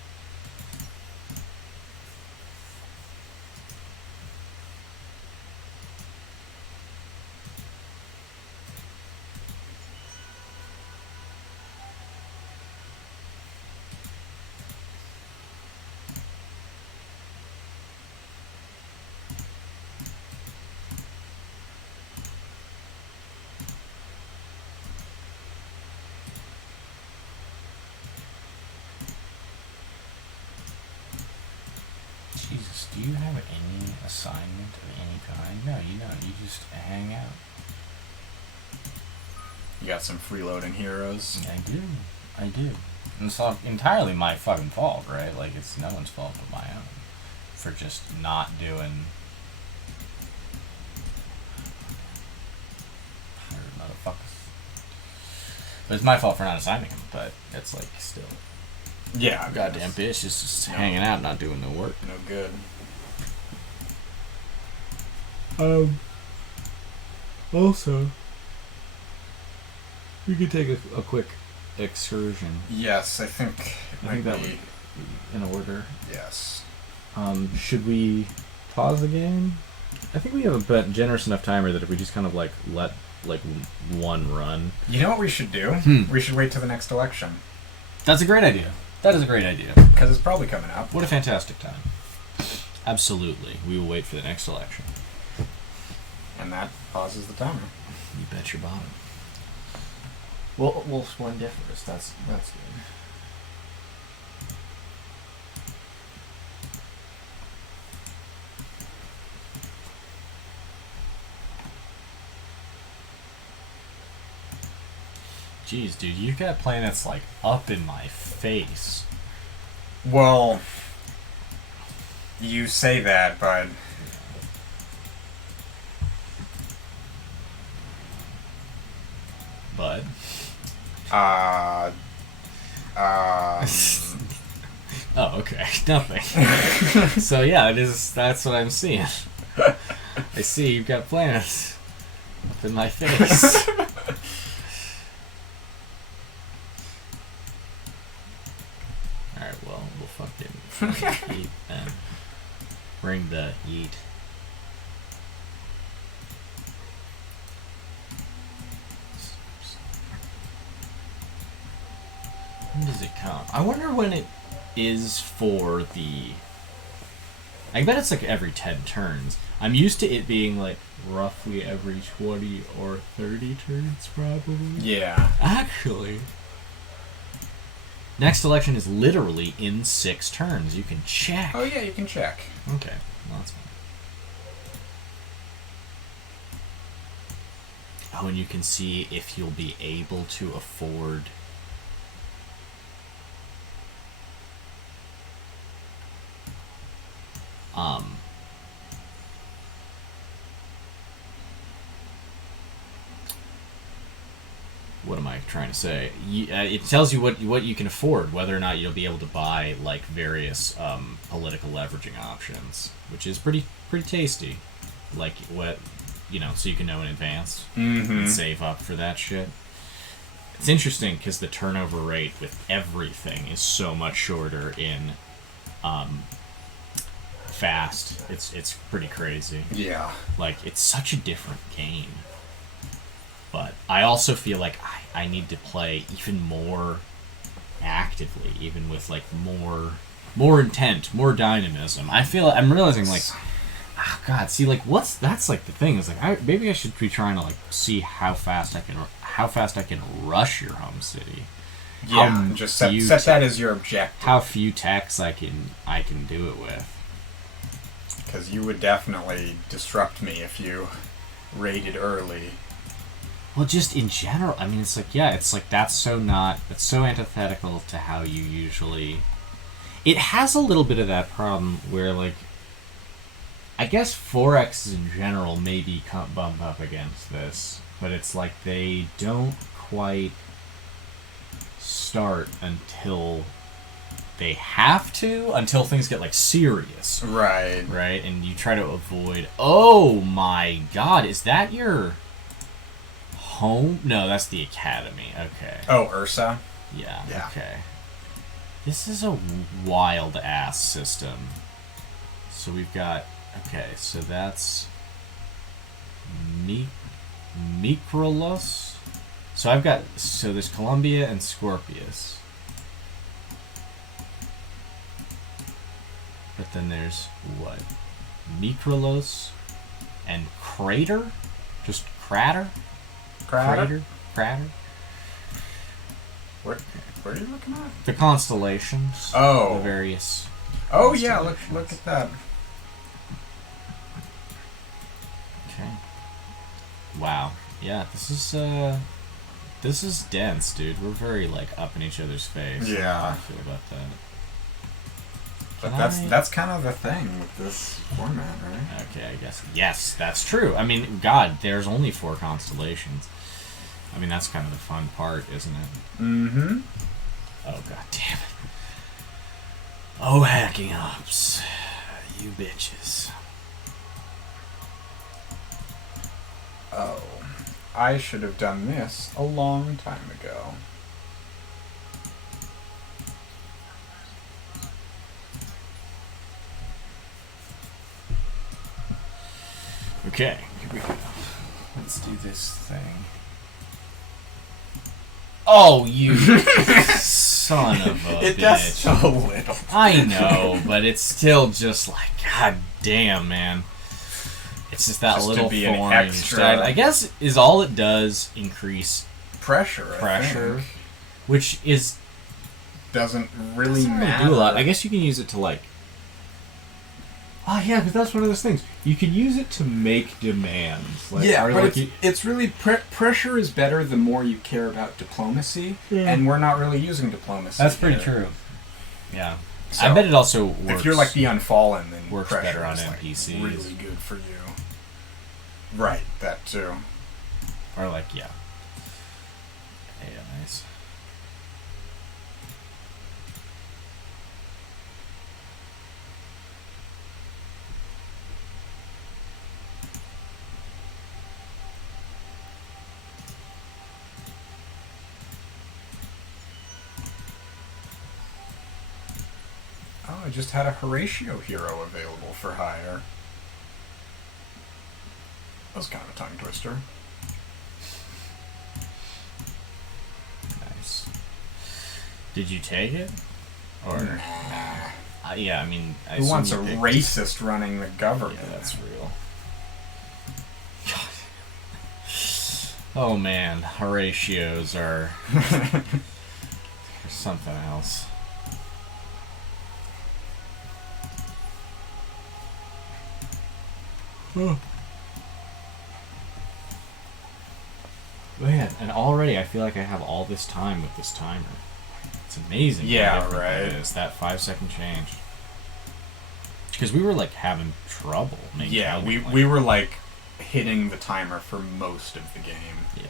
Jesus, do you have any assignment of any kind? No, you don't. You just hang out. You got some freeloading heroes. I do. And it's all entirely my fucking fault, right? Like, it's no one's fault but my own. For just not doing... Motherfuckers. But it's my fault for not assigning him, but it's like, still... Yeah. Goddamn bitch is just hanging out, not doing no work. No good. Also, we could take a quick excursion. Yes, I think it might that be would be in order. Yes. Should we pause the game? I think we have a generous enough timer that if we just kind of like let like one run. You know what we should do? We should wait till the next election. That's a great idea. That is a great idea. Because it's probably coming up. What a fantastic time. Absolutely. We will wait for the next election. And that pauses the timer. You bet your bottom. We'll splendiferous. That's good. Jeez, dude, you got planets like up in my face. Well, you say that, but... But? Oh, okay. Nothing. So yeah, that's what I'm seeing. I see you've got planets up in my face. Alright, well, we'll fucking eat then. Bring the eat. When does it count? I wonder when it is for the... I bet it's like every 10 turns. I'm used to it being like roughly every 20 or 30 turns, probably. Yeah. Actually... Next election is literally in 6 turns. You can check. Oh yeah, you can check. Okay, well, that's fine. Oh, and you can see if you'll be able to afford... what am I trying to say? It tells you what you can afford, whether or not you'll be able to buy like various political leveraging options, which is pretty tasty. Like what, so you can know in advance and save up for that shit. It's interesting because the turnover rate with everything is so much shorter in fast. It's pretty crazy. Yeah. Like it's such a different game. But I also feel like I need to play even more actively, even with like more intent, more dynamism. I'm realizing like, oh God, see like that's like the thing is like maybe I should be trying to like see how fast I can rush your home city. Yeah, just set that as your objective. How few techs I can do it with. Because you would definitely disrupt me if you raided early. Well, just in general, I mean, it's like, yeah, it's like that's so antithetical to how you usually... It has a little bit of that problem where, like, I guess 4X in general maybe bump up against this, but it's like they don't quite start until they have to, until things get, like, serious. Right. Right? And you try to avoid... Oh my god, is that your home? No, that's the academy. Okay. Oh, Ursa? Yeah, Yeah. okay. This is a wild-ass system. So we've got... Okay, so that's... Microlos? So I've got... So there's Columbia and Scorpius. But then there's what? Microlos and Crater? Just Crater? Crater? Crater? What are you looking at? The constellations. Oh. The various... Oh, yeah, look at that. Okay. Wow. Yeah, this is dense, dude. We're very, like, up in each other's face. Yeah. How do I feel about that? But that's kind of the thing with this format, right? Okay, I guess. Yes, that's true. I mean, God, there's only 4 constellations. I mean, that's kind of the fun part, isn't it? Mm-hmm. Oh, God damn it. Oh, hacking ops. You bitches. Oh. I should have done this a long time ago. Okay, here we go. Let's do this thing. Oh, you son of a bitch. Does so little. I know, but it's still just like, god damn, man. It's just that Just to little be an thorn. extra- I guess is all it does increase Pressure, I think. which is Doesn't really doesn't really matter. do a lot. I guess you can use it to like. Oh yeah, but that's one of those things. You can use it to make demands. Like, Yeah, or but like it's really... pressure is better the more you care about diplomacy, Yeah. and we're not really using diplomacy. that's pretty here. true. Yeah, So, I bet it also works. If you're like the Unfallen, then works pressure better on is like NPCs. really good for you. Right, that too. Or like, yeah. Yeah, nice. Oh, I just had a Horatio hero available for hire. That was kind of a tongue twister. Nice. Did you take it? Or yeah, I mean, I Who wants a assume you picked- racist running the government? Yeah, that's real. God. Oh man, Horatios are something else. Man, and already I feel like I have all this time with this timer. It's amazing. Yeah, how different right. that is, that 5-second change. Because we were like having trouble. Yeah, maintaining, we were like hitting the timer for most of the game. Yeah.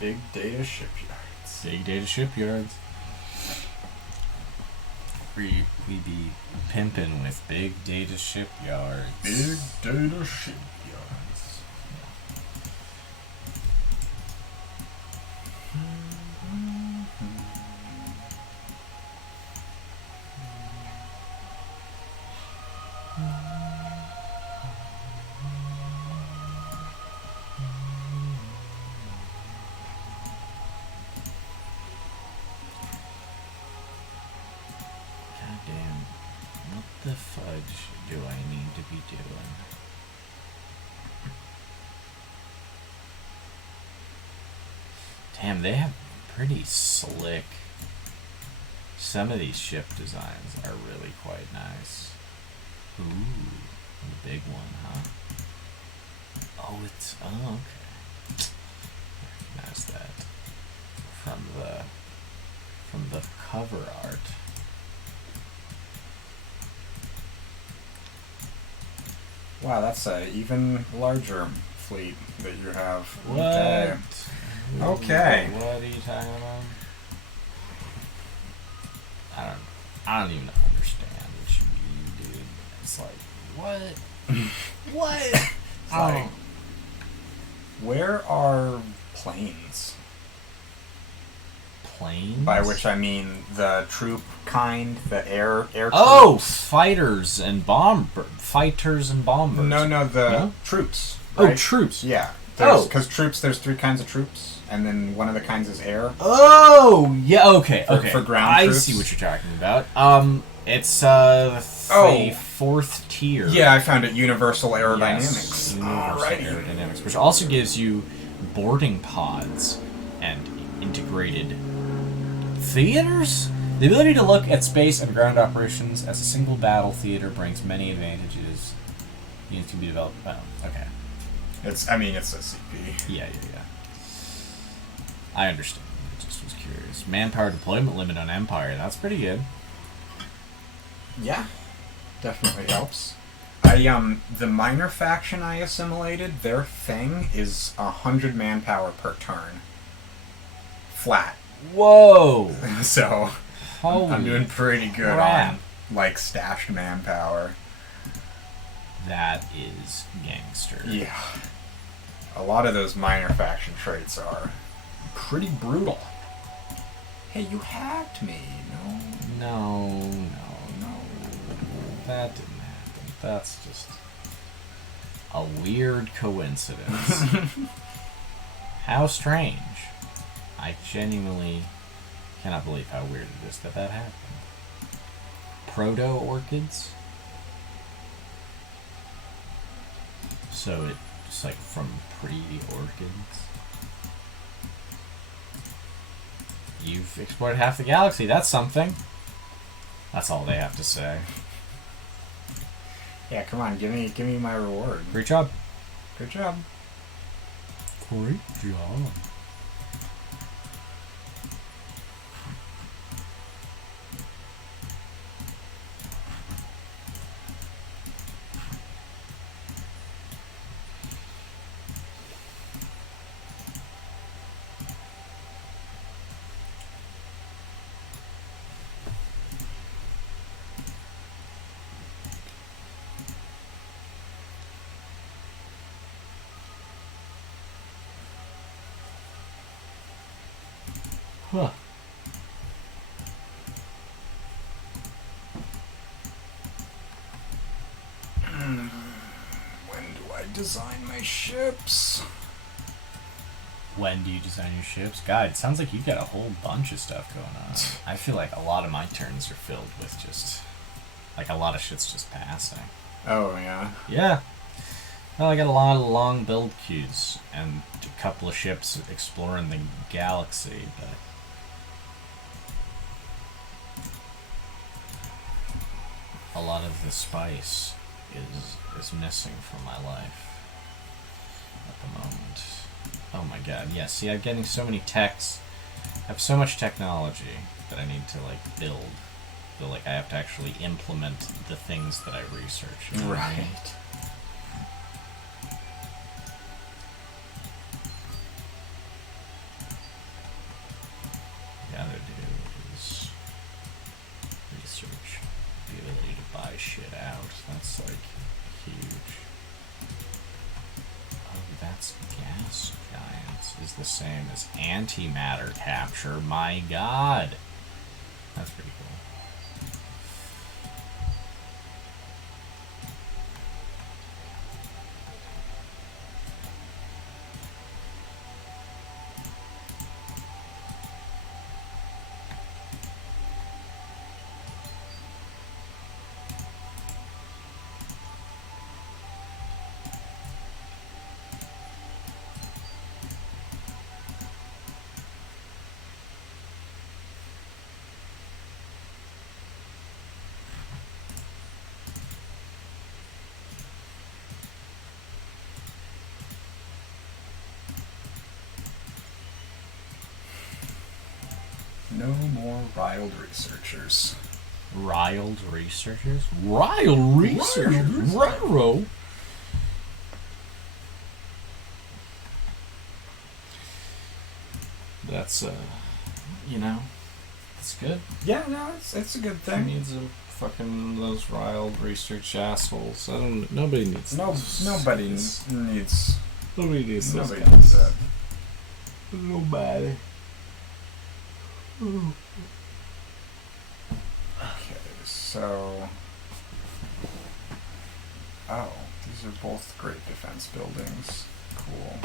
Big data shipyards. Big data shipyards. We be pimping with big data shipyards. Big data shipyards. Goddamn. What the fudge do I need to be doing? Damn, they have pretty slick. Some of these ship designs are really quite nice. Ooh. big one, huh? Oh, it's... Oh, okay. I recognize that from the cover art. Wow, that's a even larger fleet that you have. What? Okay. What are you talking about? I don't even understand what you mean, dude. It's like, what? What? It's like, where are planes? Planes? By which I mean the troop kind, the air troops. Oh, fighters and bombers. No, the No? troops. Oh, Right? troops. Yeah. Oh. Because troops, there's 3 kinds of troops, and then one of the kinds is air. Oh, yeah, okay. For ground I troops. see what you're talking about. It's the 4th tier. Yeah, I found it. Universal Aerodynamics. Yes, Universal Alrighty. Aerodynamics, which also gives you boarding pods and integrated theaters? The ability to look at space and ground operations as a single battle theater brings many advantages. Units can be developed. Oh, okay. It's a CP. Yeah. I understand. I just was curious. Manpower deployment limit on Empire. That's pretty good. Yeah, definitely helps. The minor faction I assimilated, their thing is 100 manpower per turn. Flat. Whoa! So, Holy I'm doing pretty good crap. on, like, stashed manpower. That is gangster. Yeah. A lot of those minor faction traits are pretty brutal. Hey, you hacked me. No. That didn't happen. That's just a weird coincidence. How strange. I genuinely cannot believe how weird it is that happened. Proto-orchids? So it's like from pre-orchids? You've explored half the galaxy, that's something. That's all they have to say. Yeah, come on, give me my reward. Great job. Good job. Great job. Huh. When do I design my ships? When do you design your ships? God, it sounds like you've got a whole bunch of stuff going on. I feel like a lot of my turns are filled with just... like, a lot of shit's just passing. Oh, yeah. Yeah. Well, I got a lot of long build queues, and a couple of ships exploring the galaxy, but... a lot of the spice is missing from my life at the moment. Oh my god, yeah, see, I'm getting so many techs. I have so much technology that I need to, like, build. Feel like I have to actually implement the things that I research. You know what I mean? Right. Gotta do is research the ability to buy shit out. That's like huge. Oh, that's gas giants is the same as antimatter capture. My god. That's pretty cool. No more riled researchers. Riled researchers? Riled researchers? Rilo? That's, it's good. Yeah, no, it's a good Who thing. needs fucking those riled research assholes? Nobody needs those. Nobody needs those Nobody guys. needs that. Nobody. Okay, so... Oh, these are both great defense buildings. Cool.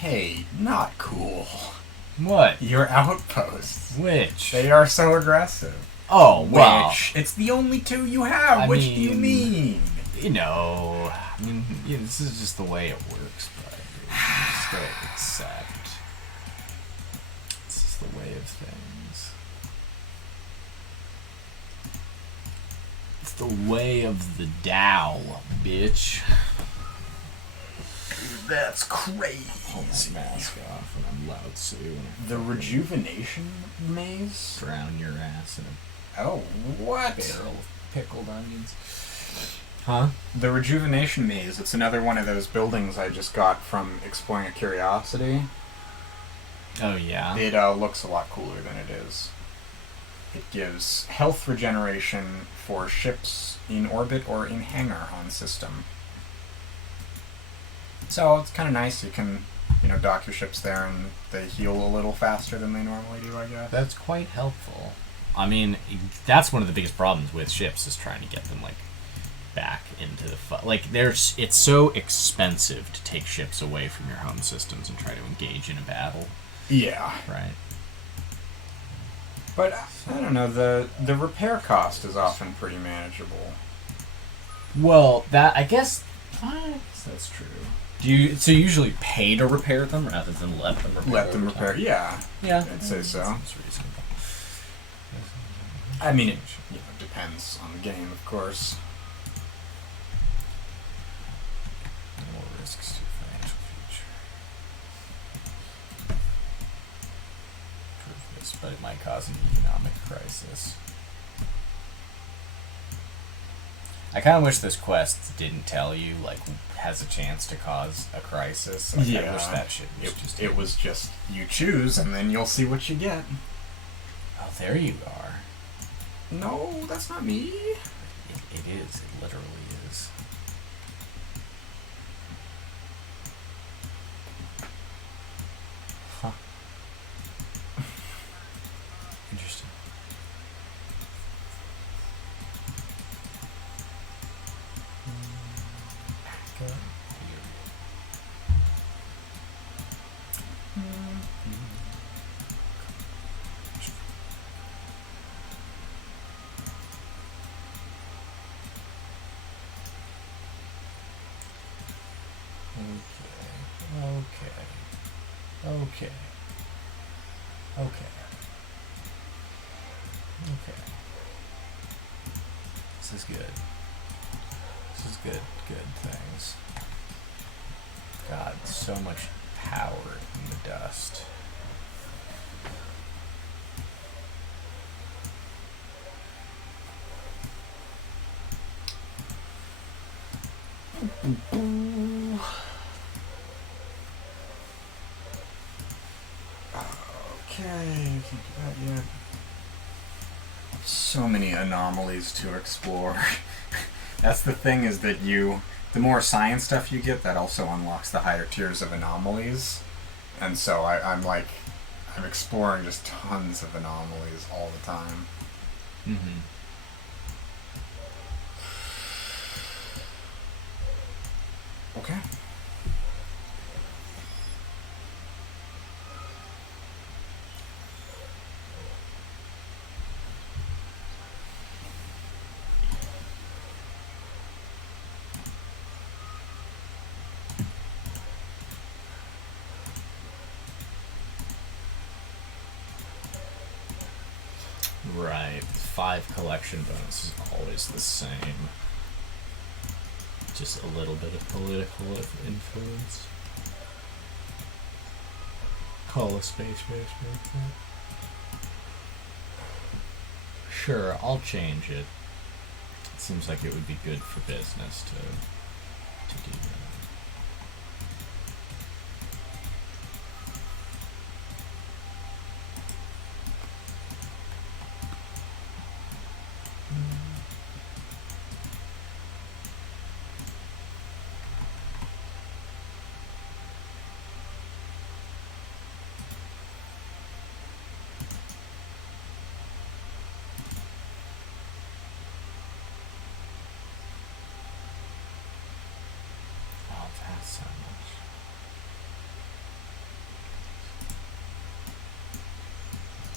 Hey, not cool. What? Your outposts. Which? They are so aggressive. Oh, well. Which? It's the only two you have. Which do you mean? This is just the way it works, but just gotta accept. It's just the way of things. It's the way of the Tao, bitch. That's crazy. Pull my mask off and I'm loud too. The rejuvenation maze? Drown your ass in a Oh, what? barrel of pickled onions. Huh? The rejuvenation maze. It's another one of those buildings I just got from Exploring a Curiosity. Oh, yeah? It looks a lot cooler than it is. It gives health regeneration for ships in orbit or in hangar on system. So it's kind of nice. You can, dock your ships there and they heal a little faster than they normally do, I guess. That's quite helpful. I mean, that's one of the biggest problems with ships is trying to get them, back into the fight. It's so expensive to take ships away from your home systems and try to engage in a battle. Yeah. Right. But, I don't know, the repair cost is often pretty manageable. Well, I guess that's true. Do you usually pay to repair them rather than let them repair? Let them repair, yeah. Yeah, I'd say so. That's reasonable. I mean, it depends on the game, of course. More risks to financial future. Prove this, but it might cause an economic crisis. I kind of wish this quest didn't tell you, has a chance to cause a crisis. I wish that shit was It was just, you choose, and then you'll see what you get. Oh, there you are. No, that's not me. It is. It literally is. Huh. Interesting. Okay. Okay. This is good. This is good things. God, so much power in the dust. Okay, can't do that yet. So many anomalies to explore. That's the thing, is that the more science stuff you get, that also unlocks the higher tiers of anomalies. And so I'm exploring just tons of anomalies all the time. Mm-hmm. Okay. Right. 5 collection bonus is always the same. Just a little bit of political influence. Call a space. Sure, I'll change it. It seems like it would be good for business to do that.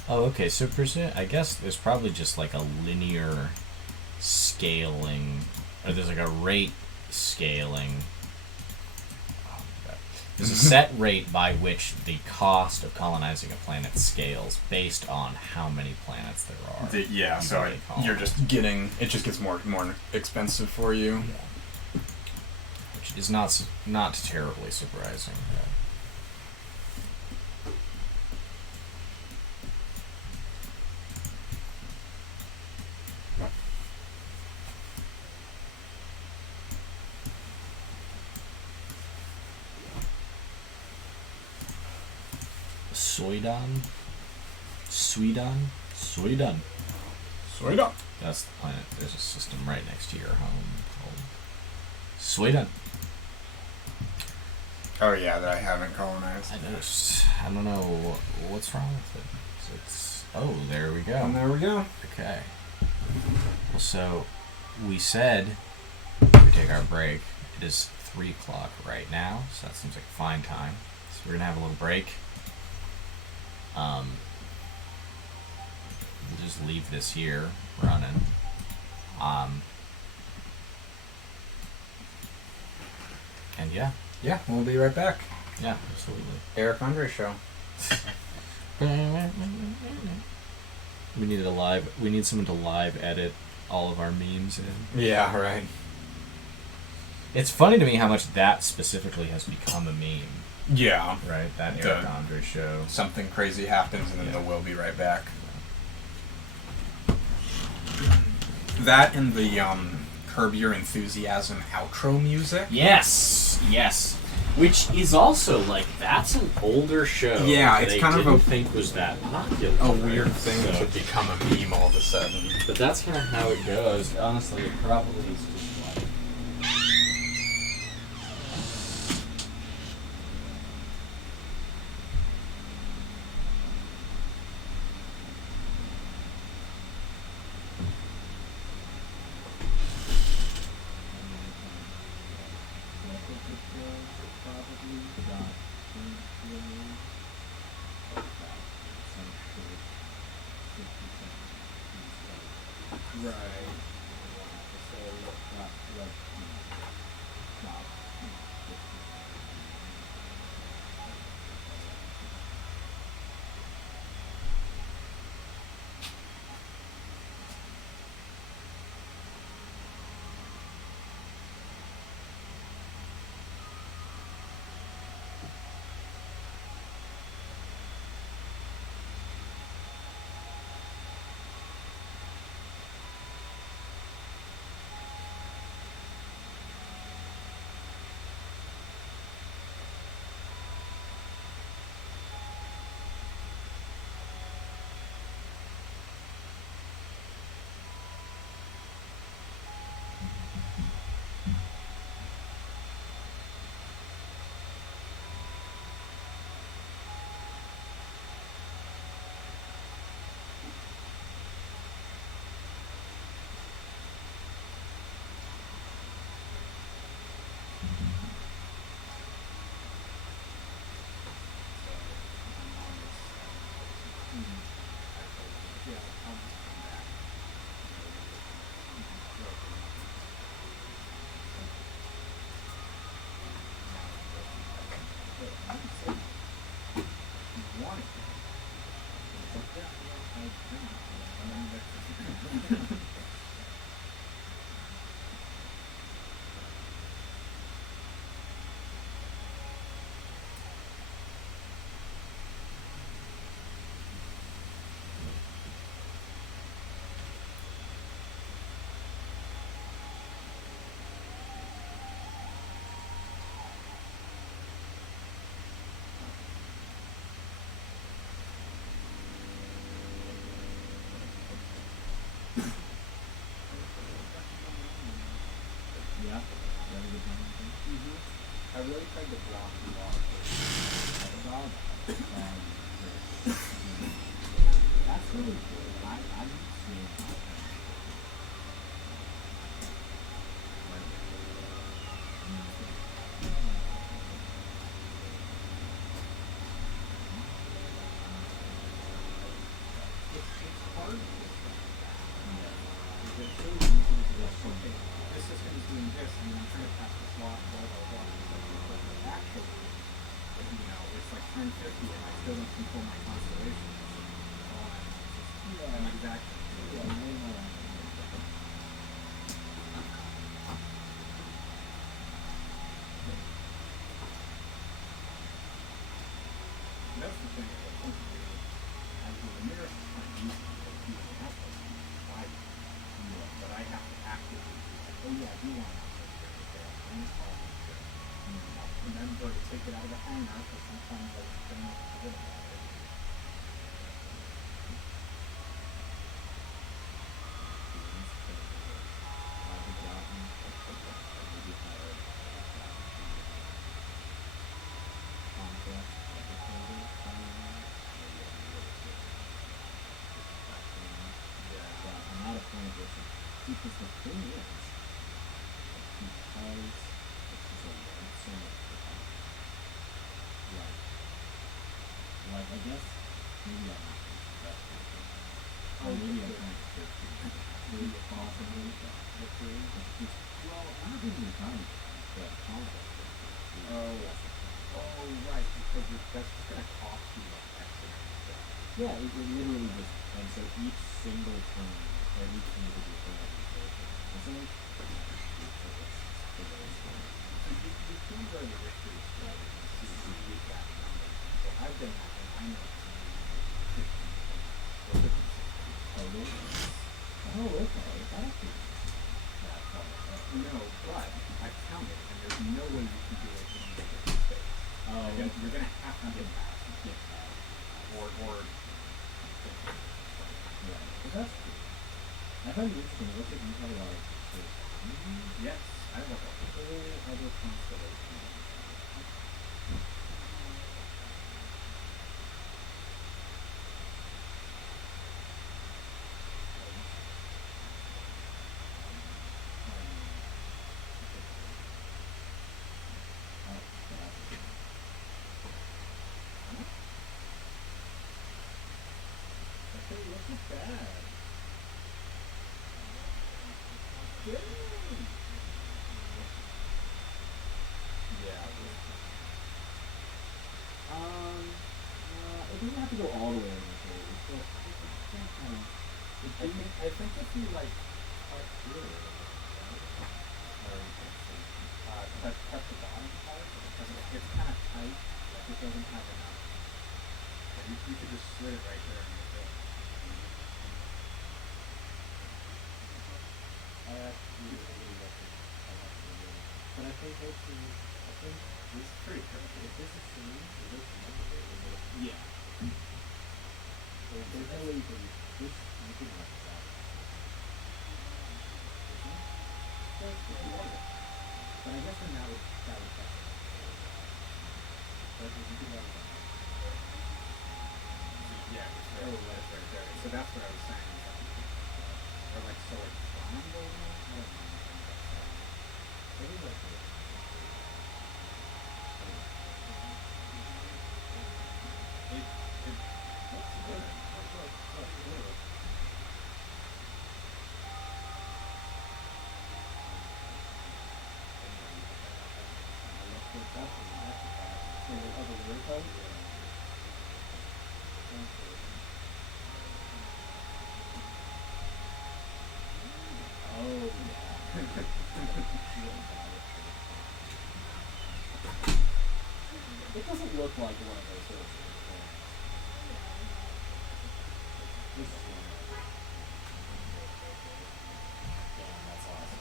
Oh, okay, so I guess there's probably just like a linear scaling, or there's like a rate scaling. There's a set rate by which the cost of colonizing a planet scales based on how many planets there are. You're just getting, it just gets more expensive for you. Yeah. Which is not terribly surprising. Sweden. That's the planet. There's a system right next to your home called Sweden. Oh yeah, that I haven't colonized. I noticed. I don't know what's wrong with it. There we go. And there we go. Okay. Well, so we said we take our break. It is 3 o'clock right now, so that seems like a fine time. So we're gonna have a little break. We'll just leave this here running. And yeah, we'll be right back. yeah, absolutely. Eric Andre Show. We need someone to live edit all of our memes in. Yeah, right. It's funny to me how much that specifically has become a meme. Yeah. Right? That Eric Andre Show. Something crazy happens and then we'll be right back. That and the Curb Your Enthusiasm outro music. Yes. Which is also that's an older show. Yeah, it's kind of think was that popular. A weird thing to become a meme all of a sudden. But that's kind of how it goes. Honestly, it probably is just I really tried to block the water. That's really cool. I'm seeing that. It's hard to get that. It's so easy to do that. Okay, this system is doing this, and I'm trying to pass this law, blah, blah, blah. But actually, it's like turn 50, and I still don't control my constellation. I'm exactly. Yeah, I know that. That's the thing. As the nearest is kind of easy to do an asset, why? But I have to actively do like, oh yeah, I do want to remember to take it out of the hanger, because sometimes I just don't know what to do. Because the thing is, because this is a large so much like I guess maybe I'm not best maybe I'm trying to search maybe possibly victory. Well, I'm not even trying to concept. Oh right, because that's just gonna cost you like X amount of stuff. Yeah, it literally just, and so each single turn, every individual turn so you can go to the victory story to see that number. So I've been at it, I know it's 15 or 56 total. Oh, okay. That actually no, but I counted, and there's no way you can do it in the different space. Oh, you're gonna have to get that. Or yeah, but that's cool. I find it interesting. It looks like you have a lot of yes, I have a whole other constellation. Okay, look at that. Good. Yeah. It doesn't have to go all the way in the hole. I think if you like cut through it, or you can cut the bottom part, because it's kind of tight, like it doesn't have enough. You could just slit it right there in the middle. I actually really like it. But I think actually, this is pretty perfect. If this is seen, it looks like yeah. So there's no way you can this you can have that. But I guess then that would but if you could have that. Yeah, right there. So that's what I was saying. Or like so like triangle. I don't know. Maybe like this. look like one of those hills. Damn, that's awesome.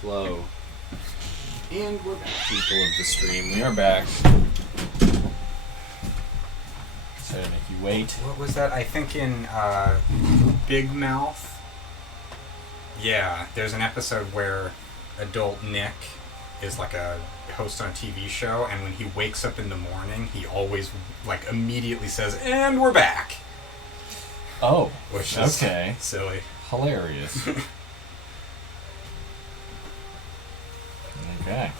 Hello. And we're back, people of the stream. We are back. Sorry to make you wait. What was that? I think in Big Mouth. Yeah, there's an episode where adult Nick is like a host on a TV show, and when he wakes up in the morning, he always like immediately says, "And we're back." Oh, which is okay. Silly. Hilarious. Okay.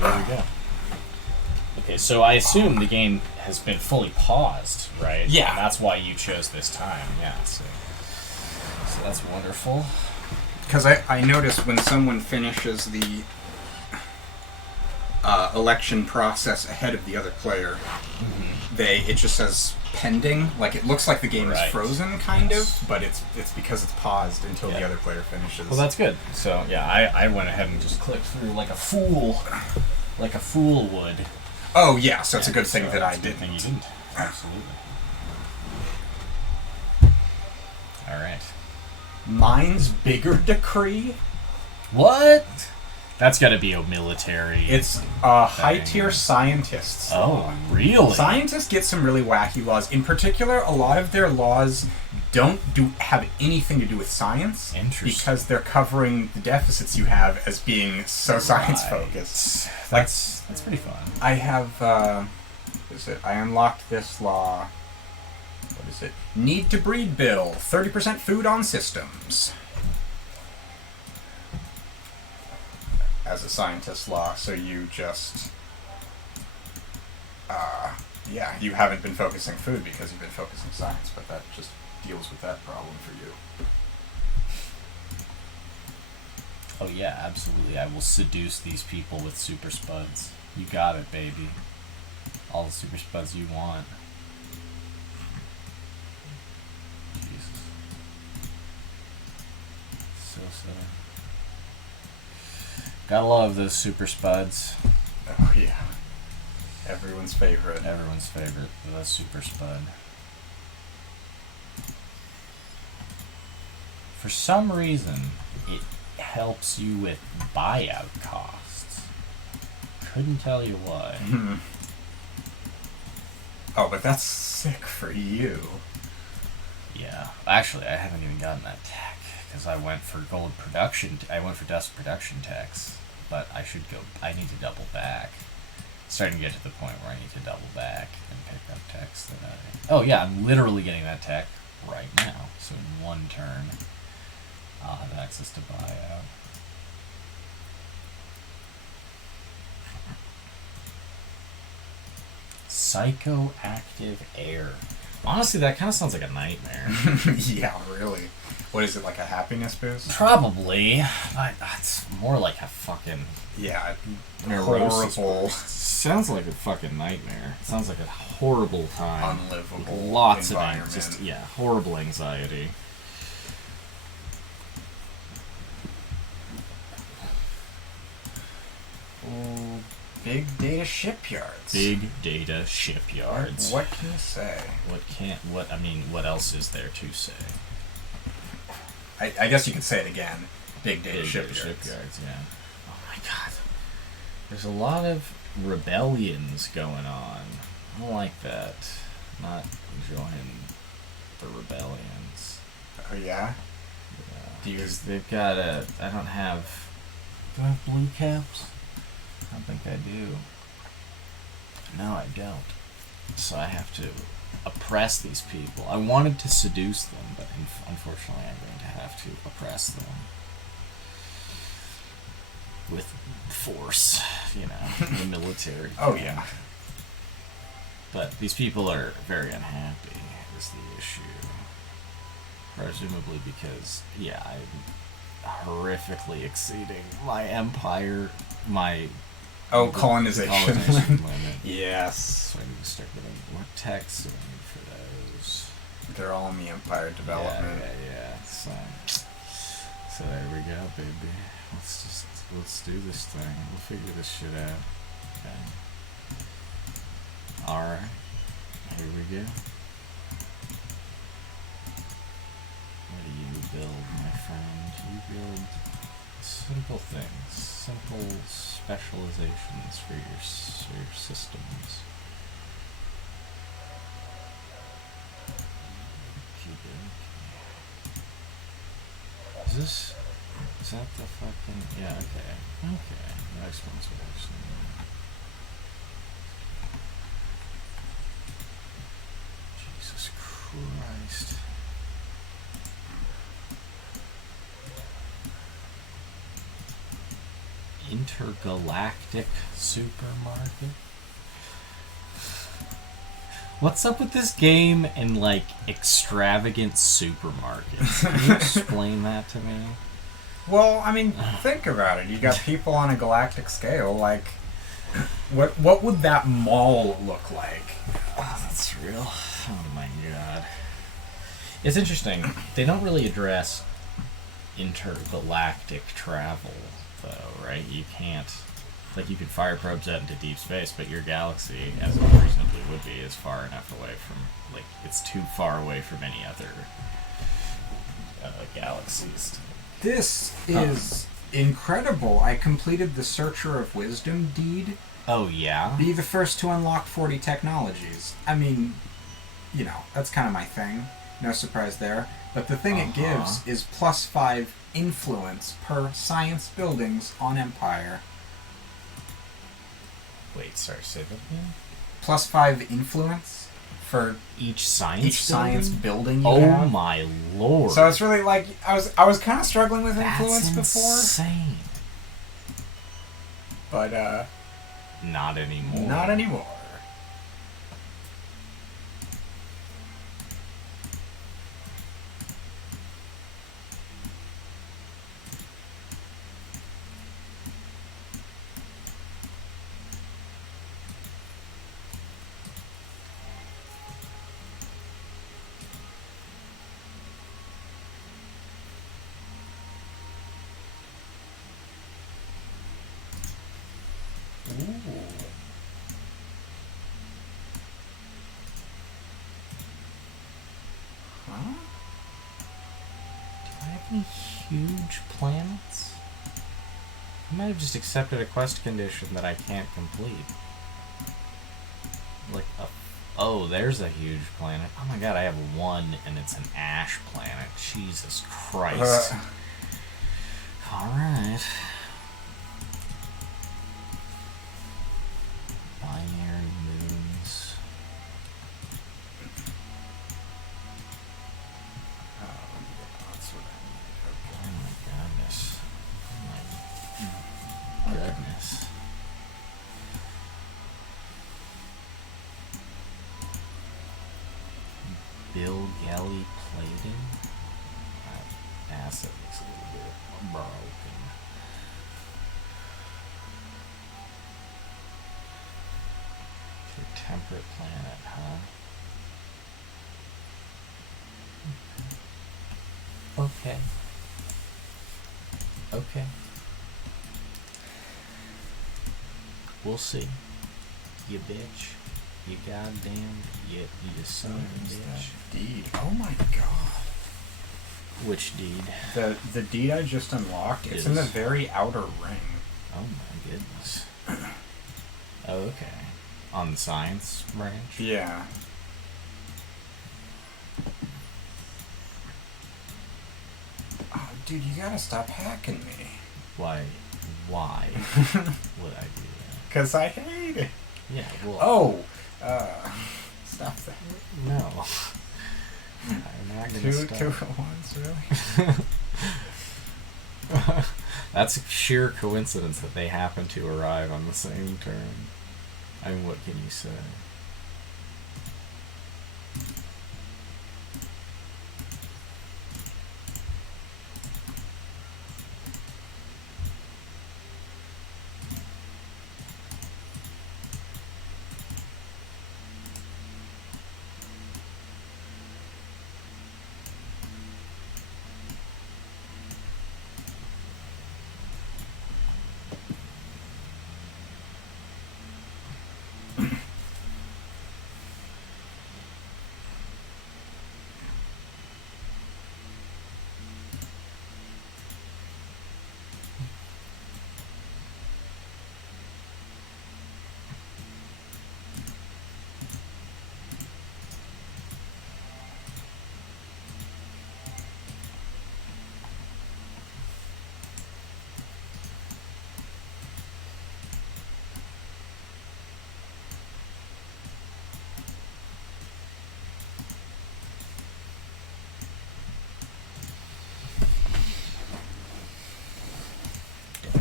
There we go. Okay, so I assume the game has been fully paused, right? Yeah. And that's why you chose this time, yeah. So that's wonderful. Because I noticed when someone finishes the election process ahead of the other player, it just says pending. Like, it looks like the game is frozen, kind of, but it's because it's paused until the other player finishes. Well, that's good. So, yeah, I went ahead and just clicked through like a fool would. Oh, yeah, so it's a good thing that I didn't. You didn't. Absolutely. Alright. Mine's bigger decree? What? That's got to be a military. It's high-tier scientists. Oh, really? Scientists get some really wacky laws. In particular, a lot of their laws don't have anything to do with science. Interesting. Because they're covering the deficits you have as being so science-focused. That's pretty fun. I have, what is it? I unlocked this law. What is it? Need to breed bill. 30% food on systems. As a scientist law, so you just, you haven't been focusing food because you've been focusing science, but that just deals with that problem for you. Oh yeah, absolutely. I will seduce these people with super spuds. You got it, baby. All the super spuds you want. Jesus. So silly. Gotta love those super spuds. Oh yeah. Everyone's favorite. Everyone's favorite. The super spud. For some reason, it helps you with buyout costs. Couldn't tell you why. Oh, but that's sick for you. Yeah. Actually, I haven't even gotten that tech because I went for gold production. I went for dust production techs, but I need to double back. It's starting to get to the point where I need to double back and pick up techs that oh yeah, I'm literally getting that tech right now. So in one turn, I'll have access to buyout. Psychoactive air. Honestly, that kind of sounds like a nightmare. Yeah, really. What is it, like a happiness boost? Probably, but it's more like a fucking horrible. Sounds like a fucking nightmare. It sounds like a horrible time. Unlivable. Lots environment. of horrible anxiety. Oh, big data data shipyards. Big data shipyards. What can you say? What else is there to say? I guess you could say it again. Big data Big shipyards. data shipyards, yeah. Oh my god. There's a lot of rebellions going on. I don't like that. Not enjoying the rebellions. Oh, yeah? Because they've got I don't have... Do I have blue caps? I don't think I do. No, I don't. So I have to oppress these people. I wanted to seduce them, but unfortunately I'm going to have to oppress them. With force, the military. Oh, yeah. But these people are very unhappy, is the issue. Presumably because, I'm horrifically exceeding my empire, my... colonization limit. Yes. So I need to start getting more text do I need for those. They're all in the empire development. Yeah. So there we go, baby. Let's do this thing. We'll figure this shit out. Okay. Alright. Here we go. What do you build, my friend? You build simple things. Simple specializations for your systems. Is that the fucking... Yeah, okay. That explains what I've seen. Jesus Christ. Intergalactic supermarket? What's up with this game and, extravagant supermarkets? Can you explain that to me? Well, think about it. You got people on a galactic scale, what would that mall look like? Oh, that's real. Oh my god. It's interesting. They don't really address intergalactic travel, though, right? You can't... you could fire probes out into deep space, but your galaxy, as it reasonably would be, is far enough away from... it's too far away from any other galaxies. This is incredible. I completed the Searcher of Wisdom deed. Oh, yeah? Be the first to unlock 40 technologies. That's kind of my thing. No surprise there. But the thing it gives is +5 influence per science buildings on Empire. Wait, sorry, say that again? +5 influence for each science building you have? Oh my lord. So it's really I was kind of struggling with influence before. Insane. But not anymore. Not anymore. Any huge planets? I might have just accepted a quest condition that I can't complete. Oh, there's a huge planet. Oh my god, I have one and it's an ash planet. Jesus Christ. Alright. Binary moons. Goodness. Bill Galley plating? That asset looks a little bit broken. Your temperate planet, huh? Okay. Okay. We'll see. You bitch. You goddamn. You son of a bitch. Deed. Oh my god. Which deed? The deed I just unlocked, it's in the very outer ring. Oh my goodness. Oh, okay. On the science branch? Yeah. Oh, dude, you gotta stop hacking me. Why would I do that? Because I hate it. Yeah, well... Oh! Stop that. No. I'm not gonna stop. Two at once, really? That's a sheer coincidence that they happen to arrive on the same turn. I mean, what can you say?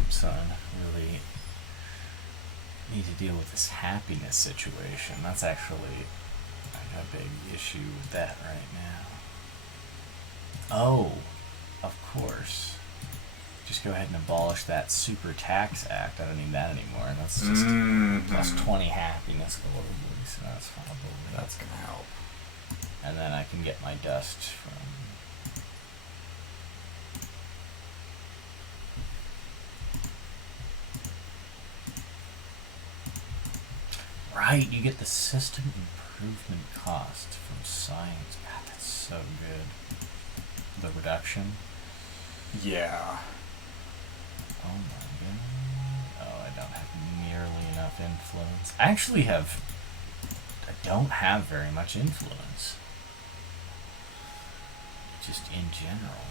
Son, really need to deal with this happiness situation. That's actually a big issue with that right now. Oh, of course. Just go ahead and abolish that super tax act. I don't need that anymore. That's just plus 20 happiness globally, so that's probably... That's gonna help. And then I can get my dust from... Right, you get the system improvement cost from science. God, that's so good. The reduction. Yeah. Oh my god. Oh, I don't have nearly enough influence. I don't have very much influence. Just in general.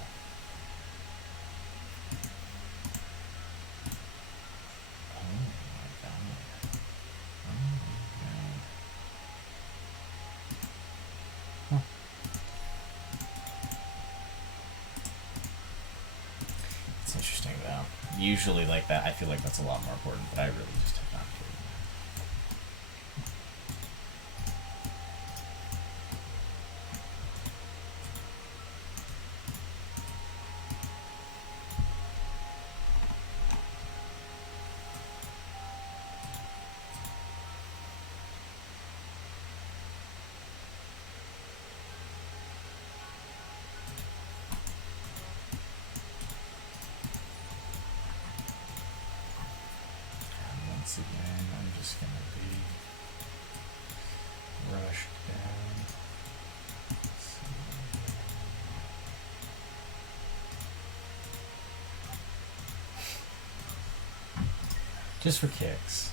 Usually like that, I feel like that's a lot more important, but I really just have not cared. Again, I'm just gonna be rushed down. Just for kicks.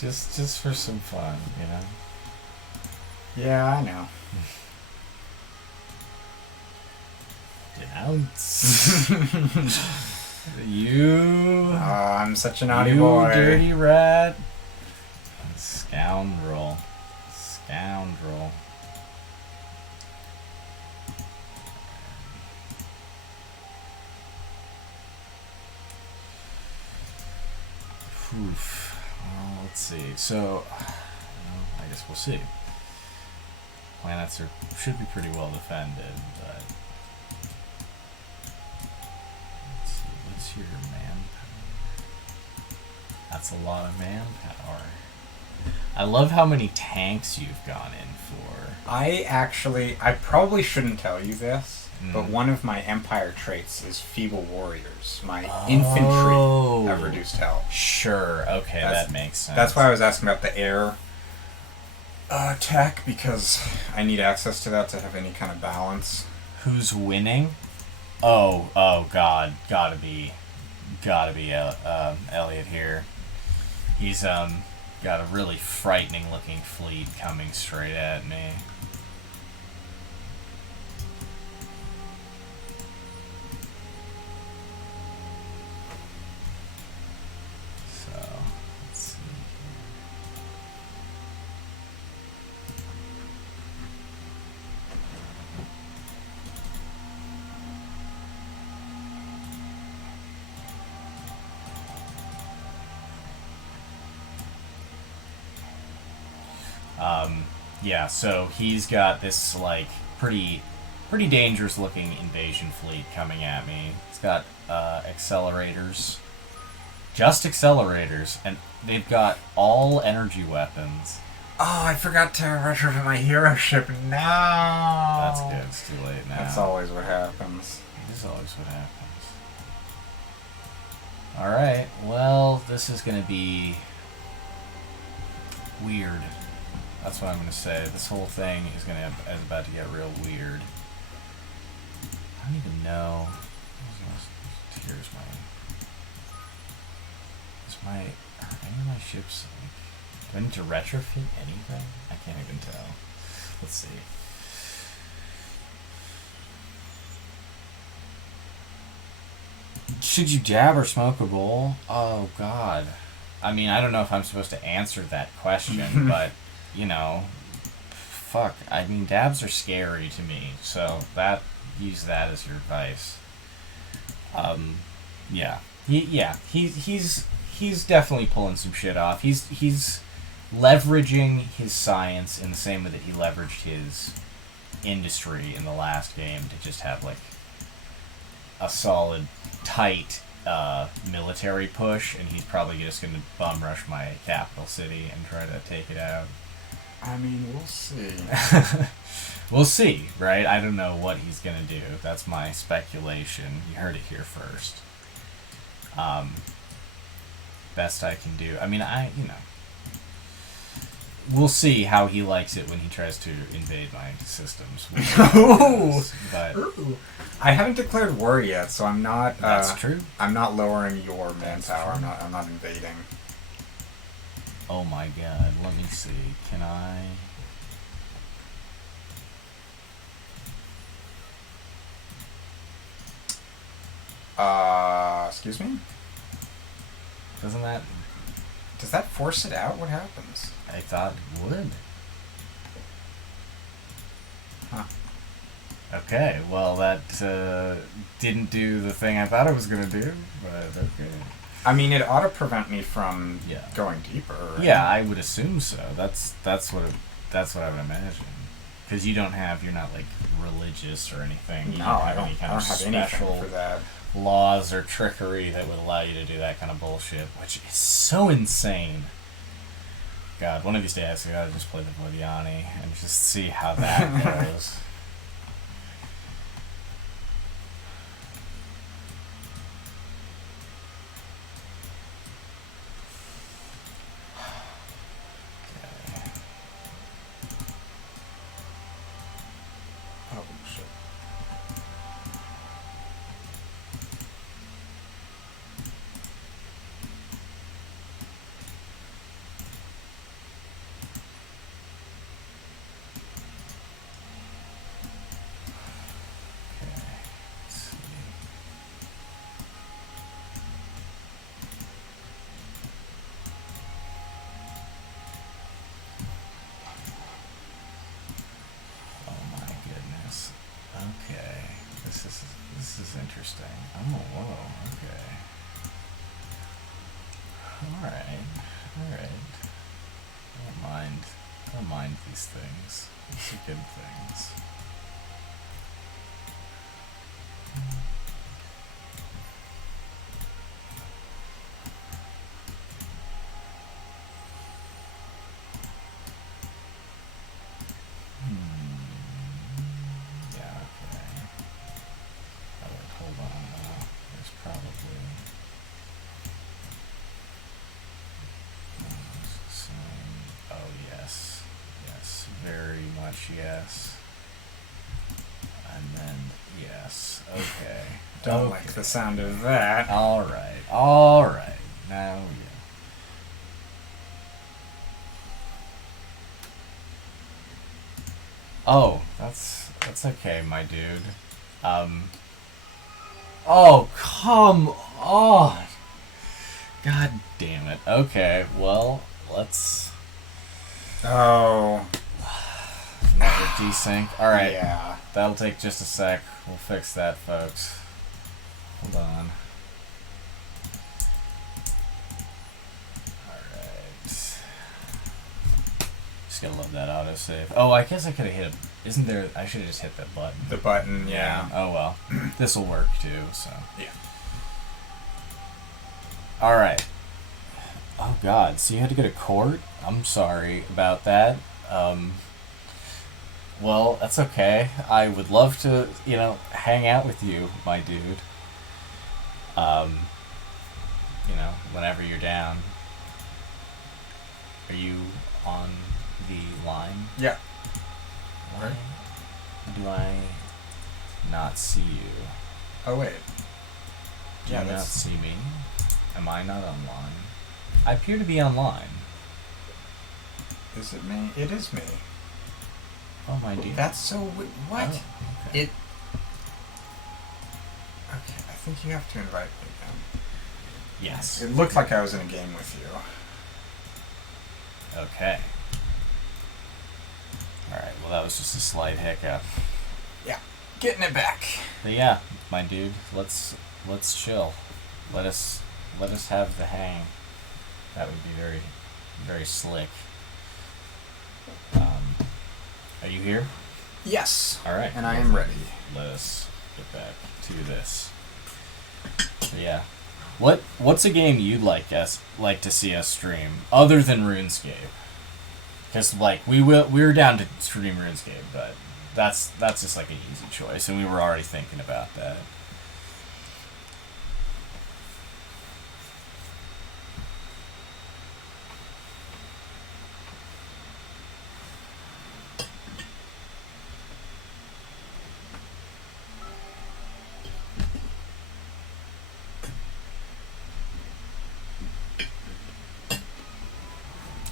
just for some fun, you know? Yeah, I know. Denounce. You. I'm such a naughty boy. Dirty rat. Scoundrel. Scoundrel. Oof. Well, let's see. So, I guess we'll see. Planets should be pretty well defended, but. Your manpower. That's a lot of manpower. I love how many tanks you've gone in for. I probably shouldn't tell you this, but one of my Empire traits is feeble warriors. My infantry have reduced health. Sure, okay, that makes sense. That's why I was asking about the air tech, because I need access to that to have any kind of balance. Who's winning? Oh God, gotta be Elliot here. He's got a really frightening looking fleet coming straight at me. So let's see yeah, so he's got this like pretty dangerous looking invasion fleet coming at me. It's got accelerators, just accelerators, and they've got all energy weapons. Oh, I forgot to retrofit my hero ship. No, That's good. It's too late now. That's always what happens. This is always what happens. All right. Well, this is gonna be weird. That's what I'm going to say. This whole thing is about to get real weird. I don't even know. Here's are any of my ships, like, do I need to retrofit anything? I can't even tell. Let's see. Should you dab or smoke a bowl? Oh, God. I mean, I don't know if I'm supposed to answer that question, but... You know, fuck. I mean, dabs are scary to me, so use that as your advice. Yeah, he's definitely pulling some shit off. He's leveraging his science in the same way that he leveraged his industry in the last game to just have like a solid, tight military push, and he's probably just going to bum rush my capital city and try to take it out. I mean, we'll see. We'll see, right? I don't know what he's gonna do. That's my speculation. You heard it here first. Best I can do. I mean, we'll see how he likes it when he tries to invade my systems. But I haven't declared war yet, so I'm not. That's true. I'm not lowering your manpower. I'm not invading. Oh my God, let me see. Can I... Excuse me? Doesn't that... Does that force it out? What happens? I thought it would. Huh. Okay, well that didn't do the thing I thought it was gonna do, but okay. I mean, it ought to prevent me from going deeper. Right? Yeah, I would assume so. That's what I would imagine. Because you're not like religious or anything. You No, don't I have don't. any kind I don't of have special anything for that. laws or trickery that would allow you to do that kind of bullshit, which is so insane. God, one of these days I gotta just play the Vodiani and just see how that goes. This is interesting. Oh, whoa, okay. Alright. I don't mind these things. These are good things. yes. And then, yes. Okay. Don't like the sound of that. Alright. Alright. Now, yeah. Oh, that's okay, my dude. Oh, come on! God damn it. Okay, well, let's... Oh. Another desync. Alright. Yeah. That'll take just a sec. We'll fix that, folks. Hold on. Alright. Just gotta love that autosave. Oh, I guess I could've hit a... Isn't there... I should've just hit that button. The button, yeah. Oh, well. This'll work, too, so... Yeah. Alright. Oh, God. So you had to go to court? I'm sorry about that. Well, that's okay. I would love to, hang out with you, my dude. Whenever you're down. Are you on the line? Yeah. Why do I not see you? Oh, wait. Do you not see me? Am I not online? I appear to be online. Is it me? It is me. Oh, my dear. That's so... What? Oh, okay. Okay, I think you have to invite me again. Yes. It looked like I was in a game with you. Okay. Alright, well that was just a slight hiccup. Yeah. Getting it back. But yeah, my dude, let's chill. Let us have the hang. That would be very, very slick. Are you here? Yes. Alright. And I am ready. Let us get back to this. But yeah. What's a game you'd like to see us stream other than RuneScape? Because we were down to stream RuneScape, but that's just like an easy choice, and we were already thinking about that.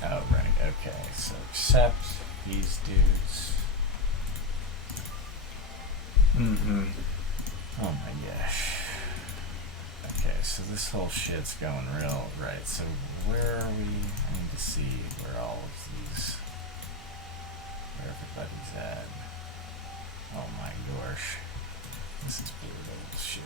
Oh, right, okay, so accept these dudes. Mm-hmm. Oh my gosh. Okay, so this whole shit's going real right. So where are we? I need to see where all of these, where everybody's at. Oh my gosh. This is brutal shit.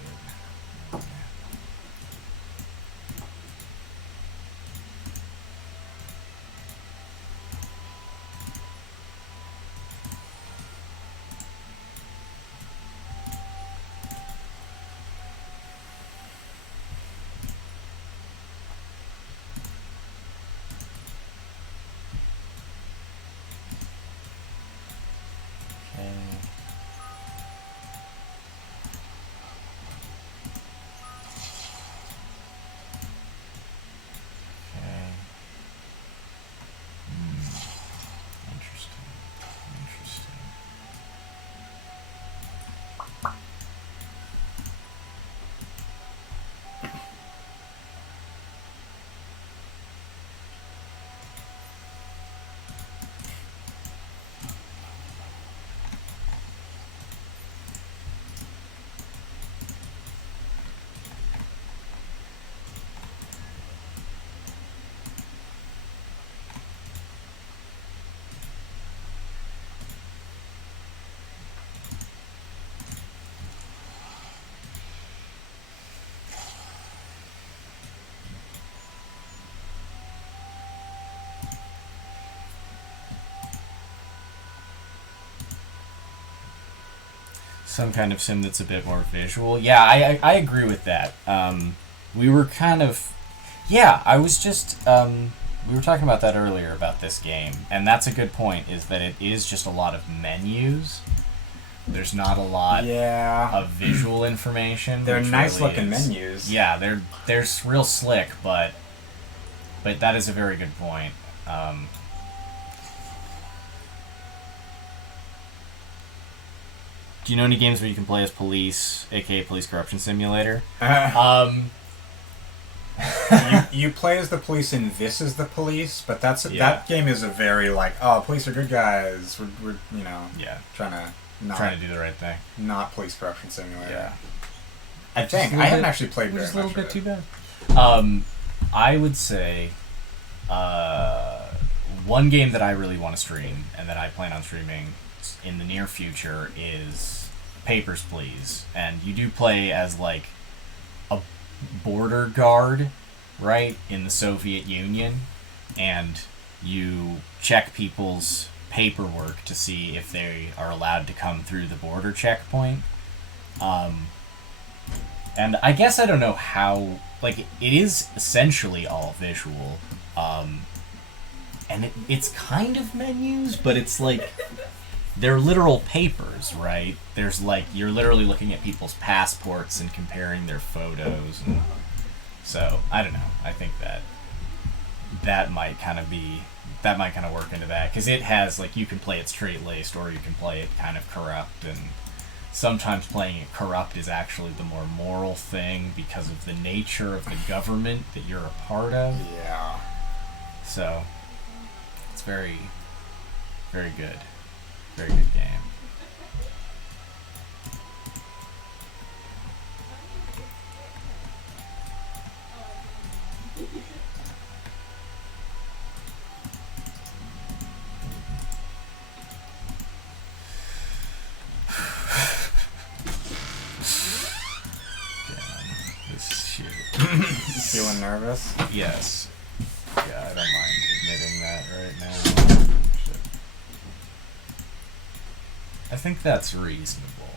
Some kind of sim that's a bit more visual. Yeah, I agree with that. We were kind of... Yeah, I was just... we were talking about that earlier, about this game. And that's a good point, is that it is just a lot of menus. There's not a lot of visual information. They're nice really looking menus. Yeah, they're real slick, but that is a very good point. Do you know any games where you can play as police, aka Police Corruption Simulator? You play as the police in This Is the Police, but that game is a very police are good guys. We're trying to do the right thing. Not Police Corruption Simulator. Yeah. I haven't actually played very much. Just a little bit of too it. bad. I would say one game that I really want to stream and that I plan on streaming in the near future is Papers, Please. And you do play as like a border guard, right, in the Soviet Union, and you check people's paperwork to see if they are allowed to come through the border checkpoint. And I guess I don't know how, like, it is essentially all visual, and it's kind of menus, but it's like, they're literal papers, right? There's like, you're literally looking at people's passports and comparing their photos, and so, I don't know, I think that might kind of work into that, because it has, like, you can play it straight-laced, or you can play it kind of corrupt, and sometimes playing it corrupt is actually the more moral thing because of the nature of the government that you're a part of. Yeah. So, it's very, very good. Very good game. Feeling nervous? Yes. Yeah, I don't mind admitting that right now. Shit. I think that's reasonable.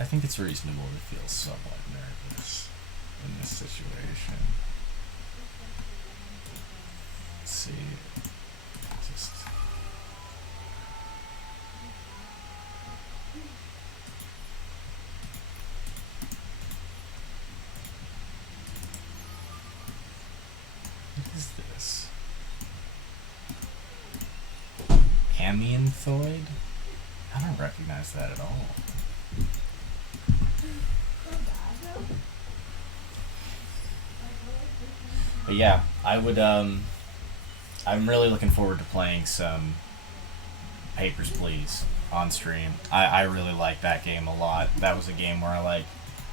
I think it's reasonable to feel somewhat nervous in this situation. Let's see. Just... What is this? Amianthoid? I don't recognize that at all. But yeah, I would, I'm really looking forward to playing some Papers, Please on stream. I really like that game a lot. That was a game where I like,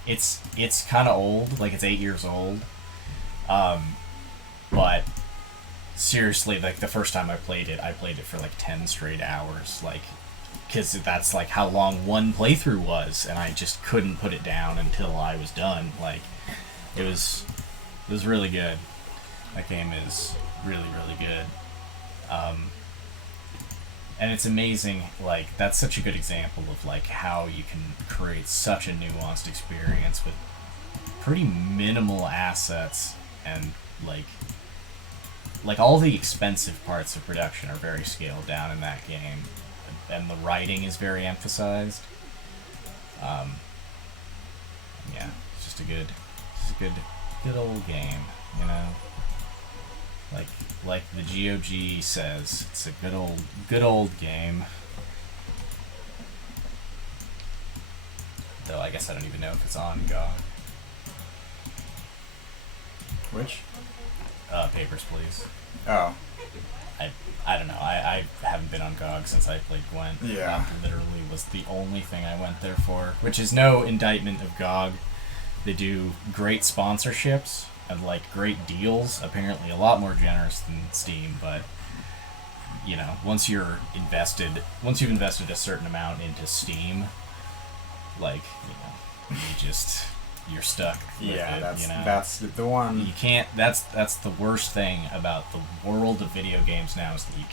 it's kind of old, like it's 8 years old. But seriously, like the first time I played it for like 10 straight hours, like, because that's like how long one playthrough was, and I just couldn't put it down until I was done. Like, it was really good. That game is really, really good. And it's amazing, like, that's such a good example of like how you can create such a nuanced experience with pretty minimal assets, and like all the expensive parts of production are very scaled down in that game, and the writing is very emphasized. Yeah, it's just a good old game, you know. Like the GOG says, it's a good old game. Though I guess I don't even know if it's on GOG. Which? Papers, Please. Oh. I don't know. I haven't been on GOG since I played Gwent. Yeah. Gwent literally was the only thing I went there for, which is no indictment of GOG. They do great sponsorships and like great deals. Apparently, a lot more generous than Steam. But you know, once you've invested a certain amount into Steam, like, you know, you're stuck with it, that's the one. You can't. That's the worst thing about the world of video games now, is that you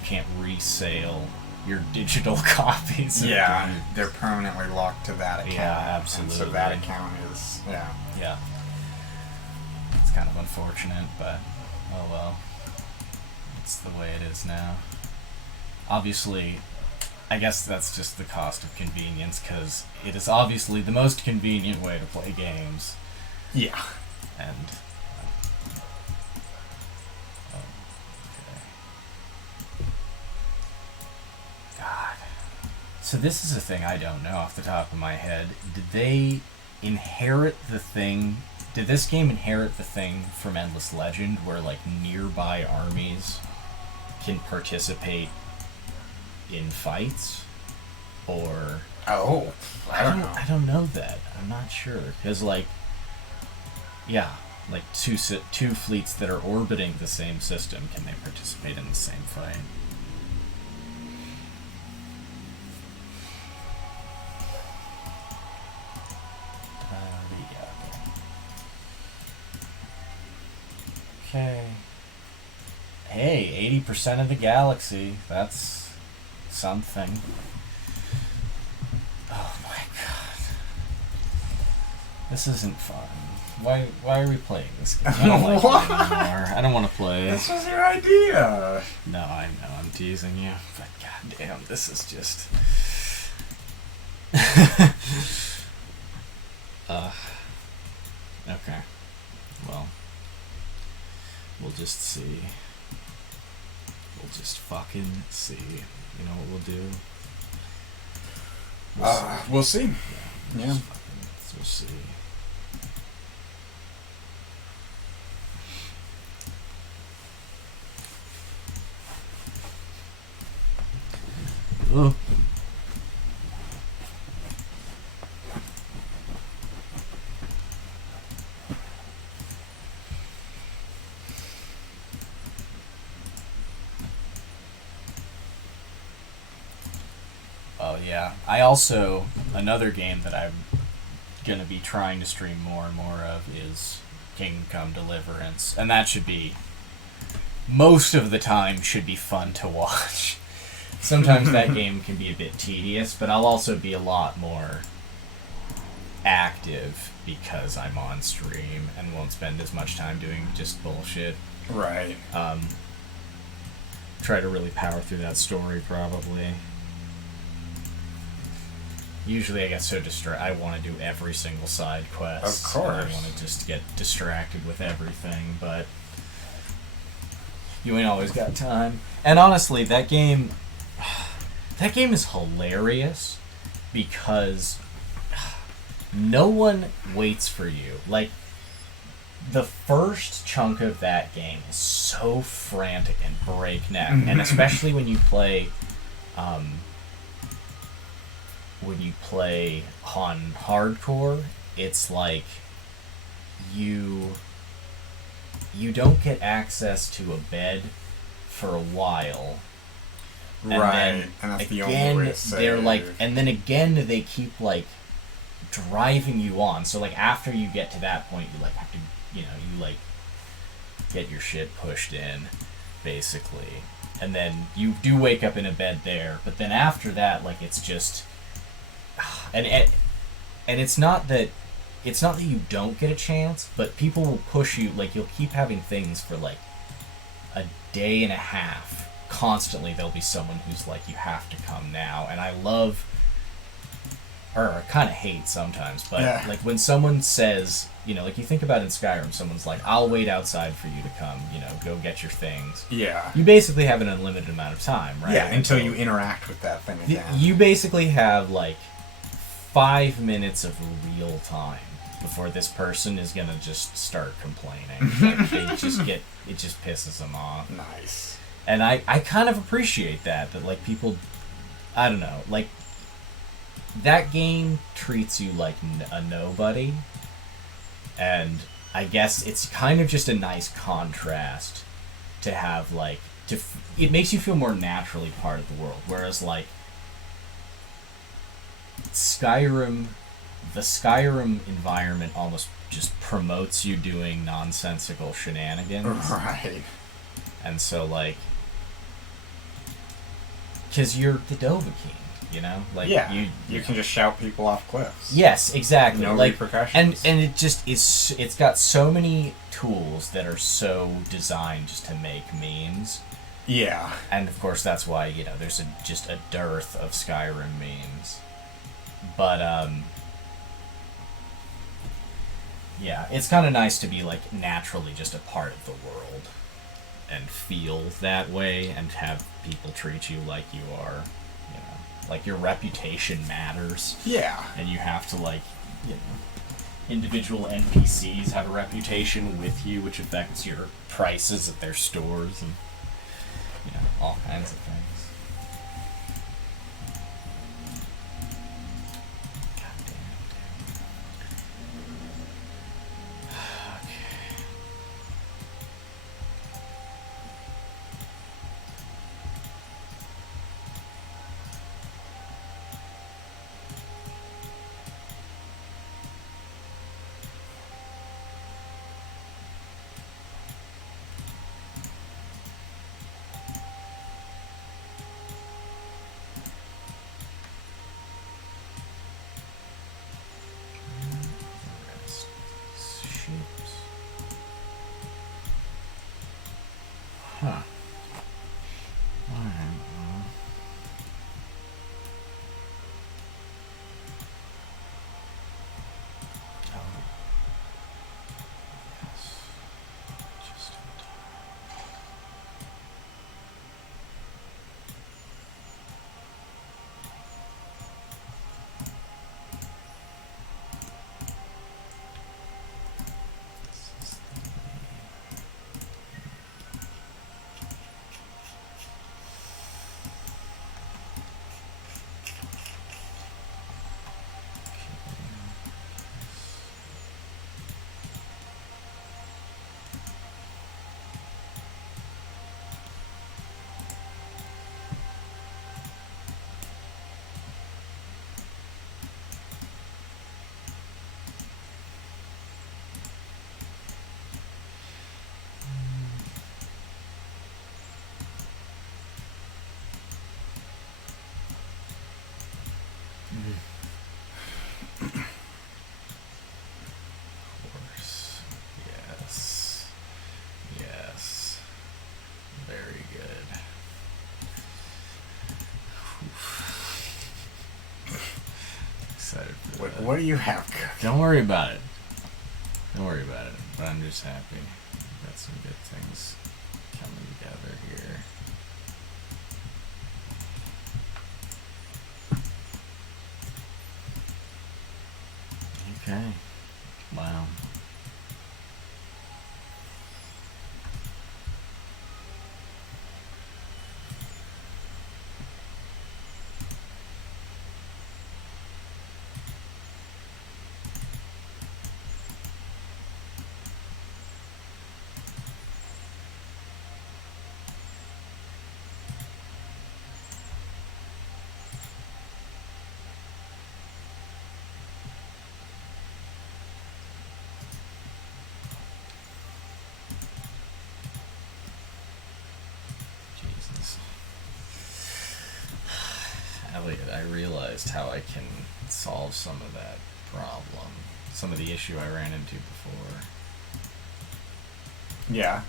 can't resale your digital copies. Yeah, they're permanently locked to that account. Yeah, absolutely. And so that account is Yeah. It's kind of unfortunate, but oh well. It's the way it is now. Obviously, I guess that's just the cost of convenience, because it is obviously the most convenient way to play games. Yeah. And okay. God, So this is a thing I don't know off the top of my head. Did they inherit the thing? Did this game inherit the thing from Endless Legend where, like, nearby armies can participate in fights? Or... Oh, I don't know. I don't know that. I'm not sure. Because, like... Yeah, like, two fleets that are orbiting the same system, can they participate in the same fight? Okay. Hey, 80% of the galaxy. That's something. Oh my god. This isn't fun. Why are we playing this game? I don't like it anymore. I don't want to play. This was your idea. No, I know. I'm teasing you. But goddamn, this is just... Okay. Well... We'll just see. We'll just fucking see. You know what we'll do? We'll see. Yeah. We'll see. Oh. Oh yeah. I also, another game that I'm gonna be trying to stream more and more of is Kingdom Come Deliverance, and that should be, most of the time, should be fun to watch. Sometimes that game can be a bit tedious, but I'll also be a lot more active because I'm on stream and won't spend as much time doing just bullshit. Right. Try to really power through that story, probably. Usually I get so distracted, I want to do every single side quest. Of course. I want to just get distracted with everything, but you ain't always got time. And honestly, that game is hilarious because no one waits for you. Like, the first chunk of that game is so frantic and breakneck, and especially when you play on hardcore, it's like you don't get access to a bed for a while. And right, then and that's again, the only way to save. they're like, and then again they keep like driving you on. So like after you get to that point, you like have to, you like get your shit pushed in, basically. And then you do wake up in a bed there, but then after that, like it's just, and it's not that you don't get a chance, but people will push you. Like you'll keep having things for like a day and a half. Constantly there'll be someone who's like, you have to come now. And I love, or I kind of hate sometimes, but like when someone says, like you think about in Skyrim, someone's like, I'll wait outside for you to come, go get your things. Yeah. You basically have an unlimited amount of time, right? Yeah, until you interact with that thing again. You basically have like 5 minutes of real time before this person is gonna just start complaining. Like it just pisses them off. Nice. And I kind of appreciate that like people, I don't know, like that game treats you like a nobody, and I guess it's kind of just a nice contrast to have like, it makes you feel more naturally part of the world, whereas like Skyrim, the Skyrim environment almost just promotes you doing nonsensical shenanigans. Right. And so like, because you're the Dovahkiin, like you can just shout people off cliffs. Yes, exactly. No like, repercussions. And it just is. It's got so many tools that are so designed just to make memes. Yeah. And of course that's why there's just a dearth of Skyrim memes. But yeah, it's kind of nice to be like naturally just a part of the world and feel that way and have people treat you like you are, Like, your reputation matters. Yeah. And you have to, like, individual NPCs have a reputation with you, which affects your prices at their stores and, all kinds of things. Huh. Alright, well. Just in time. This is course. Yes. Yes. Very good. Excited for that. What do you have cooking? Don't worry about it. Don't worry about it. But I'm just happy. We've got some good things coming together here. Okay. Wow. Jesus. Elliot, I realized how I can solve some of that problem. Some of the issue I ran into before. Yeah.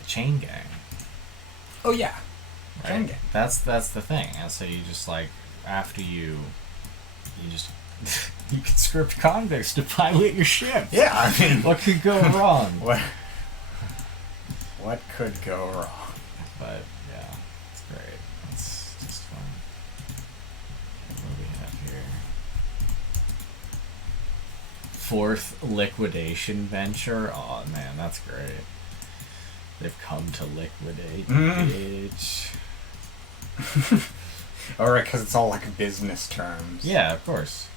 The chain gang. Oh yeah. Right? Chain gang. That's the thing. And so you just like after you just you can script convicts to pilot your ship. Yeah, I mean, What could go wrong? What could go wrong? But yeah, it's great. It's just fun. Okay, what do we have here? Fourth liquidation venture. Oh man, that's great. They've come to liquidate, bitch. Alright, because it's all like business terms. Yeah, of course.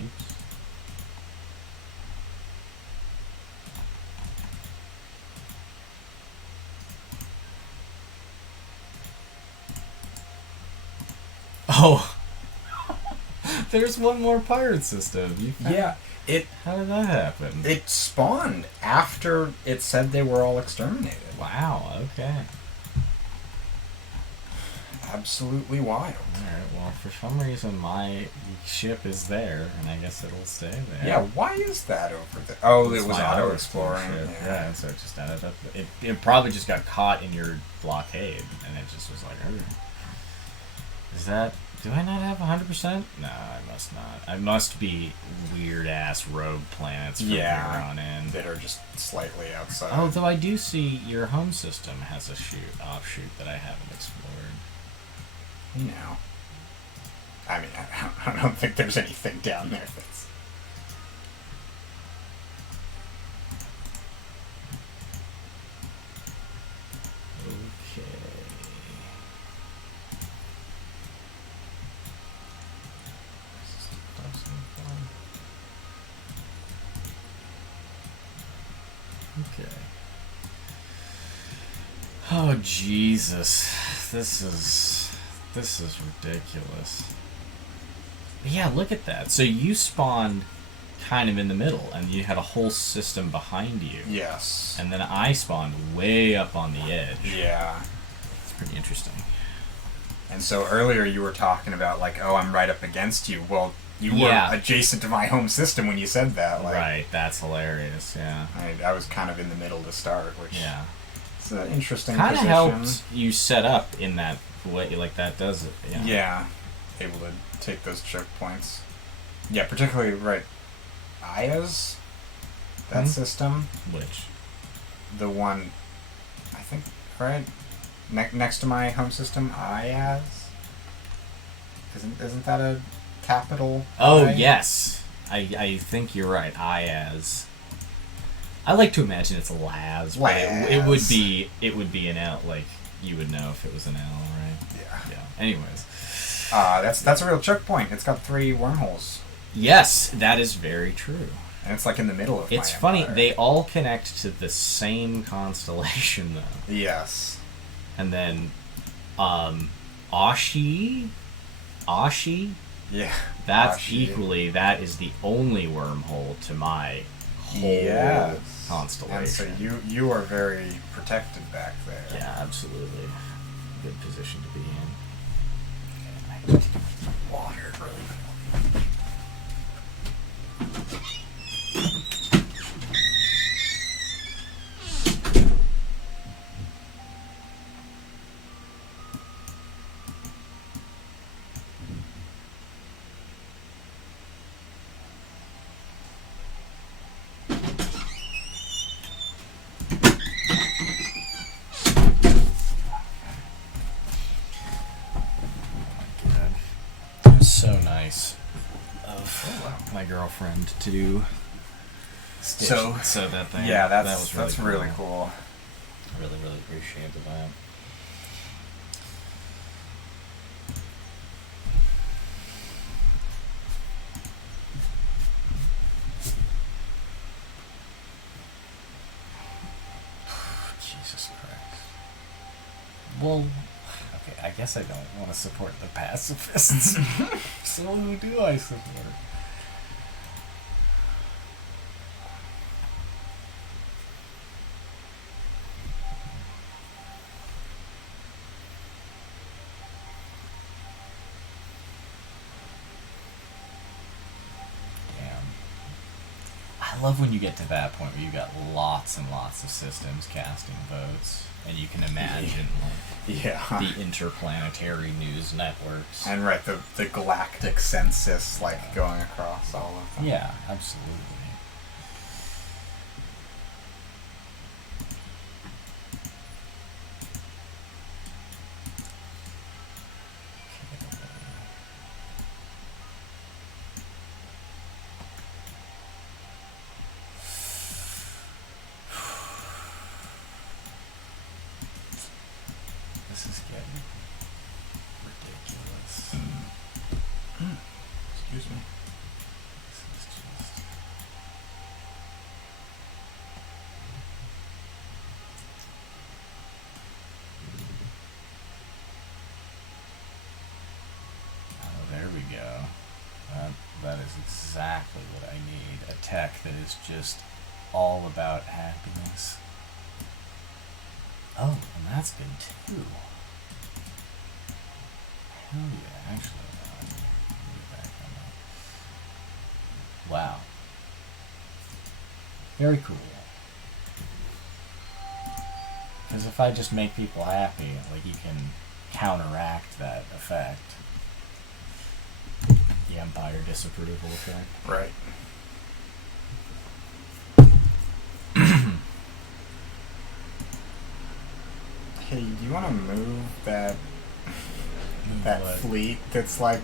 Oops. Oh, there's one more pirate system. Yeah, How did that happen? it spawned after it said they were all exterminated. Wow. Okay. Absolutely wild. Alright, well, for some reason my ship is there, and I guess it'll stay there. Yeah, why is that over there? Oh, It's it was my auto other exploring. ship. Yeah, and so it just ended up. It probably just got caught in your blockade, and it just was like, "Ugh." Is that Do I not have 100%? No, I must not. I must be weird-ass rogue planets from here on in. That are just slightly outside. Although I do see your home system has a offshoot that I haven't explored. You know. I mean, I don't think there's anything down there that's... Okay. Oh Jesus, this is ridiculous. But yeah, look at that. So you spawned kind of in the middle, and you had a whole system behind you. Yes. And then I spawned way up on the edge. Yeah. It's pretty interesting. And so earlier you were talking about, like, oh, I'm right up against you. Well, you were adjacent to my home system when you said that. Like, right, that's hilarious, yeah. I was kind of in the middle to start, which is an interesting kind position. of helped you set up in that way, like that does it. Yeah. Yeah, able to take those choke points. Yeah, particularly, right, Aya's, that system. Which? The one, I think, right, next to my home system, Aya's. Isn't that a capital? Oh, I? yes. I think you're right. Ayaz. I like to imagine it's a Laz, but it would be an L. Like, you would know if it was an L, right? Yeah. Anyways, that's a real choke point. It's got 3 wormholes. Yes, that is very true. And it's like in the middle of. It's funny. They all connect to the same constellation, though. Yes. And then, Ashi. Yeah. That's Ashi. equally. That is the only wormhole to my whole constellation. And so you are very protected back there. Yeah, absolutely. Good position to be in. Okay, I need to get some water really quick. So nice of my girlfriend to do so that thing. Yeah, that was really cool. I really appreciated that. Jesus Christ. Well, okay, I guess I don't want to support the pacifists. So who do I support? I love when you get to that point where you got lots and lots of systems casting votes, and you can imagine the interplanetary news networks. And right, the galactic census, like, going across all of them. Yeah, absolutely. This is getting ridiculous. Excuse me. This is just... Oh, there we go. That is exactly what I need. A tech that is just all about happiness. Oh, and that's good too. Hell yeah, actually, let me get back on that. Wow. Very cool. Because if I just make people happy, like, you can counteract that effect. the Empire disapproval effect. Right. Hey, do you want to move that What? fleet that's like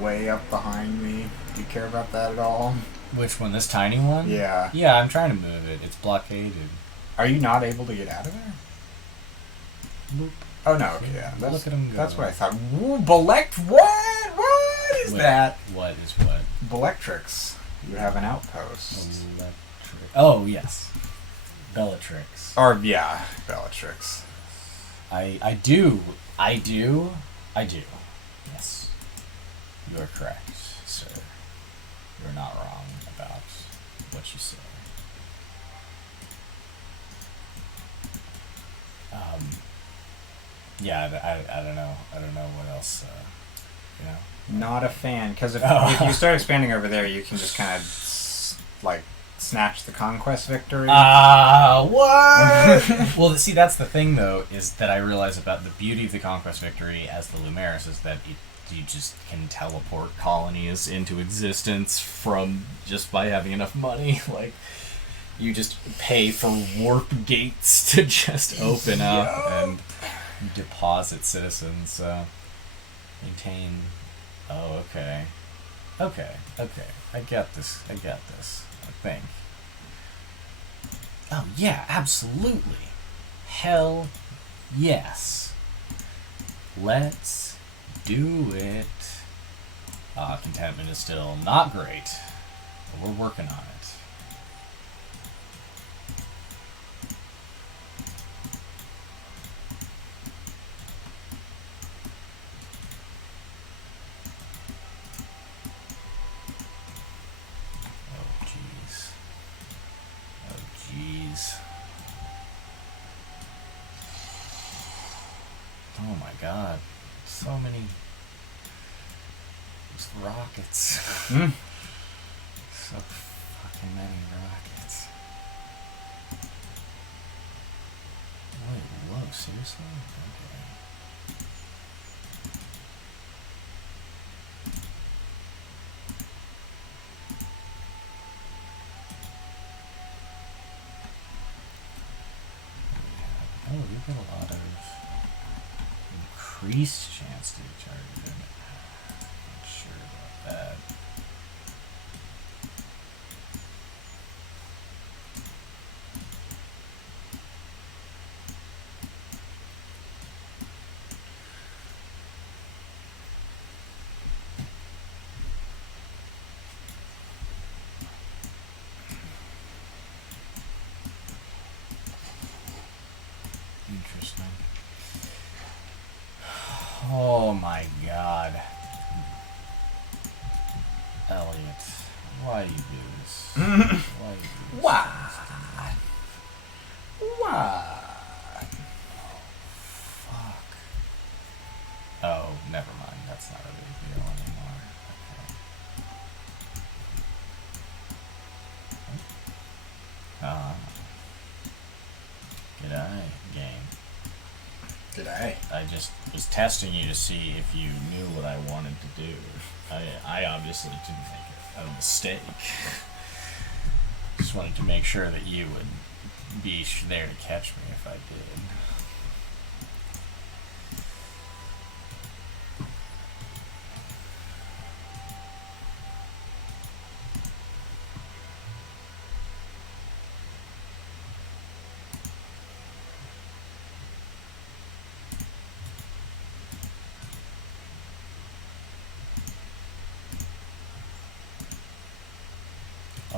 way up behind me? Do you care about that at all? Which one? This tiny one? Yeah. Yeah, I'm trying to move it. It's blockaded. Are you not able to get out of there? Boop. Oh no. Okay, yeah. That's, Look at him go. That's what I thought. Ooh, What is Wait, that? What is what? Belectrix. You have an outpost. Electric. Oh, yes. Bellatrix. Or yeah, Bellatrix. I do. Yes. You are correct, sir. You're not wrong about what you say. Yeah, I don't know. I don't know what else, you know? Not a fan, because if you start expanding over there, you can just kind of like snatch the conquest victory. What? Well, see, that's the thing, though, is that I realize about the beauty of the conquest victory as the Lumeris is that you just can teleport colonies into existence from just by having enough money. Like, you just pay for warp gates to just open up and deposit citizens. Maintain. Oh, okay. Okay. I get this. I think. Oh, yeah, absolutely. Hell yes. Let's do it. Contentment is still not great, but we're working on it. Oh my god. So many just rockets. So fucking many rockets. Wait, whoa, seriously? Okay. Oh, you've got a lot of increased chance to be targeted. Not sure about that. Interesting. Oh my god. Elliot, why you do this? Why you do this? Why? Why? Fuck. Oh, never mind. That's not a big deal anymore. Okay. G'day, game. G'day. I just was testing you to see if you knew what I wanted to do. I obviously didn't make a mistake. Just wanted to make sure that you would be there to catch me if I did.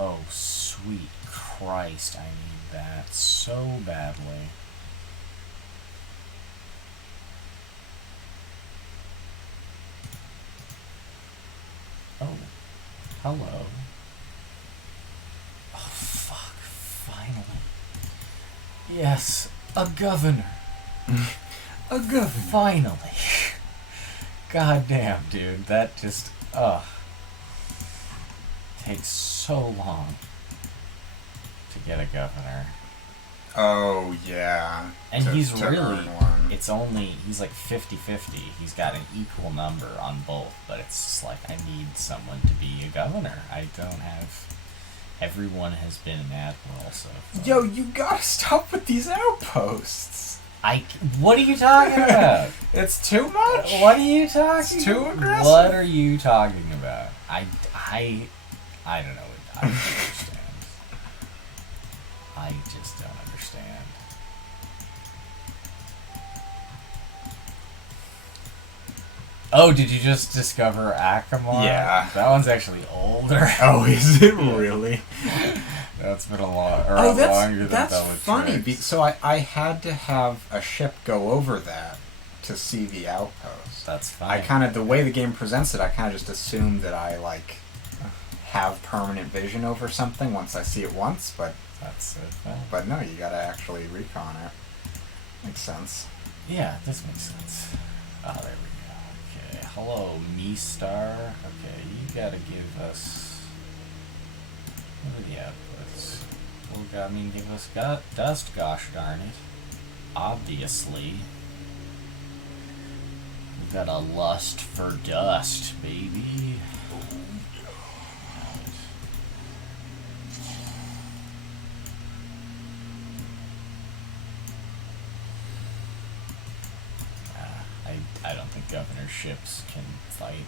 Oh, sweet Christ, I need that so badly. Oh, hello. Oh, fuck, finally. Yes, a governor. A governor. Finally. Goddamn, dude, that just, takes so long to get a governor. Oh yeah. And he's to really, earn one. it's only, he's like 50-50. He's got an equal number on both, but it's just like, I need someone to be a governor. I don't have, everyone has been an admiral, so. Yo, you gotta stop with these outposts. What are you talking about? It's too much. What are you talking about? It's too aggressive. What are you talking about? I don't know. I don't understand. I just don't understand. Oh, did you just discover Akamar? Yeah. That one's actually older. Oh, is it really? That's been a lot. Or Oh, longer than that's Bellatrix. funny. So I had to have a ship go over that to see the outpost. That's fine. I kind of, the way the game presents it, I kind of just assumed that I, like, have permanent vision over something once I see it once, but... That's it. But no, you gotta actually recon it. Makes sense. Yeah, this makes sense. Oh, there we go. Okay, hello, Me-Star. Okay, you gotta give us... What are the outputs? Well, give us dust, gosh darn it. Obviously. We've got a lust for dust, baby. I don't think governorships can fight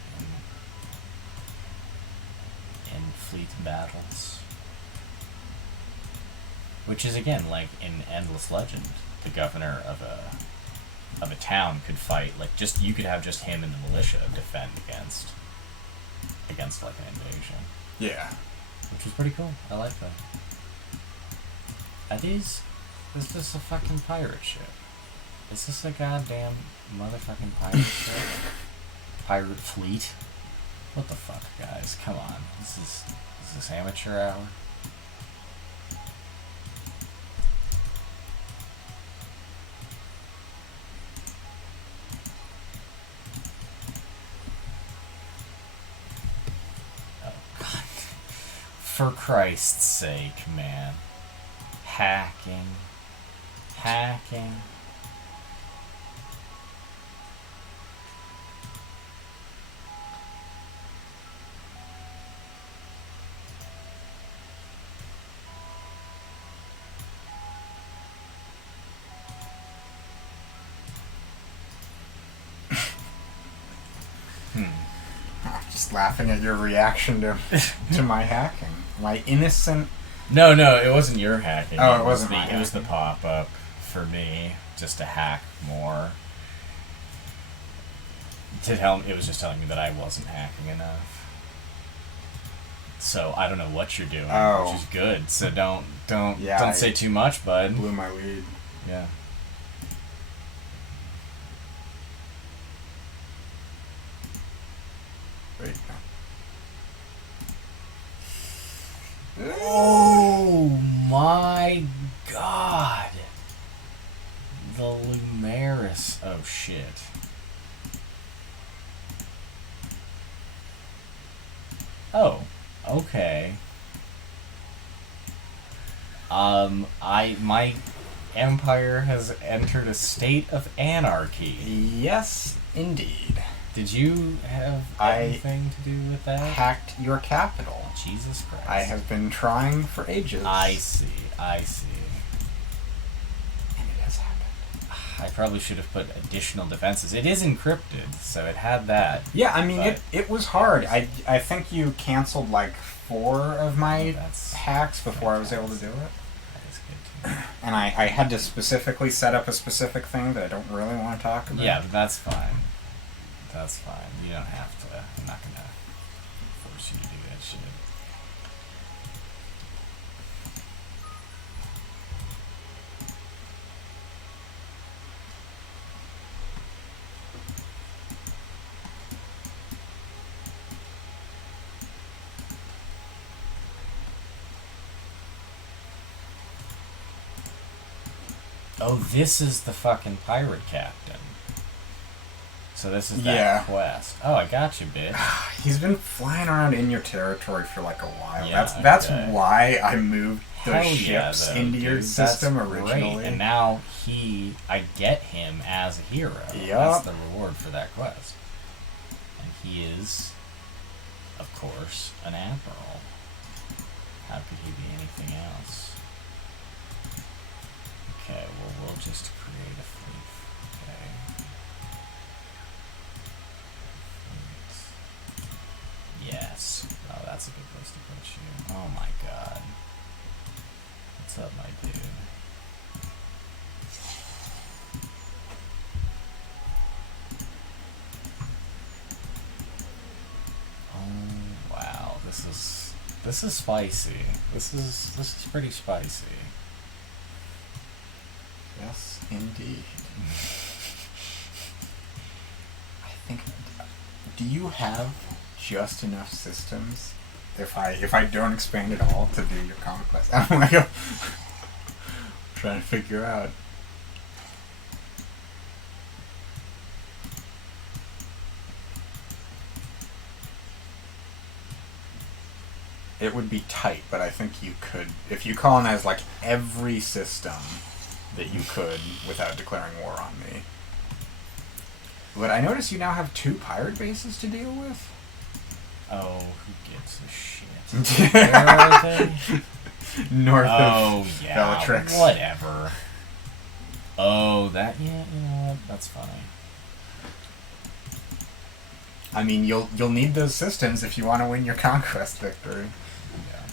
in fleet battles. Which is, again, like in Endless Legend, the governor of a town could fight, like, just, you could have just him and the militia defend against like an invasion. Yeah. Which was pretty cool. I like that. Is this a fucking pirate ship? Is this a goddamn motherfucking pirate ship? Pirate fleet? What the fuck, guys? Come on. Is this amateur hour? Oh, God. For Christ's sake, man. Hacking. Just laughing at your reaction to my hacking. My innocent... No, it wasn't your hacking. Oh, it wasn't my It was the hacking. pop-up for me, just to hack more. It was just telling me that I wasn't hacking enough. So I don't know what you're doing, Oh. which is good. So don't I say too much, bud. blew my lead. Yeah. Wait. Oh my God! The Lumeris. Oh shit. Oh, okay. My empire has entered a state of anarchy. Yes, indeed. Did you have anything to do with that? Hacked your capital. Jesus Christ. I have been trying for ages. I see. And it has happened. I probably should have put additional defenses. It is encrypted, so it had that. Yeah, I mean, But- it was hard. I think you canceled like 4 of my That's hacks before I was able to do it. That is good too. And I had to specifically set up a specific thing that I don't really want to talk about. Yeah, but that's fine. That's fine. You don't have to. I'm not gonna force you to do that shit. Oh, this is the fucking pirate captain. So this is that Yeah. quest. Oh, I got you, bitch. He's been flying around in your territory for like a while. Yeah, That's okay. why I moved. those Hell yeah, ships though, into your dude. system That's originally. great. And now I get him as a hero. Yup. That's the reward for that quest. And he is, of course, an admiral. How could he be anything else? Okay, well, we'll just create a fleet. Okay. Yes. Oh, that's a good place to put you. Oh my god. What's up, my dude? Oh wow, this is spicy. This is pretty spicy. Yes, indeed. I think. Do you have just enough systems? If I don't expand at all to do your conquest, I'm like trying to figure out. It would be tight, but I think you could, if you colonize like every system that you could without declaring war on me. But I notice you now have 2 pirate bases to deal with. Oh, who gives a shit? Where are they? North Oh, of yeah. Bellatrix. Whatever. Oh, that, yeah, you know what? That's funny. I mean, you'll need those systems if you want to win your conquest victory. Yeah.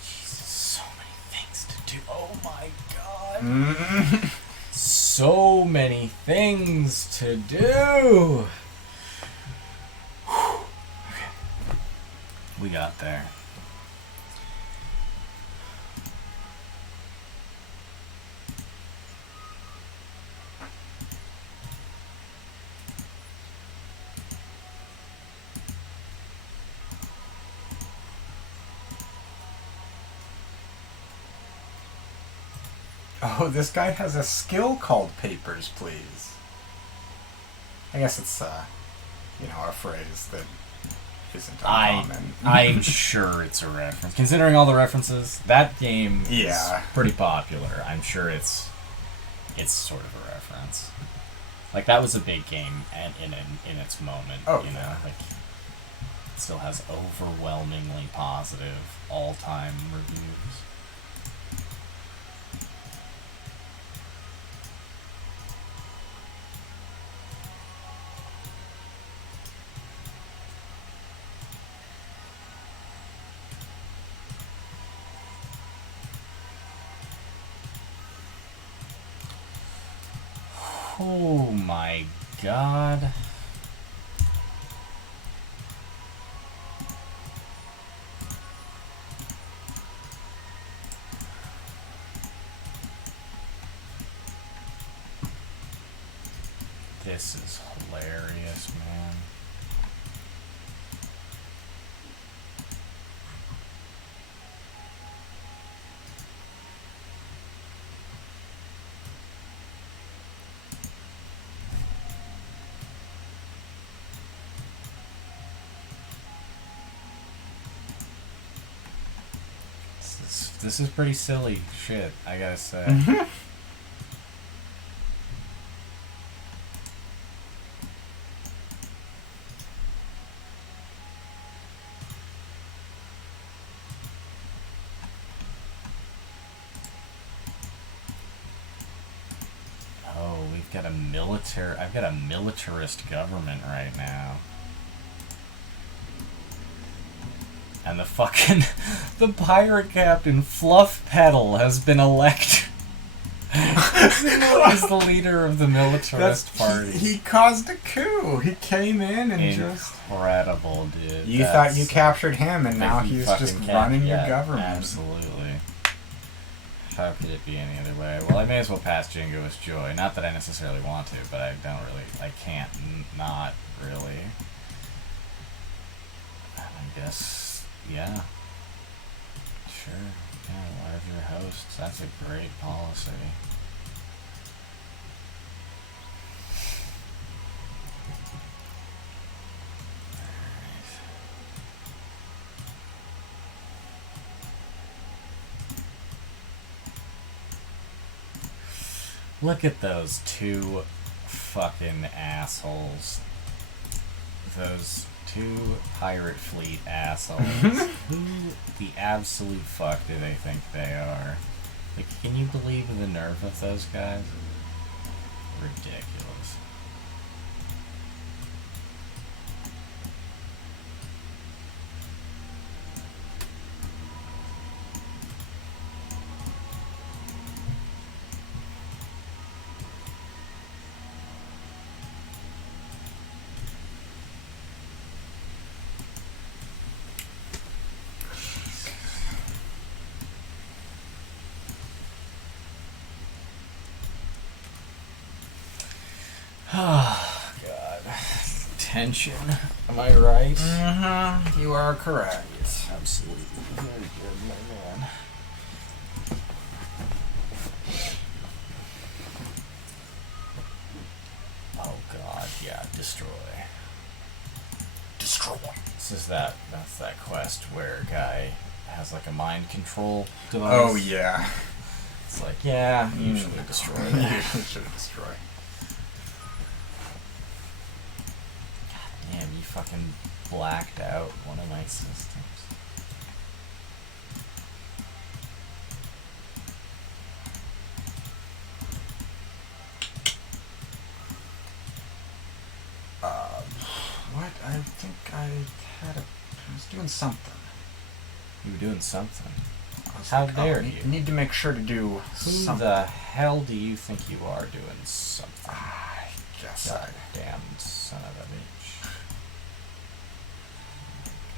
Jesus, so many things to do. Oh my god. So many things to do. Okay. We got there. Oh, this guy has a skill called Papers, Please. I guess it's, a phrase that isn't uncommon. I'm sure it's a reference. Considering all the references, that game is pretty popular. I'm sure it's sort of a reference. Like, that was a big game in its moment. Oh, you know, yeah. like, it still has overwhelmingly positive all-time reviews. Oh my god. This is hilarious, man. This is pretty silly shit, I gotta say. got a militarist government right now. And the fucking... the pirate captain, Fluff Peddle, has been elected. He's the leader of the militarist party. He caused a coup. He came in and Incredible, dude. You thought you captured him, and now he's just running your government. Absolutely. How could it be any other way? Well, I may as well pass Jingoist Joy. Not that I necessarily want to, but I can't not really. I guess, yeah. Sure. Yeah, larger hosts. That's a great policy. Look at those two fucking assholes. Those two pirate fleet assholes. Who the absolute fuck do they think they are? Like, can you believe the nerve of those guys? Ridiculous. Oh, God. Tension. Am I right? Mm-hmm. You are correct. Absolutely. Very good, my man. Oh, God. Yeah, destroy. Destroy. That's that quest where a guy has like a mind control device. Oh, yeah. It's like, yeah, you should destroy that. You should destroy. Damn, you fucking blacked out one of my systems. What? I think I was doing something. You were doing something. How dare you? you? Need to make sure to do Who something. the hell do you think you are doing something? I guess God damn son of a bitch.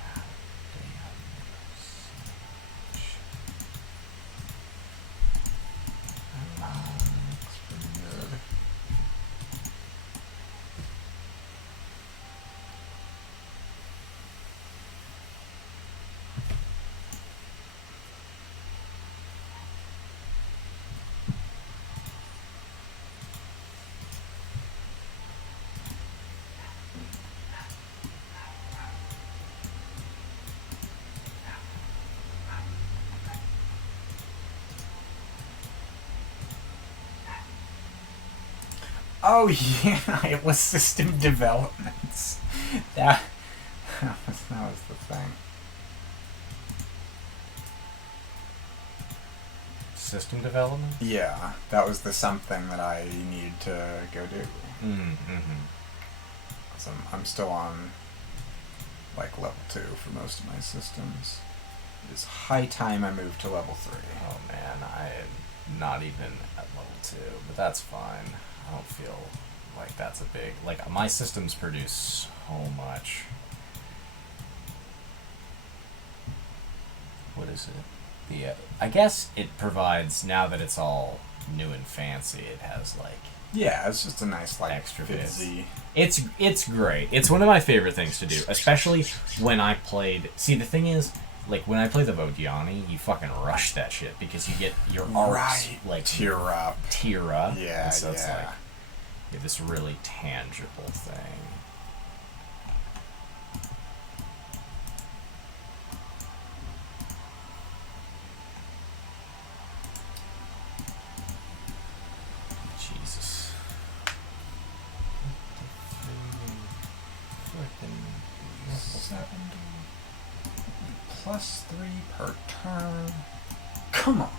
God damn Looks pretty good. Oh yeah, it was system developments. That was the thing. System development? Yeah, that was the something that I needed to go do. Mm-hmm. So I'm still on like level 2 for most of my systems. It's high time I move to level 3. Oh man, I am not even at level 2, but that's fine. I don't feel like that's a big... Like, my systems produce so much. What is it? I guess it provides, now that it's all new and fancy, it has, like... Yeah, it's just a nice, like, extra fizzy... It's great. It's one of my favorite things to do, especially when I played... See, the thing is, like, when I play the Vodiani, you fucking rush that shit, because you get your arcs, like... Tear up. Yeah, and so yeah. it's like... You have this really tangible thing. Jesus. +3 per turn. Come on.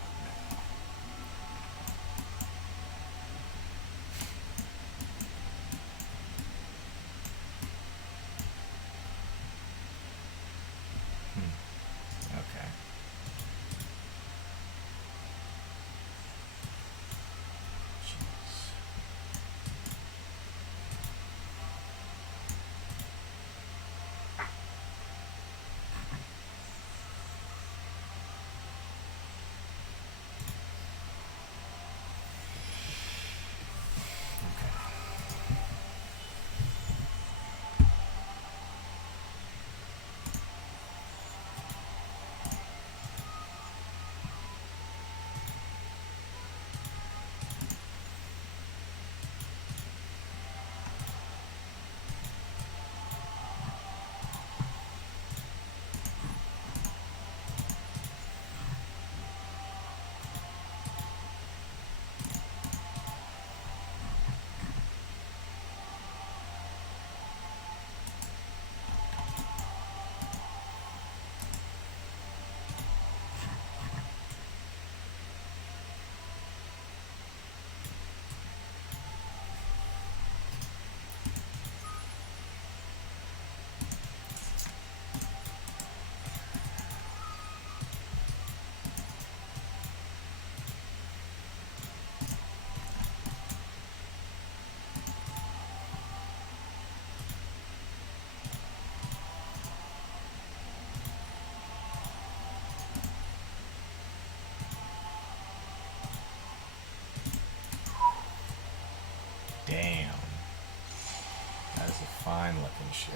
shit.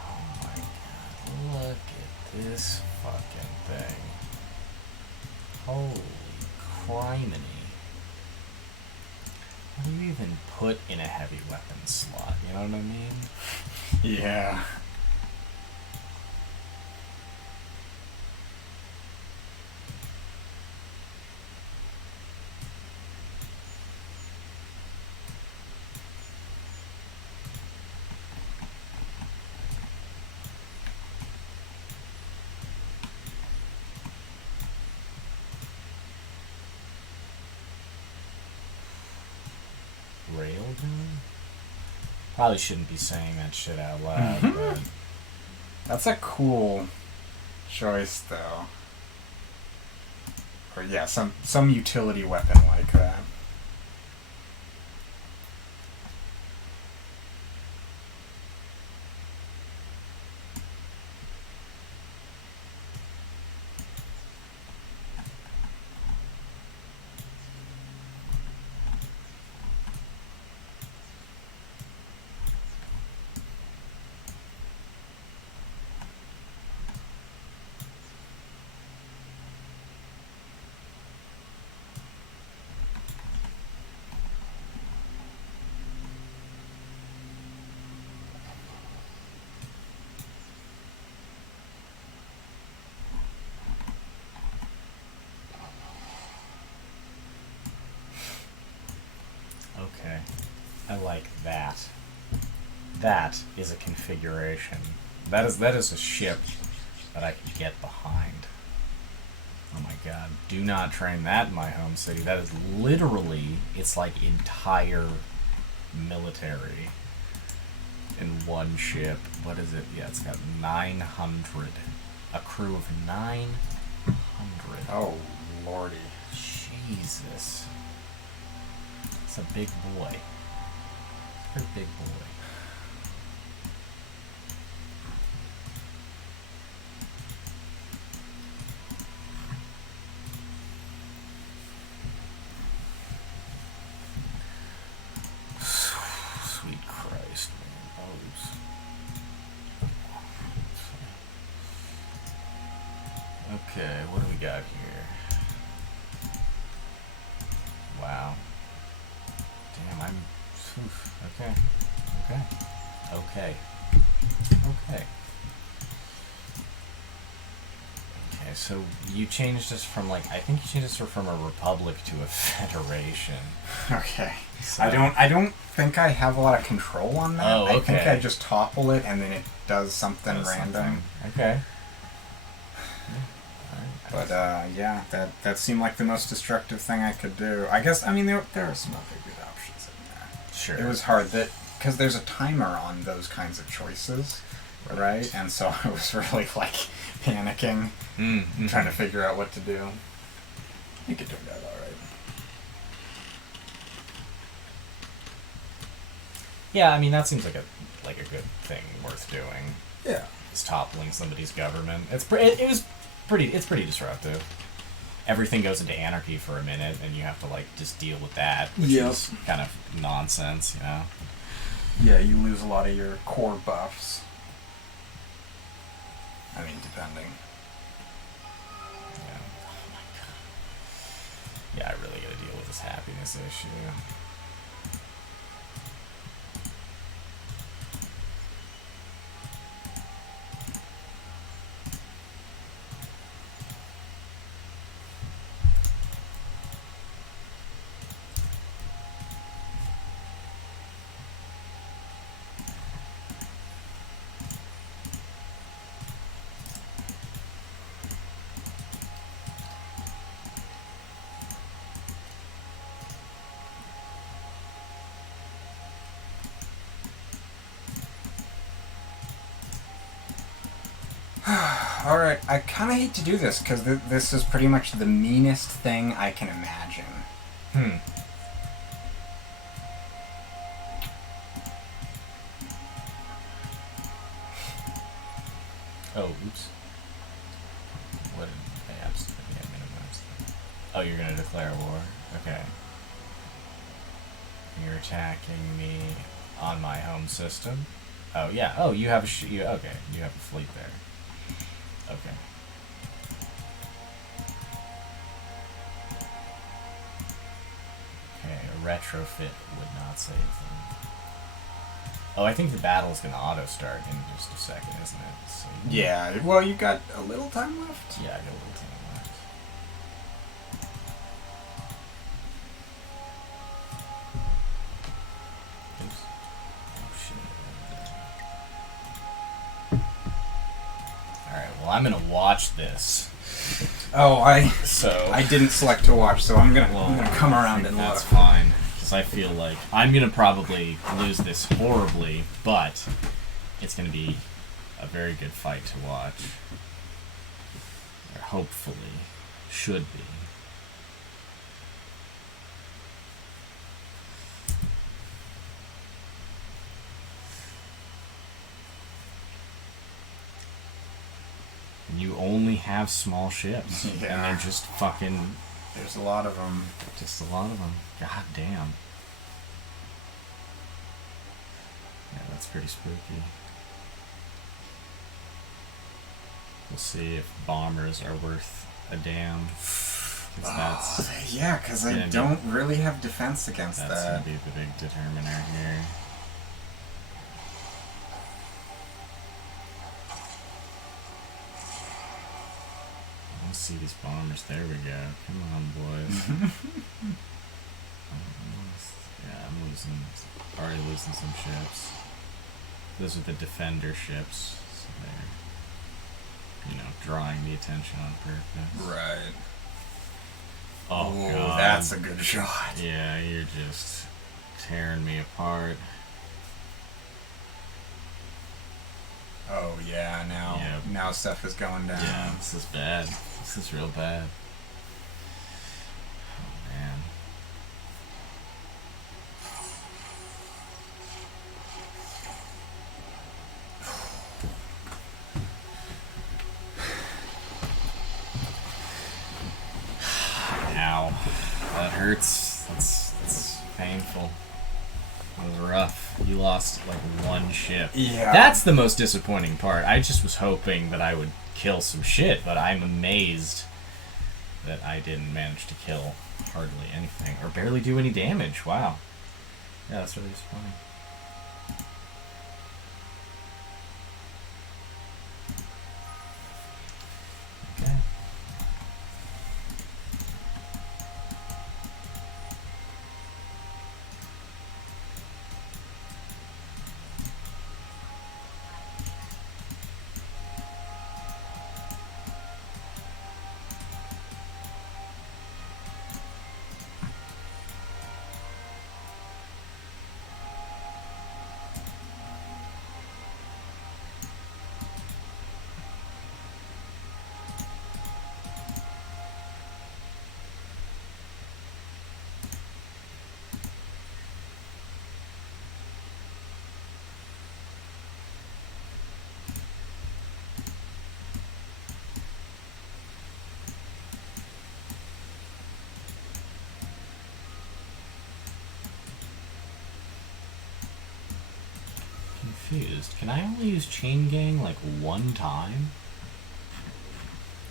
Oh my god, look at this fucking thing. Holy criminy. What do you even put in a heavy weapon slot? You know what I mean? Yeah. Railgun? Probably shouldn't be saying that shit out loud, but... That's a cool choice, though. Or yeah, some utility weapon like that. Okay. I like that. That is a configuration. That is a ship that I can get behind. Oh my god. Do not train that in my home city. That is literally, it's like entire military in one ship. What is it? Yeah, it's got 900. A crew of 900. Oh, lordy. Jesus. It's a big boy. It's a big boy. Sweet Christ, man. Okay, what do we got here? Wow. Damn, I'm... Okay. Okay. Okay. Okay. Okay, so you changed us from, like, I think you changed us from a republic to a federation. Okay. So, I don't think I have a lot of control on that. Oh, okay. I think I just topple it and then it does something random. Okay. But yeah, that seemed like the most destructive thing I could do. I guess, I mean, there are some other good options in there. Sure. It was hard because there's a timer on those kinds of choices, right? And so I was really like panicking, trying to figure out what to do. I think it turned out all right. Yeah, I mean that seems like a good thing worth doing. Yeah. Is toppling somebody's government. It's pretty disruptive. Everything goes into anarchy for a minute, and you have to like just deal with that, which is kind of nonsense, you know. Yeah, you lose a lot of your core buffs. I mean, depending. Yeah. Oh my god. Yeah, I really gotta deal with this happiness issue. Alright, I kind of hate to do this, because this is pretty much the meanest thing I can imagine. Oh, oops. What did I minimize? Oh, you're gonna declare war. Okay. You're attacking me on my home system. Oh yeah. Oh, you have a okay. You have a fleet there. Okay. Okay. A retrofit would not save them. Oh, I think the battle's gonna auto start in just a second, isn't it? So, yeah. Well, you got a little time left. yeah, I got a little time left. Oops. Oh shit. Alright, well I'm gonna watch this. Oh, I So didn't select to watch, so I'm gonna come around and that's look. fine. Because I feel like I'm gonna probably lose this horribly, but it's gonna be a very good fight to watch. Or hopefully should be. And you only have small ships. Yeah. And they're just fucking... There's a lot of them. Just a lot of them. God damn. Yeah, that's pretty spooky. We'll see if bombers are worth a damn. 'Cause that's Yeah, because I don't really have defense against that's that. gonna be the big determiner here. Let's see these bombers. There we go. Come on, boys. Yeah, I'm already losing some ships. Those are the defender ships. So they're, drawing the attention on purpose. Right. Oh, Ooh, God. that's a good shot. Yeah, you're just tearing me apart. Oh yeah, now stuff is going down. Yeah, this is bad. This is real bad. Oh, man. Ow. That hurts. That's painful. That was rough. You lost like one ship. Yeah. That's the most disappointing part. I just was hoping that I would kill some shit, but I'm amazed that I didn't manage to kill hardly anything or barely do any damage. Wow. Yeah, that's really disappointing. Okay. Confused. Can I only use chain gang like one time?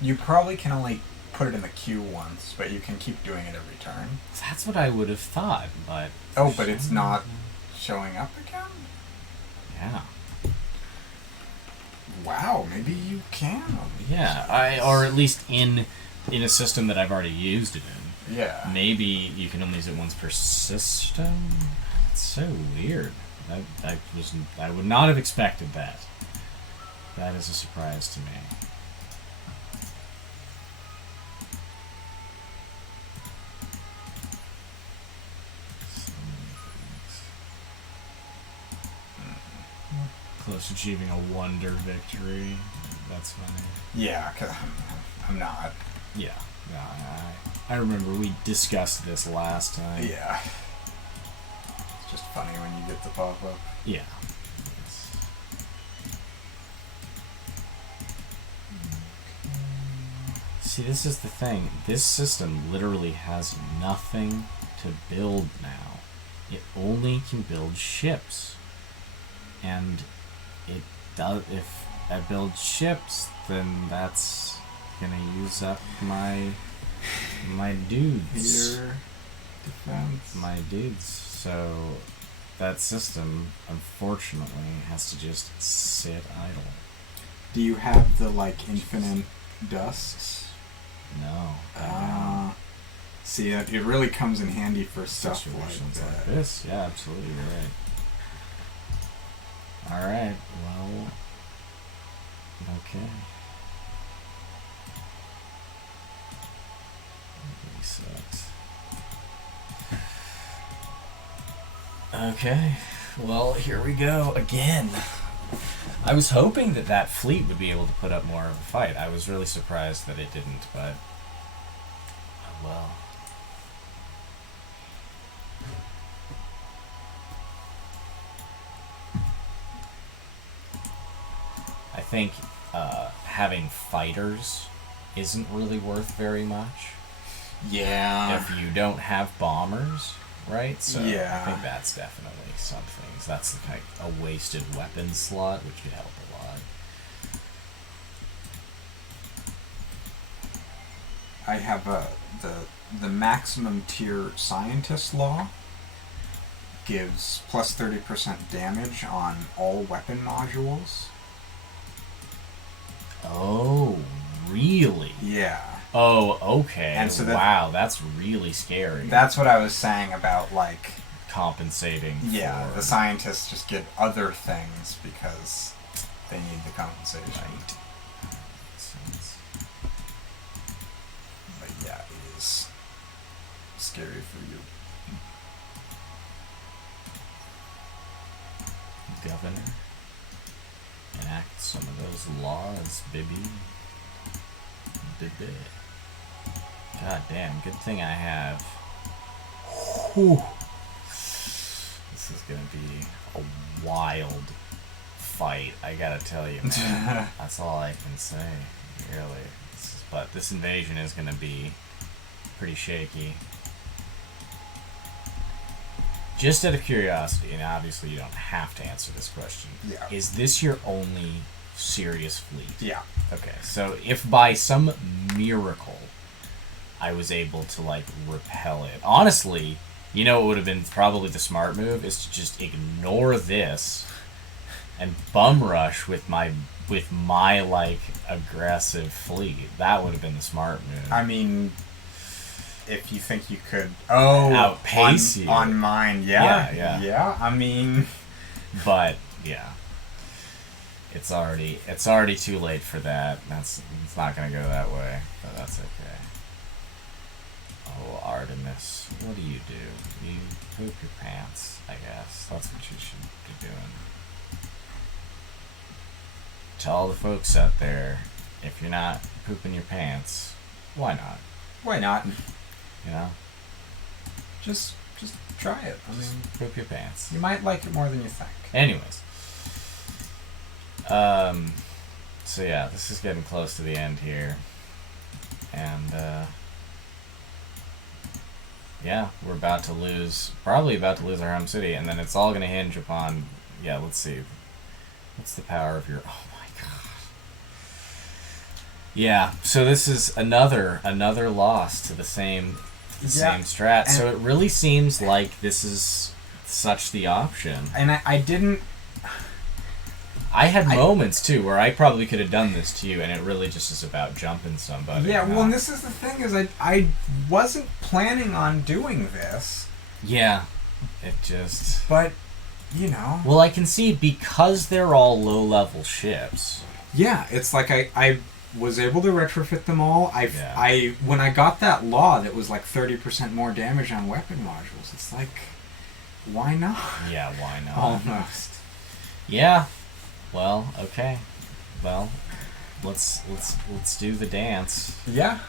You probably can only put it in the queue once, but you can keep doing it every turn. That's what I would have thought, but... Oh, but it's not showing up again? Yeah. Wow, maybe you can. Yeah, or at least in a system that I've already used it in. Yeah. Maybe you can only use it once per system? That's so weird. I would not have expected that. That is a surprise to me. So many things. Close to achieving a wonder victory. That's funny. Yeah, because I'm not. Yeah. No, I remember we discussed this last time. Yeah. It's just funny when you get the pop-up. Yeah. See, this is the thing. This system literally has nothing to build now. It only can build ships. And it does. If I build ships, then that's gonna use up my dudes. Your defense. My dudes. So that system, unfortunately, has to just sit idle. Do you have the, like, infinite dusks? No. I See, it really comes in handy for don't. stuff Situations like like that. this. Yeah, absolutely. You're right. Alright, well... Okay. Reset. Okay, well, here we go again. I was hoping that that fleet would be able to put up more of a fight. I was really surprised that it didn't, but... Oh, well. I think having fighters isn't really worth very much. Yeah. If you don't have bombers, right? So Yeah. I think that's definitely something. So that's like a wasted weapon slot, which could help a lot. I have the maximum tier scientist law gives plus 30% damage on all weapon modules. Oh, really? Yeah. Oh, okay. And so wow, that's really scary. That's what I was saying about, like... Compensating Yeah, for... the scientists just get other things because they need the compensation. Right. Sense. But yeah, it is scary for you. Governor. Enact some of those laws, baby. Baby. God damn, good thing I have. Whew. This is gonna be a wild fight, I gotta tell you, man. That's all I can say, really. But this invasion is gonna be pretty shaky. Just out of curiosity, and obviously you don't have to answer this question. Yeah. Is this your only serious fleet? Yeah. Okay, so if by some miracle I was able to, like, repel it, honestly, you know what would have been probably the smart move is to just ignore this and bum rush with my like aggressive fleet. That would have been the smart move. I mean, if you think you could outpace you on mine, yeah. Yeah. I mean, But yeah, it's already too late for that. It's not gonna go that way, but that's okay. Oh, Artemis, what do? You poop your pants, I guess. That's what you should be doing. To all the folks out there, if you're not pooping your pants, why not? why not? You know? Just try it. I mean, Poop your pants. you might like it more than you think. Anyways. So yeah, this is getting close to the end here. And, yeah, we're probably about to lose our home city, and then it's all gonna hinge upon, yeah, let's see. What's the power of your, oh my god. Yeah, so this is another loss to the same strat. So it really seems like this is such the option. And I didn't... I had moments, too, where I probably could have done this to you, and it really just is about jumping somebody. Yeah, well, and this is the thing, is I wasn't planning on doing this. Yeah, it just... But, you know... Well, I can see, because they're all low-level ships... Yeah, it's like I was able to retrofit them all. When I got that law that was like 30% more damage on weapon modules, it's like, why not? Yeah, why not? Almost. Yeah. Well, okay. Well, let's do the dance. Yeah.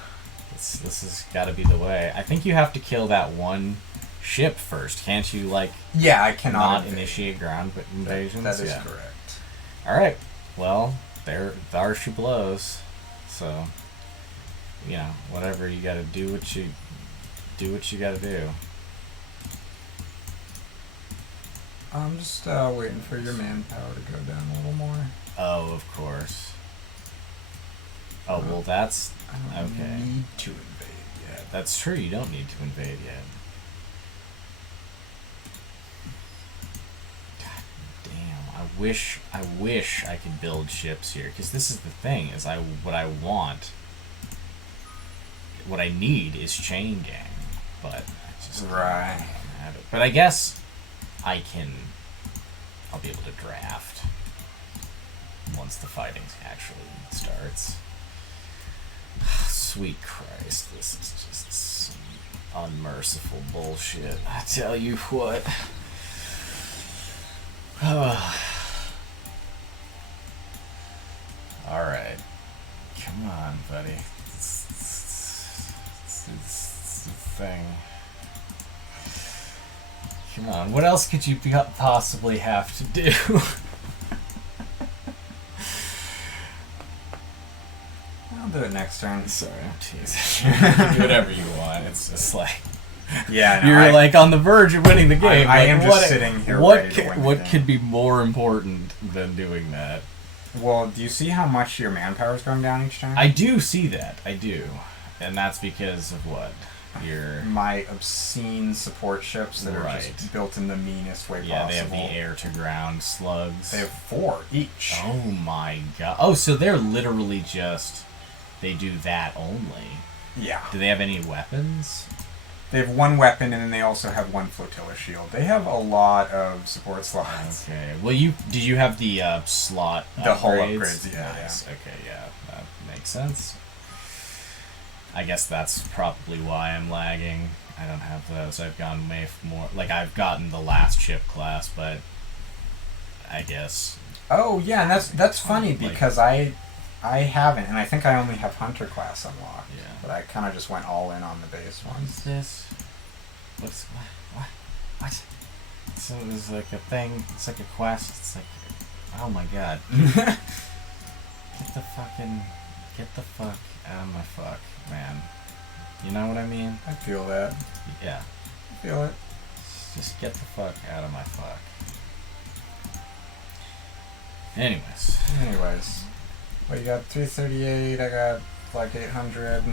This has got to be the way. I think you have to kill that one ship first, can't you? Like, yeah, I cannot initiate ground invasions. That is correct. All right. Well, there she blows. So you know, whatever you gotta do, what you gotta do. I'm just waiting for your manpower to go down a little more. Oh, of course. Oh, well, that's I don't okay. need to invade yet. That's true. You don't need to invade yet. God damn! I wish I could build ships here, because this is the thing. Is what I want. What I need is chain gang, but I just Right. don't have it. But I guess I'll be able to draft once the fighting actually starts. Sweet Christ, this is just some unmerciful bullshit. I tell you what. Alright. Come on, buddy. It's the thing. Come on, what else could you possibly have to do? I'll do it next turn. Sorry, I'm teasing. You can do whatever you want. It's just like Yeah, no, you're like on the verge of winning the game. I like, am just sitting here ready to win the what game. could be more important than doing that? Well, do you see how much your manpower is going down each time? I do see that. I do, and that's because of what your My obscene support ships that are Right. just built in the meanest way yeah. possible. They have the air to ground slugs. They have 4 each. Oh my god. Oh, so they're literally just they do that only. Yeah. Do they have any weapons? They have 1 weapon, and then they also have 1 flotilla shield. They have a lot of support slots. Okay. Well, did you have the slot? The hull upgrades? upgrades, yeah, Nice. Okay. Yeah, that makes sense. I guess that's probably why I'm lagging. I don't have those. I've gone way more. Like I've gotten the last ship class, but I guess. Oh yeah, and that's funny Like- because I haven't, and I think I only have Hunter class unlocked. Yeah. But I kind of just went all in on the base What ones. is this? What? So it's like a thing. It's like a quest. It's like, oh my god. Get the fuck out of my fuck, man. You know what I mean? I feel that. Yeah. I feel it. Just get the fuck out of my fuck. Anyways. Well, you got 338. I got like 800. Yeah,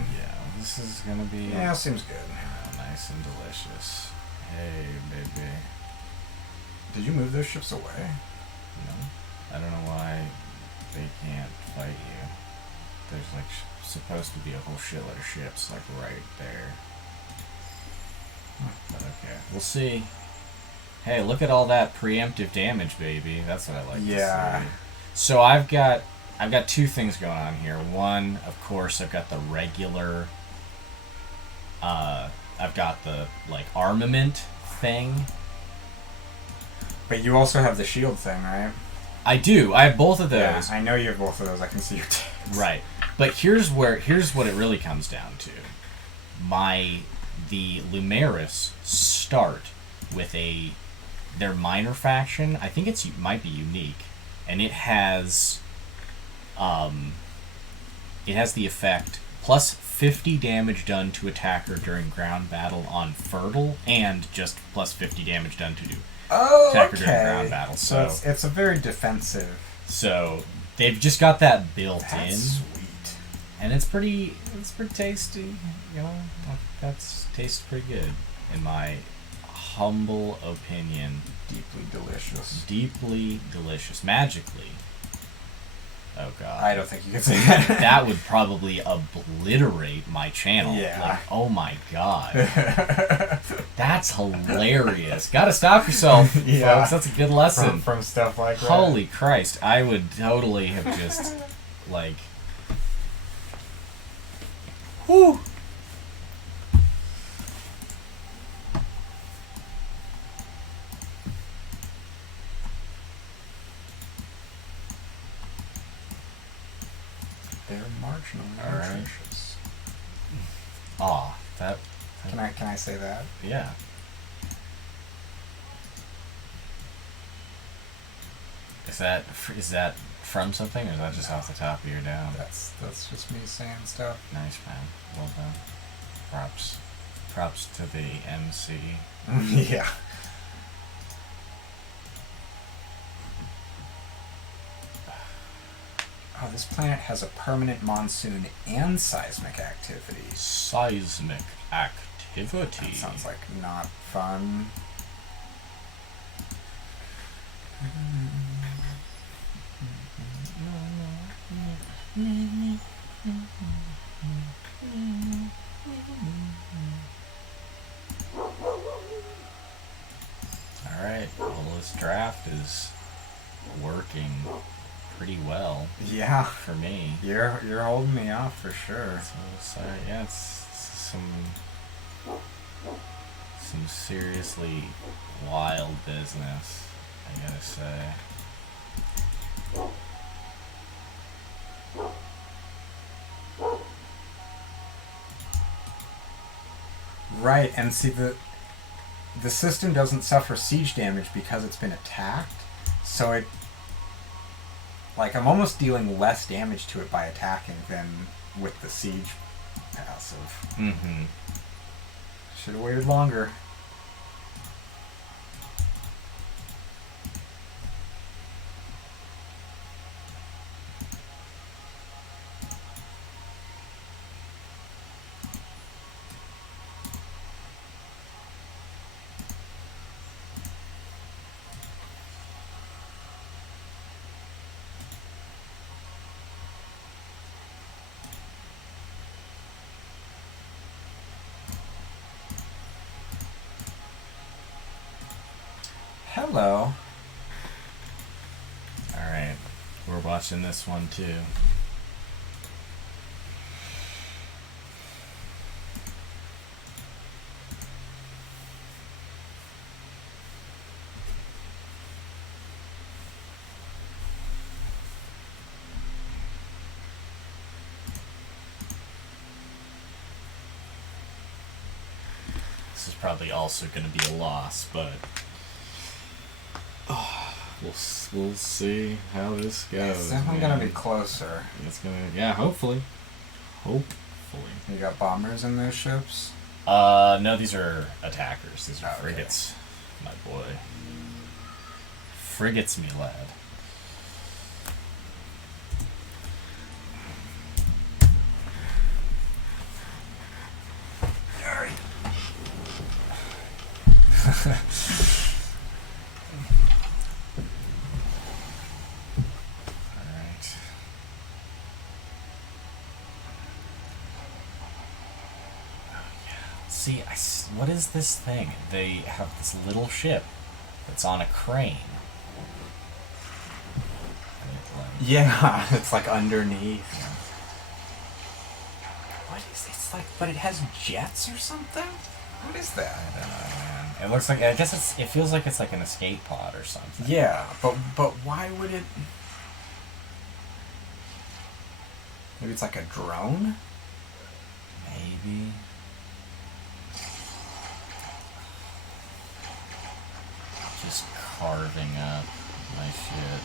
this is gonna be Yeah, seems good. nice and delicious. Hey, baby. Did you move those ships away? No, I don't know why they can't fight you. There's like supposed to be a whole shitload of ships like right there. But okay, we'll see. Hey, look at all that preemptive damage, baby. That's what I like Yeah. to see. So I've got 2 things going on here. One, of course, I've got the regular. I've got the like armament thing. But you also have the shield thing, right? I do. I have both of those. Yeah, I know you have both of those. I can see your tags. Right. But here's what it really comes down to. The Lumeris start with their minor faction. I think might be unique, and it has the effect plus 50 damage done to attacker during ground battle on fertile, and just plus 50 damage done to Oh, attacker okay. during ground battle. So it's a very defensive. So they've just got that built That's in, sweet. and it's pretty tasty. You know, tastes pretty good in my humble opinion. Deeply delicious. Deeply delicious, magically. Oh god, I don't think you can say that. that would probably obliterate my channel. Yeah. Like, oh my god, that's hilarious. Gotta stop yourself, Yeah. folks. That's a good lesson. from stuff like that. Holy Christ, I would totally have just, like... Whew! They're marginally All right. nutritious. Aw, that... Can I say that? Yeah. Is that from something, or is that just off the top of your dome? That's just me saying stuff. Nice, man. Well done. Props to the MC. Yeah. Oh, this planet has a permanent monsoon and seismic activity. Seismic activity. That sounds like not fun. Alright, well, this draft is working pretty well. Yeah. For me. You're holding me off for sure. So yeah, it's some seriously wild business, I gotta say. Right, and see the system doesn't suffer siege damage because it's been attacked, so it, like, I'm almost dealing less damage to it by attacking than with the siege passive. Mm-hmm. Should have waited longer. Hello. Alright, we're watching this one too. This is probably also going to be a loss, but we'll see how this goes. It's definitely gonna be closer. It's gonna, yeah, hopefully. You got bombers in those ships? No, these are attackers. These are frigates, my boy. Frigates, me lad. See, what is this thing? They have this little ship that's on a crane. Yeah, it's like underneath. What is it? It's like, but it has jets or something? What is that? I don't know, man. It looks like, I guess it feels like it's like an escape pod or something. Yeah, but why would it? Maybe it's like a drone? Maybe. Just carving up my shit.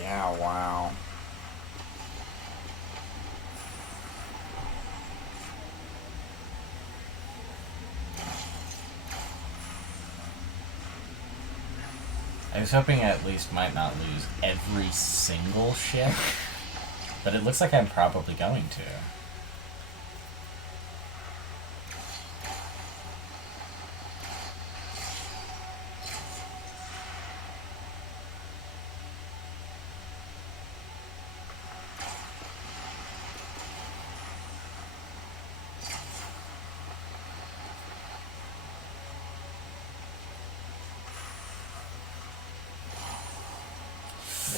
Yeah, wow. I was hoping I at least might not lose every single ship, but it looks like I'm probably going to.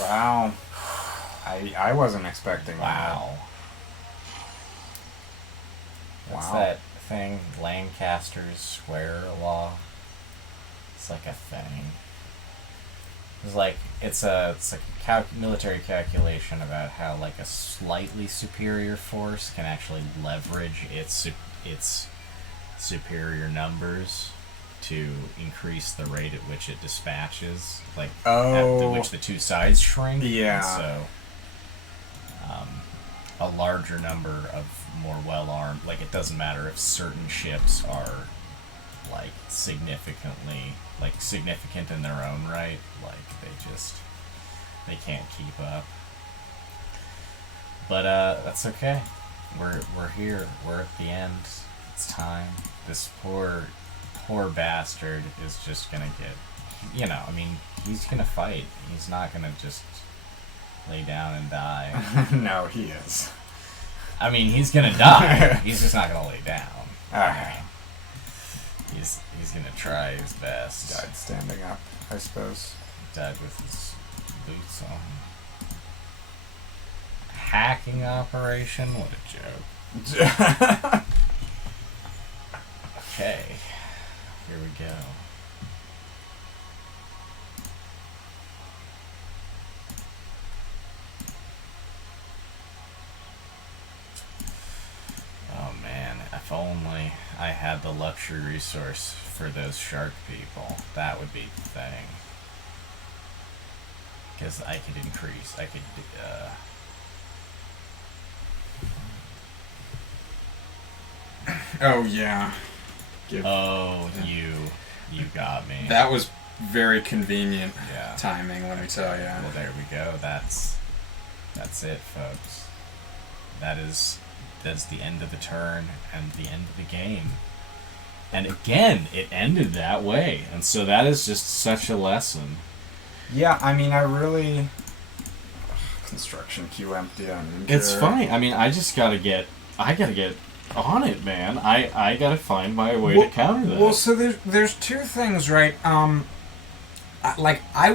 Wow. I wasn't expecting Wow. that. What's Wow. that thing? Lancaster's square law? It's like a thing. It's like a military calculation about how like a slightly superior force can actually leverage its superior numbers. to increase the rate at which it dispatches, like Oh. at which the two sides shrink. Yeah. And so, a larger number of more well-armed, like it doesn't matter if certain ships are like significant in their own right, like they can't keep up. But that's okay. We're here. We're at the end. It's time. This poor bastard is just gonna get, I mean, he's gonna fight. He's not gonna just lay down and die. No, he is. I mean, he's gonna die. He's just not gonna lay down. Alright. He's gonna try his best. Died standing up, I suppose. Died with his boots on. Hacking operation? What a joke. Okay. Here we go. Oh man, if only I had the luxury resource for those shark people. That would be the thing. Because I could Oh, yeah. Oh, you got me. That was very convenient Yeah. timing, let me tell you. Well, there we go. That's it, folks. That's the end of the turn and the end of the game. And again, it ended that way. And so that is just such a lesson. Yeah, I mean, I really... Construction queue empty. I mean, It's fine. I mean, I gotta get on it, man. I gotta find my way to counter that. Well, so there's two things, right? I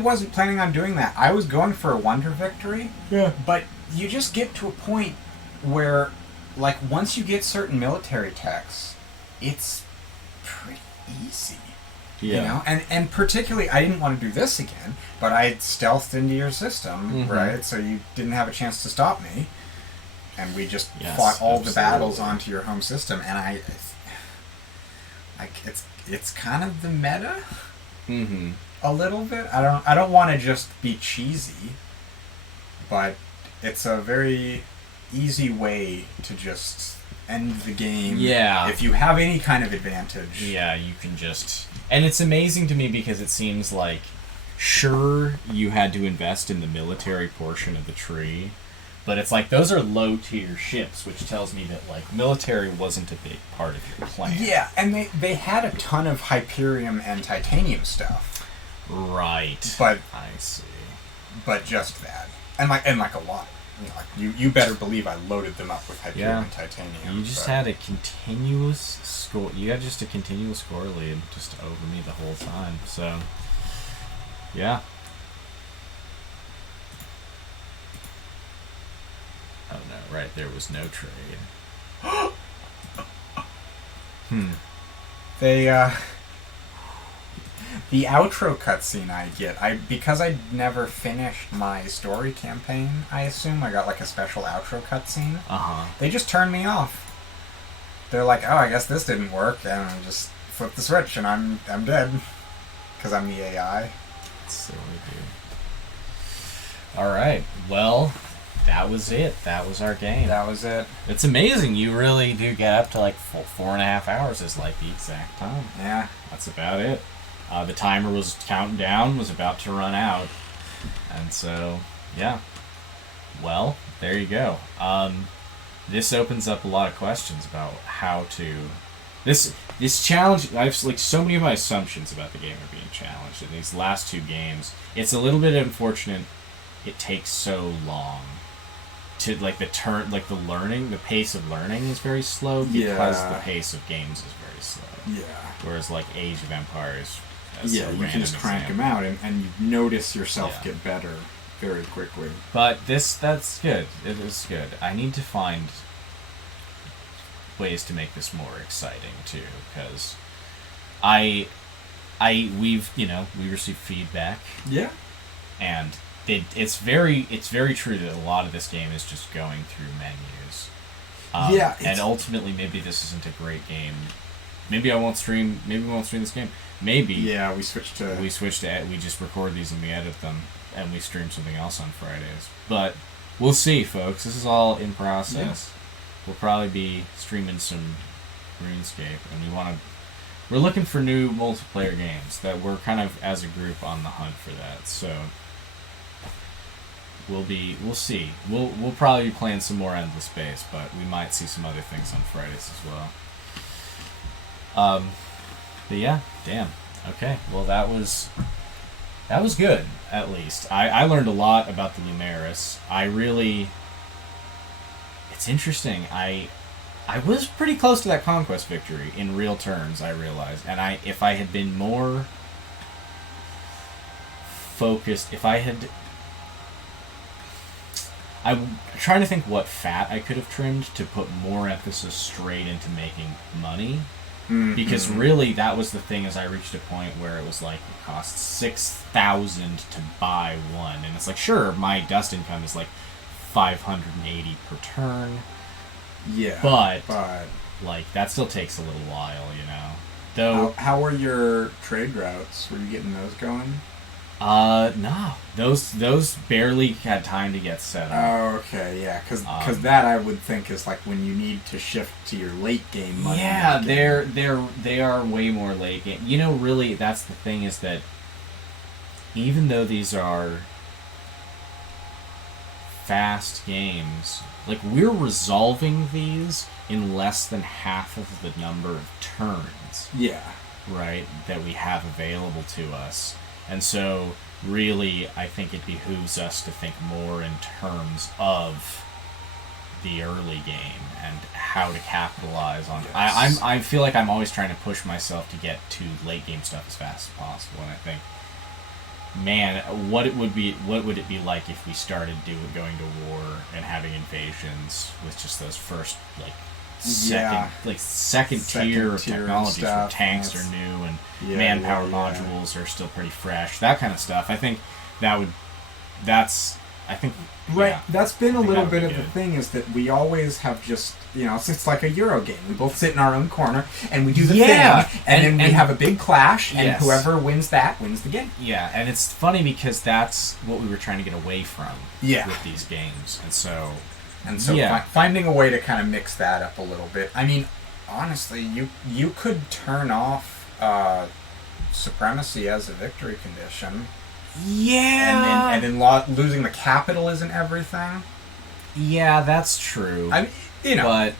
wasn't planning on doing that. I was going for a wonder victory. Yeah. But you just get to a point where, like, once you get certain military techs, it's pretty easy. Yeah. You know? And particularly, I didn't want to do this again, but I had stealthed into your system, right? So you didn't have a chance to stop me. And we just fought all the battles onto your home system, and it's kind of the meta, a little bit. I don't want to just be cheesy, but it's a very easy way to just end the game. Yeah. If you have any kind of advantage. Yeah, you can just... And it's amazing to me because it seems like, sure, you had to invest in the military portion of the tree, but it's like those are low-tier ships, which tells me that, like, military wasn't a big part of your plan. Yeah, and they had a ton of Hyperium and Titanium stuff. Right. But I see. But just that. And like a lot. You better believe I loaded them up with Hyperium and Titanium. You just had a continuous score. You had just a continuous score lead just over me the whole time. So, yeah. Oh no! Right there was no trade. They the outro cutscene I get, because I never finished my story campaign, I assume I got like a special outro cutscene. They just turned me off. They're like, oh, I guess this didn't work, and I just flip the switch, and I'm dead because I'm the AI. Silly dude. All right. Well, that was it. That was our game. That was it. It's amazing. You really do get up to like 4.5 hours is like the exact time. Yeah. That's about it. The timer was counting down, was about to run out. And so, yeah. Well, there you go. This opens up a lot of questions about how to... This challenge... I've like so many of my assumptions about the game are being challenged in these last two games. It's a little bit unfortunate it takes so long to like the learning, the pace of learning is very slow because the pace of games is very slow. Yeah. Whereas like Age of Empires, you can just crank them out and you notice yourself get better very quickly. But that's good. It is good. I need to find ways to make this more exciting too, because we receive feedback. Yeah. And it's very true that a lot of this game is just going through menus. And ultimately, maybe this isn't a great game Maybe I won't stream. Maybe we won't stream this game. Maybe. Yeah, we switched to. We just record these and we edit them, and we stream something else on Fridays. But we'll see, folks. This is all in process. Yeah. We'll probably be streaming some RuneScape, and we're looking for new multiplayer games that we're kind of as a group on the hunt for that. So we'll see. We'll probably be playing some more Endless Space, but we might see some other things on Fridays as well. But yeah, damn. Okay, well that was good, at least. I learned a lot about the Numeris. It's interesting. I was pretty close to that conquest victory in real terms, I realized. And if I had been more focused, I'm trying to think what fat I could have trimmed to put more emphasis straight into making money. Mm-hmm. Because really, that was the thing, as I reached a point where it was like, it costs 6,000 to buy one. And it's like, sure, my dust income is like 580 per turn. Yeah. But like, that still takes a little while, you know? Though. How were your trade routes? Were you getting those going? No. Those barely had time to get set up. Oh, okay, yeah. Because that, I would think, is like when you need to shift to your late game money. Yeah, they are way more late game. You know, really, that's the thing, is that even though these are fast games, like, we're resolving these in less than half of the number of turns. Yeah. Right? That we have available to us. And so, really, I think it behooves us to think more in terms of the early game and how to capitalize on. Yes. I feel like I'm always trying to push myself to get to late game stuff as fast as possible, and I think, man, what would it be like if we started going to war and having invasions with just those first second tier of technology where tanks are new and manpower modules are still pretty fresh, that kind of stuff. I think that's been a little bit of the thing, is that we always have just, you know, it's like a Euro game. We both sit in our own corner and we do the thing, and then we have a big clash, and whoever wins that wins the game. Yeah, and it's funny because that's what we were trying to get away from with these games, and so finding a way to kind of mix that up a little bit. I mean, honestly, you could turn off supremacy as a victory condition. Yeah. And then losing the capital isn't everything. Yeah, that's true. I mean, you know, but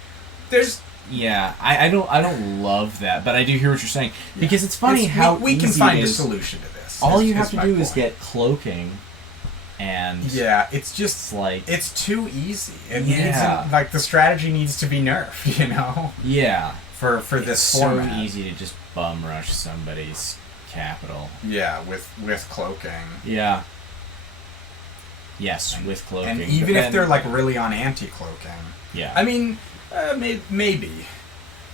there's. Yeah, I don't love that, but I do hear what you're saying, because it's funny how we can find a solution to this. All you have to do is get cloaking. And it's just like, it's too easy. It needs like, the strategy needs to be nerfed, you know? Yeah. For this format. It's so easy to just bum rush somebody's capital. Yeah, with cloaking. Yeah. Yes, with cloaking. And even if they're like really on anti-cloaking. Yeah. I mean, maybe.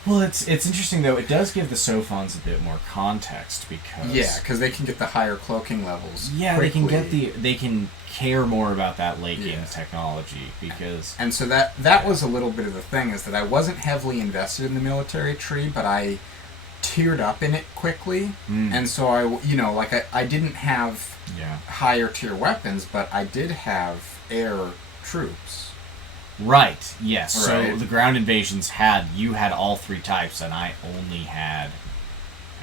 Well, it's interesting though. It does give the Sophons a bit more context, because they can get the higher cloaking levels. Yeah, quickly. they can care more more about that late game technology, because. And so that was a little bit of the thing, is that I wasn't heavily invested in the military tree, but I tiered up in it quickly, and so I didn't have higher tier weapons, but I did have air troops. Right, yes. Right. So the ground invasions you had all three types, and I'm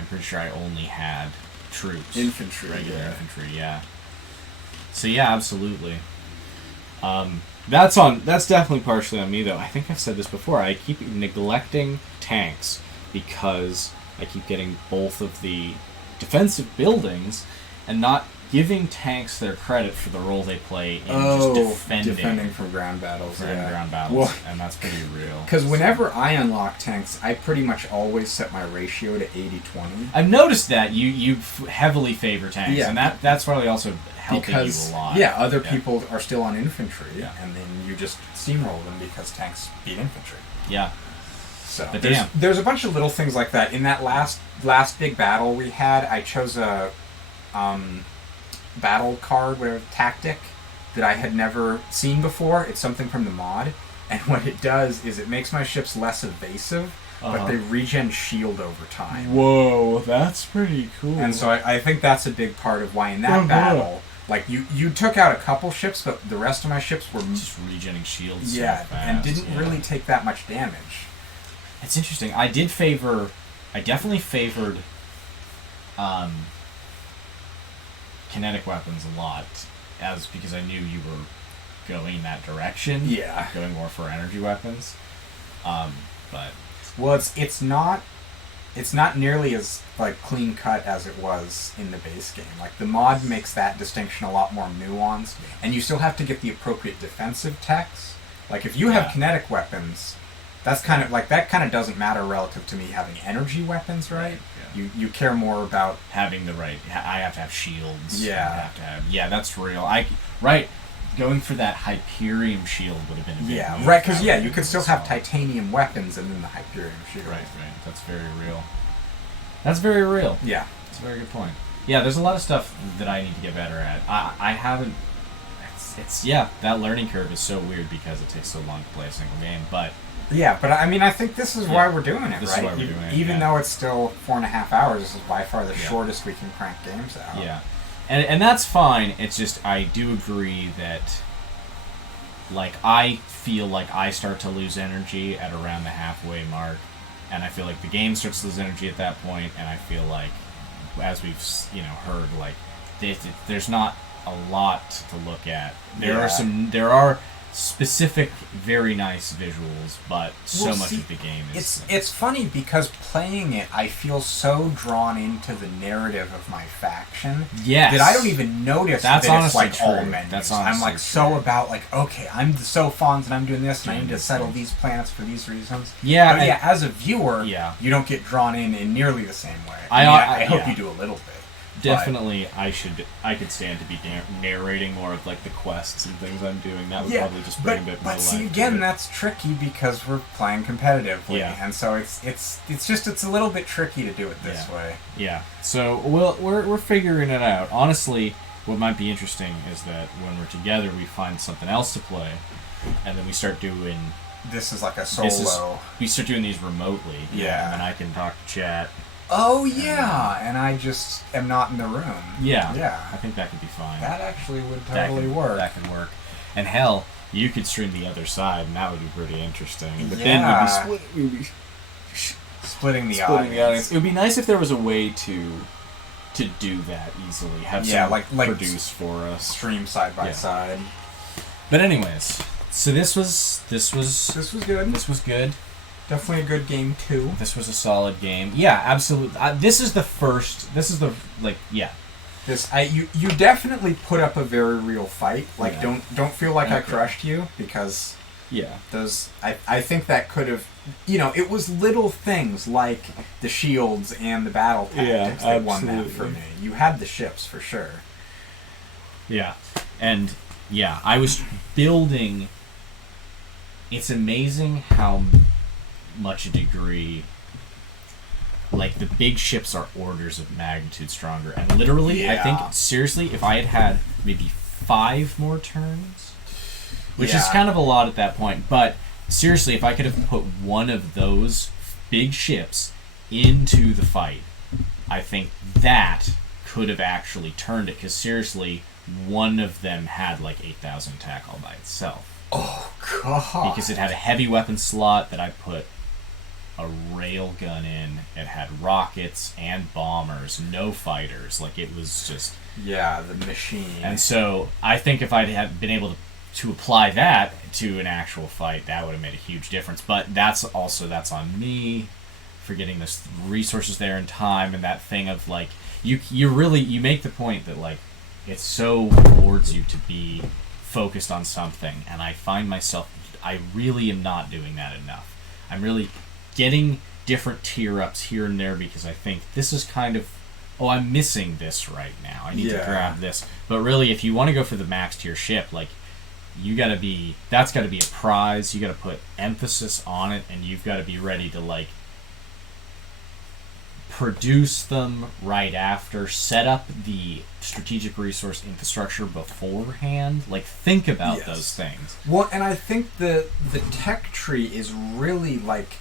pretty sure I only had troops. Infantry. Regular infantry, yeah. So yeah, absolutely. That's definitely partially on me, though. I think I've said this before. I keep neglecting tanks because I keep getting both of the defensive buildings and not giving tanks their credit for the role they play in just defending from ground battles. Ground battles, and that's pretty real. Because whenever I unlock tanks, I pretty much always set my ratio to 80-20. I've noticed that you heavily favor tanks, and that's probably also helping you a lot. Yeah, other people are still on infantry, and then you just steamroll them because tanks beat infantry. Yeah. So but there's a bunch of little things like that. In that last big battle we had, I chose a battle card, whatever, tactic, that I had never seen before. It's something from the mod, and what it does is it makes my ships less evasive, but they regen shield over time. Whoa, that's pretty cool. And so I think that's a big part of why in that battle, like you took out a couple ships, but the rest of my ships were just regenerating shields. Yeah, so fast, and didn't really take that much damage. It's interesting. I definitely favored kinetic weapons a lot, because I knew you were going that direction. Yeah, going more for energy weapons. But it's not nearly as like clean cut as it was in the base game. Like the mod makes that distinction a lot more nuanced, and you still have to get the appropriate defensive techs. Like if you have kinetic weapons, that's kind of like that kind of doesn't matter relative to me having energy weapons, right? Yeah. You care more about having the right. I have to have shields. Yeah. I have to have, that's real. Going for that Hyperion shield would have been a big move. Right, because you could still have titanium weapons and then the Hyperion shield. Right. That's very real. Yeah. That's a very good point. Yeah, there's a lot of stuff that I need to get better at. I haven't... that learning curve is so weird because it takes so long to play a single game, but... Yeah, but I mean, I think this is why we're doing it, this right? Is why we're doing it, even though it's still 4.5 hours, this is by far the shortest we can crank games out. Yeah. And that's fine. It's just, I do agree that, like, I feel like I start to lose energy at around the halfway mark, and I feel like the game starts to lose energy at that point, and I feel like, as we've, heard, like, there's not a lot to look at. There are specific, very nice visuals, but much of the game is... It's funny because playing it, I feel so drawn into the narrative of my faction that I don't even notice that it's like all menus. I'm like so about like, okay, I'm so fond and I'm doing this and I need to settle these planets for these reasons. Yeah, but as a viewer, you don't get drawn in nearly the same way. I hope you do a little bit. Definitely, I could stand to be narrating more of like the quests and things I'm doing. That would probably just bring a bit more life. But see, again, that's tricky because we're playing competitively, and so it's a little bit tricky to do it this way. Yeah. So we're figuring it out. Honestly, what might be interesting is that when we're together, we find something else to play, and then we start doing. This is like a solo. We start doing these remotely. Yeah. And then I can talk to chat. Oh, yeah, and I just am not in the room. Yeah. Yeah. I think that could be fine. That actually would totally work. That can work. And hell, you could stream the other side, and that would be pretty interesting. But then we'd be splitting the audience. It would be nice if there was a way to do that easily. Have someone produce for us. Stream side by side. But anyways, so this was good. This was good. Definitely a good game too. This was a solid game. Yeah, absolutely. This is the you definitely put up a very real fight. Like don't feel like I crushed you because I think that could have it was little things like the shields and the battle tactics that won that for me. You had the ships for sure. Yeah. And I was building. It's amazing how much a degree, like the big ships are orders of magnitude stronger, and literally I think seriously if I had maybe 5 more turns, which is kind of a lot at that point, but seriously if I could have put one of those big ships into the fight, I think that could have actually turned it, because seriously one of them had like 8,000 attack all by itself. Oh god. Because it had a heavy weapon slot that I put a railgun in. It had rockets and bombers, no fighters. Like, it was just... Yeah, the machine. And so, I think if I'd had been able to apply that to an actual fight, that would have made a huge difference. But that's on me for getting the resources there in time, and that thing of, like, you make the point that, like, it so rewards you to be focused on something, and I find myself, I really am not doing that enough. I'm really getting different tier ups here and there because I think this is kind of, I'm missing this right now. I need to grab this. But really, if you want to go for the max tier ship, like, that's got to be a prize. You got to put emphasis on it, and you've got to be ready to, like, produce them right after, set up the strategic resource infrastructure beforehand. Like, think about those things. Well, and I think the tech tree is really, like,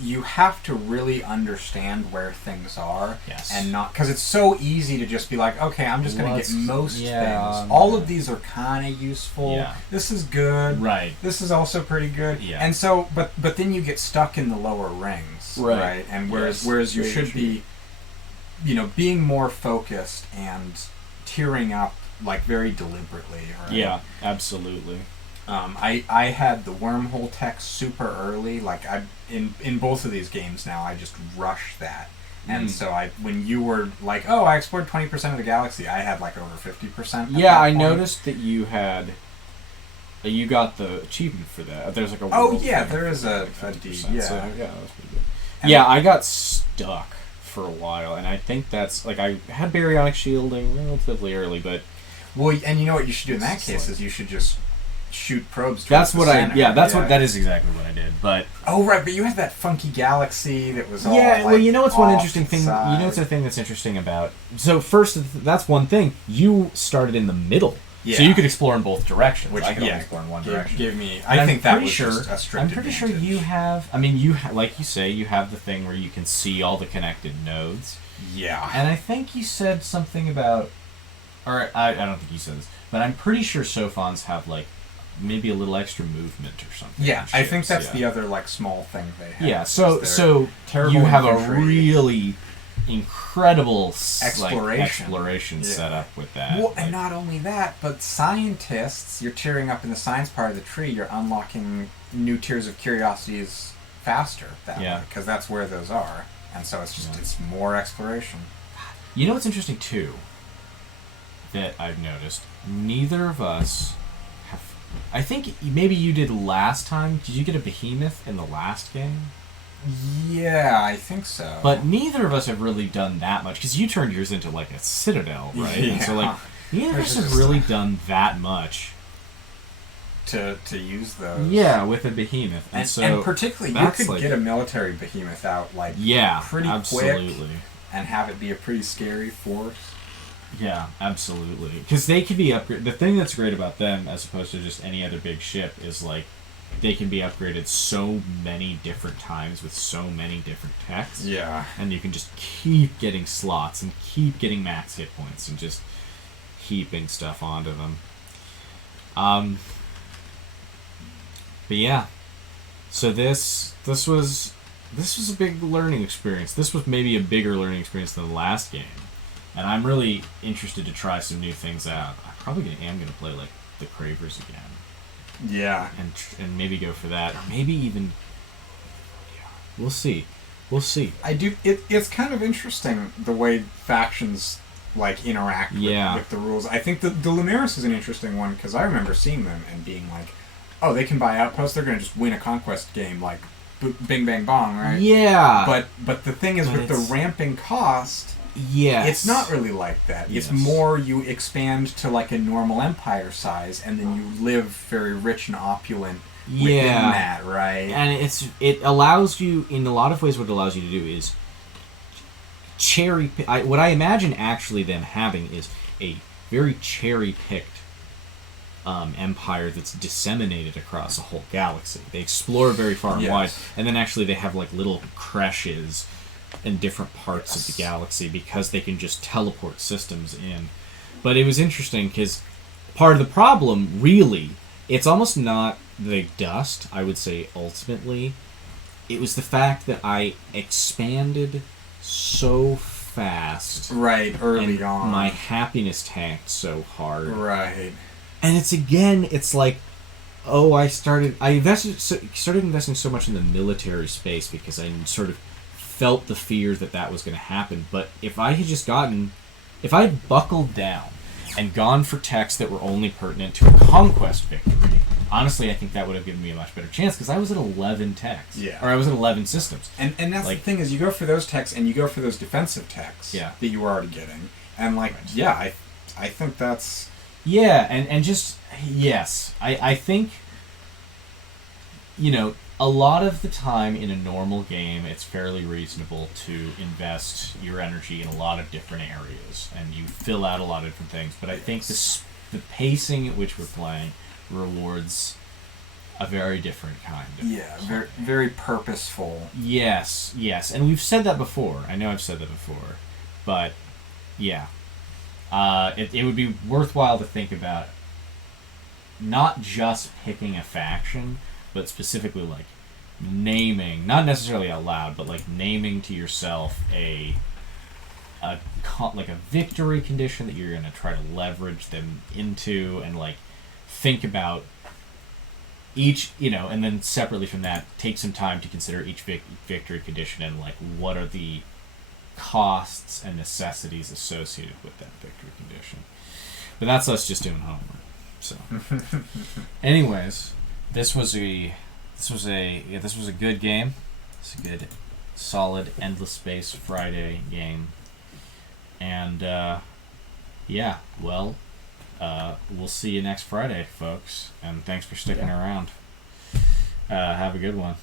you have to really understand where things are, Yes. and not, because it's so easy to just be like, okay, I'm just going to get most things. All of these are kind of useful. Yeah. This is good. Right. This is also pretty good. Yeah. And so, but then you get stuck in the lower rings, Right. And Yes. whereas you Very should true. be, being more focused and tearing up like very deliberately. Right? Yeah, absolutely. I had the wormhole tech super early. Like in both of these games now, I just rush that. And so when you were like, oh, I explored 20% of the galaxy, I had like over 50%. Yeah, I noticed that you got the achievement for that. There's like a world yeah, thing there is for a like 50%, D, So, yeah. that was pretty good. Yeah, I got stuck for a while, and I think that's like I had baryonic shielding relatively early, but Well, and you know what you should do in that case is you should just shoot probes. That's towards what the center. that is exactly what I did. But oh right, but you had that funky galaxy that was all yeah, well, like, you know what's one off interesting to thing? the You know what's side. a thing that's interesting about? So first, that's one thing. You started in the middle, so you could explore in both directions. Which I could only explore in one direction. Give me. And I think that pretty was sure, just a strict I'm pretty sure advantage. you have. I mean, like you say, you have the thing where you can see all the connected nodes. Yeah. And I think you said something about, or I don't think you said this, but I'm pretty sure Sophons have like maybe a little extra movement or something. Yeah, I think that's yeah. the other like small thing they have. Yeah, is so their terrible you have a infantry. really incredible Exploration. exploration Yeah. set up with that. Well, and not only that, but scientists, you're tearing up in the science part of the tree, you're unlocking new tiers of curiosities faster that way, because that's where those are. And so it's just, it's more exploration. You know what's interesting too that I've noticed? Neither of us have. I think maybe you did last time. Did you get a behemoth in the last game? Yeah, I think so. But neither of us have really done that much because you turned yours into like a citadel, right? Yeah. And so like neither of us have really done that much to use those. Yeah, with a behemoth, And, so and particularly, you that's could like- get a military behemoth out like pretty absolutely. quick and have it be a pretty scary force. Yeah, absolutely. Because they could be upgraded. The thing that's great about them, as opposed to just any other big ship, is like they can be upgraded so many different times with so many different techs. Yeah. And you can just keep getting slots and keep getting max hit points and just heaping stuff onto them. But yeah, so this was a big learning experience. This was maybe a bigger learning experience than the last game, and I'm really interested to try some new things out. I probably am gonna play like the Cravers again. Yeah. And maybe go for that, or maybe even. Yeah, we'll see. We'll see. I do. It's kind of interesting the way factions like interact with the rules. I think the Lumeris is an interesting one because I remember seeing them and being like, oh, they can buy outposts. They're going to just win a conquest game like bing bang bong, right? Yeah. But the thing is, with the ramping cost, it's not really like that. Yes. It's more you expand to like a normal empire size, and then you live very rich and opulent within that, right? And it allows you, in a lot of ways, what it allows you to do is what I imagine actually them having is a very cherry-picked empire that's disseminated across a whole galaxy. They explore very far and wide, and then actually they have like little creches in different parts of the galaxy because they can just teleport systems in. But it was interesting because part of the problem, really, it's almost not the dust, I would say, ultimately. It was the fact that I expanded so fast. Right, early on. My happiness tanked so hard. Right. And it's like, oh, I started investing so much in the military space because I sort of felt the fear that was going to happen. But if I had buckled down and gone for techs that were only pertinent to a conquest victory, honestly, I think that would have given me a much better chance because I was at 11 techs. Yeah. Or I was at 11 systems. And that's the thing is you go for those techs and you go for those defensive techs that you were already getting. And I think that's... Yeah, and just, yes. I think, a lot of the time in a normal game, it's fairly reasonable to invest your energy in a lot of different areas, and you fill out a lot of different things. But I think the pacing at which we're playing rewards a very different kind of very, very purposeful. Yes, and we've said that before. I know I've said that before, but yeah, it would be worthwhile to think about not just picking a faction, but specifically like naming, not necessarily out loud, but like naming to yourself a victory condition that you're going to try to leverage them into, and like think about each, and then separately from that, take some time to consider each victory condition and like what are the costs and necessities associated with that victory condition. But that's us just doing homework. So, anyways, this was a good game. It's a good, solid, Endless Space Friday game. And we'll see you next Friday, folks. And thanks for sticking around. Have a good one.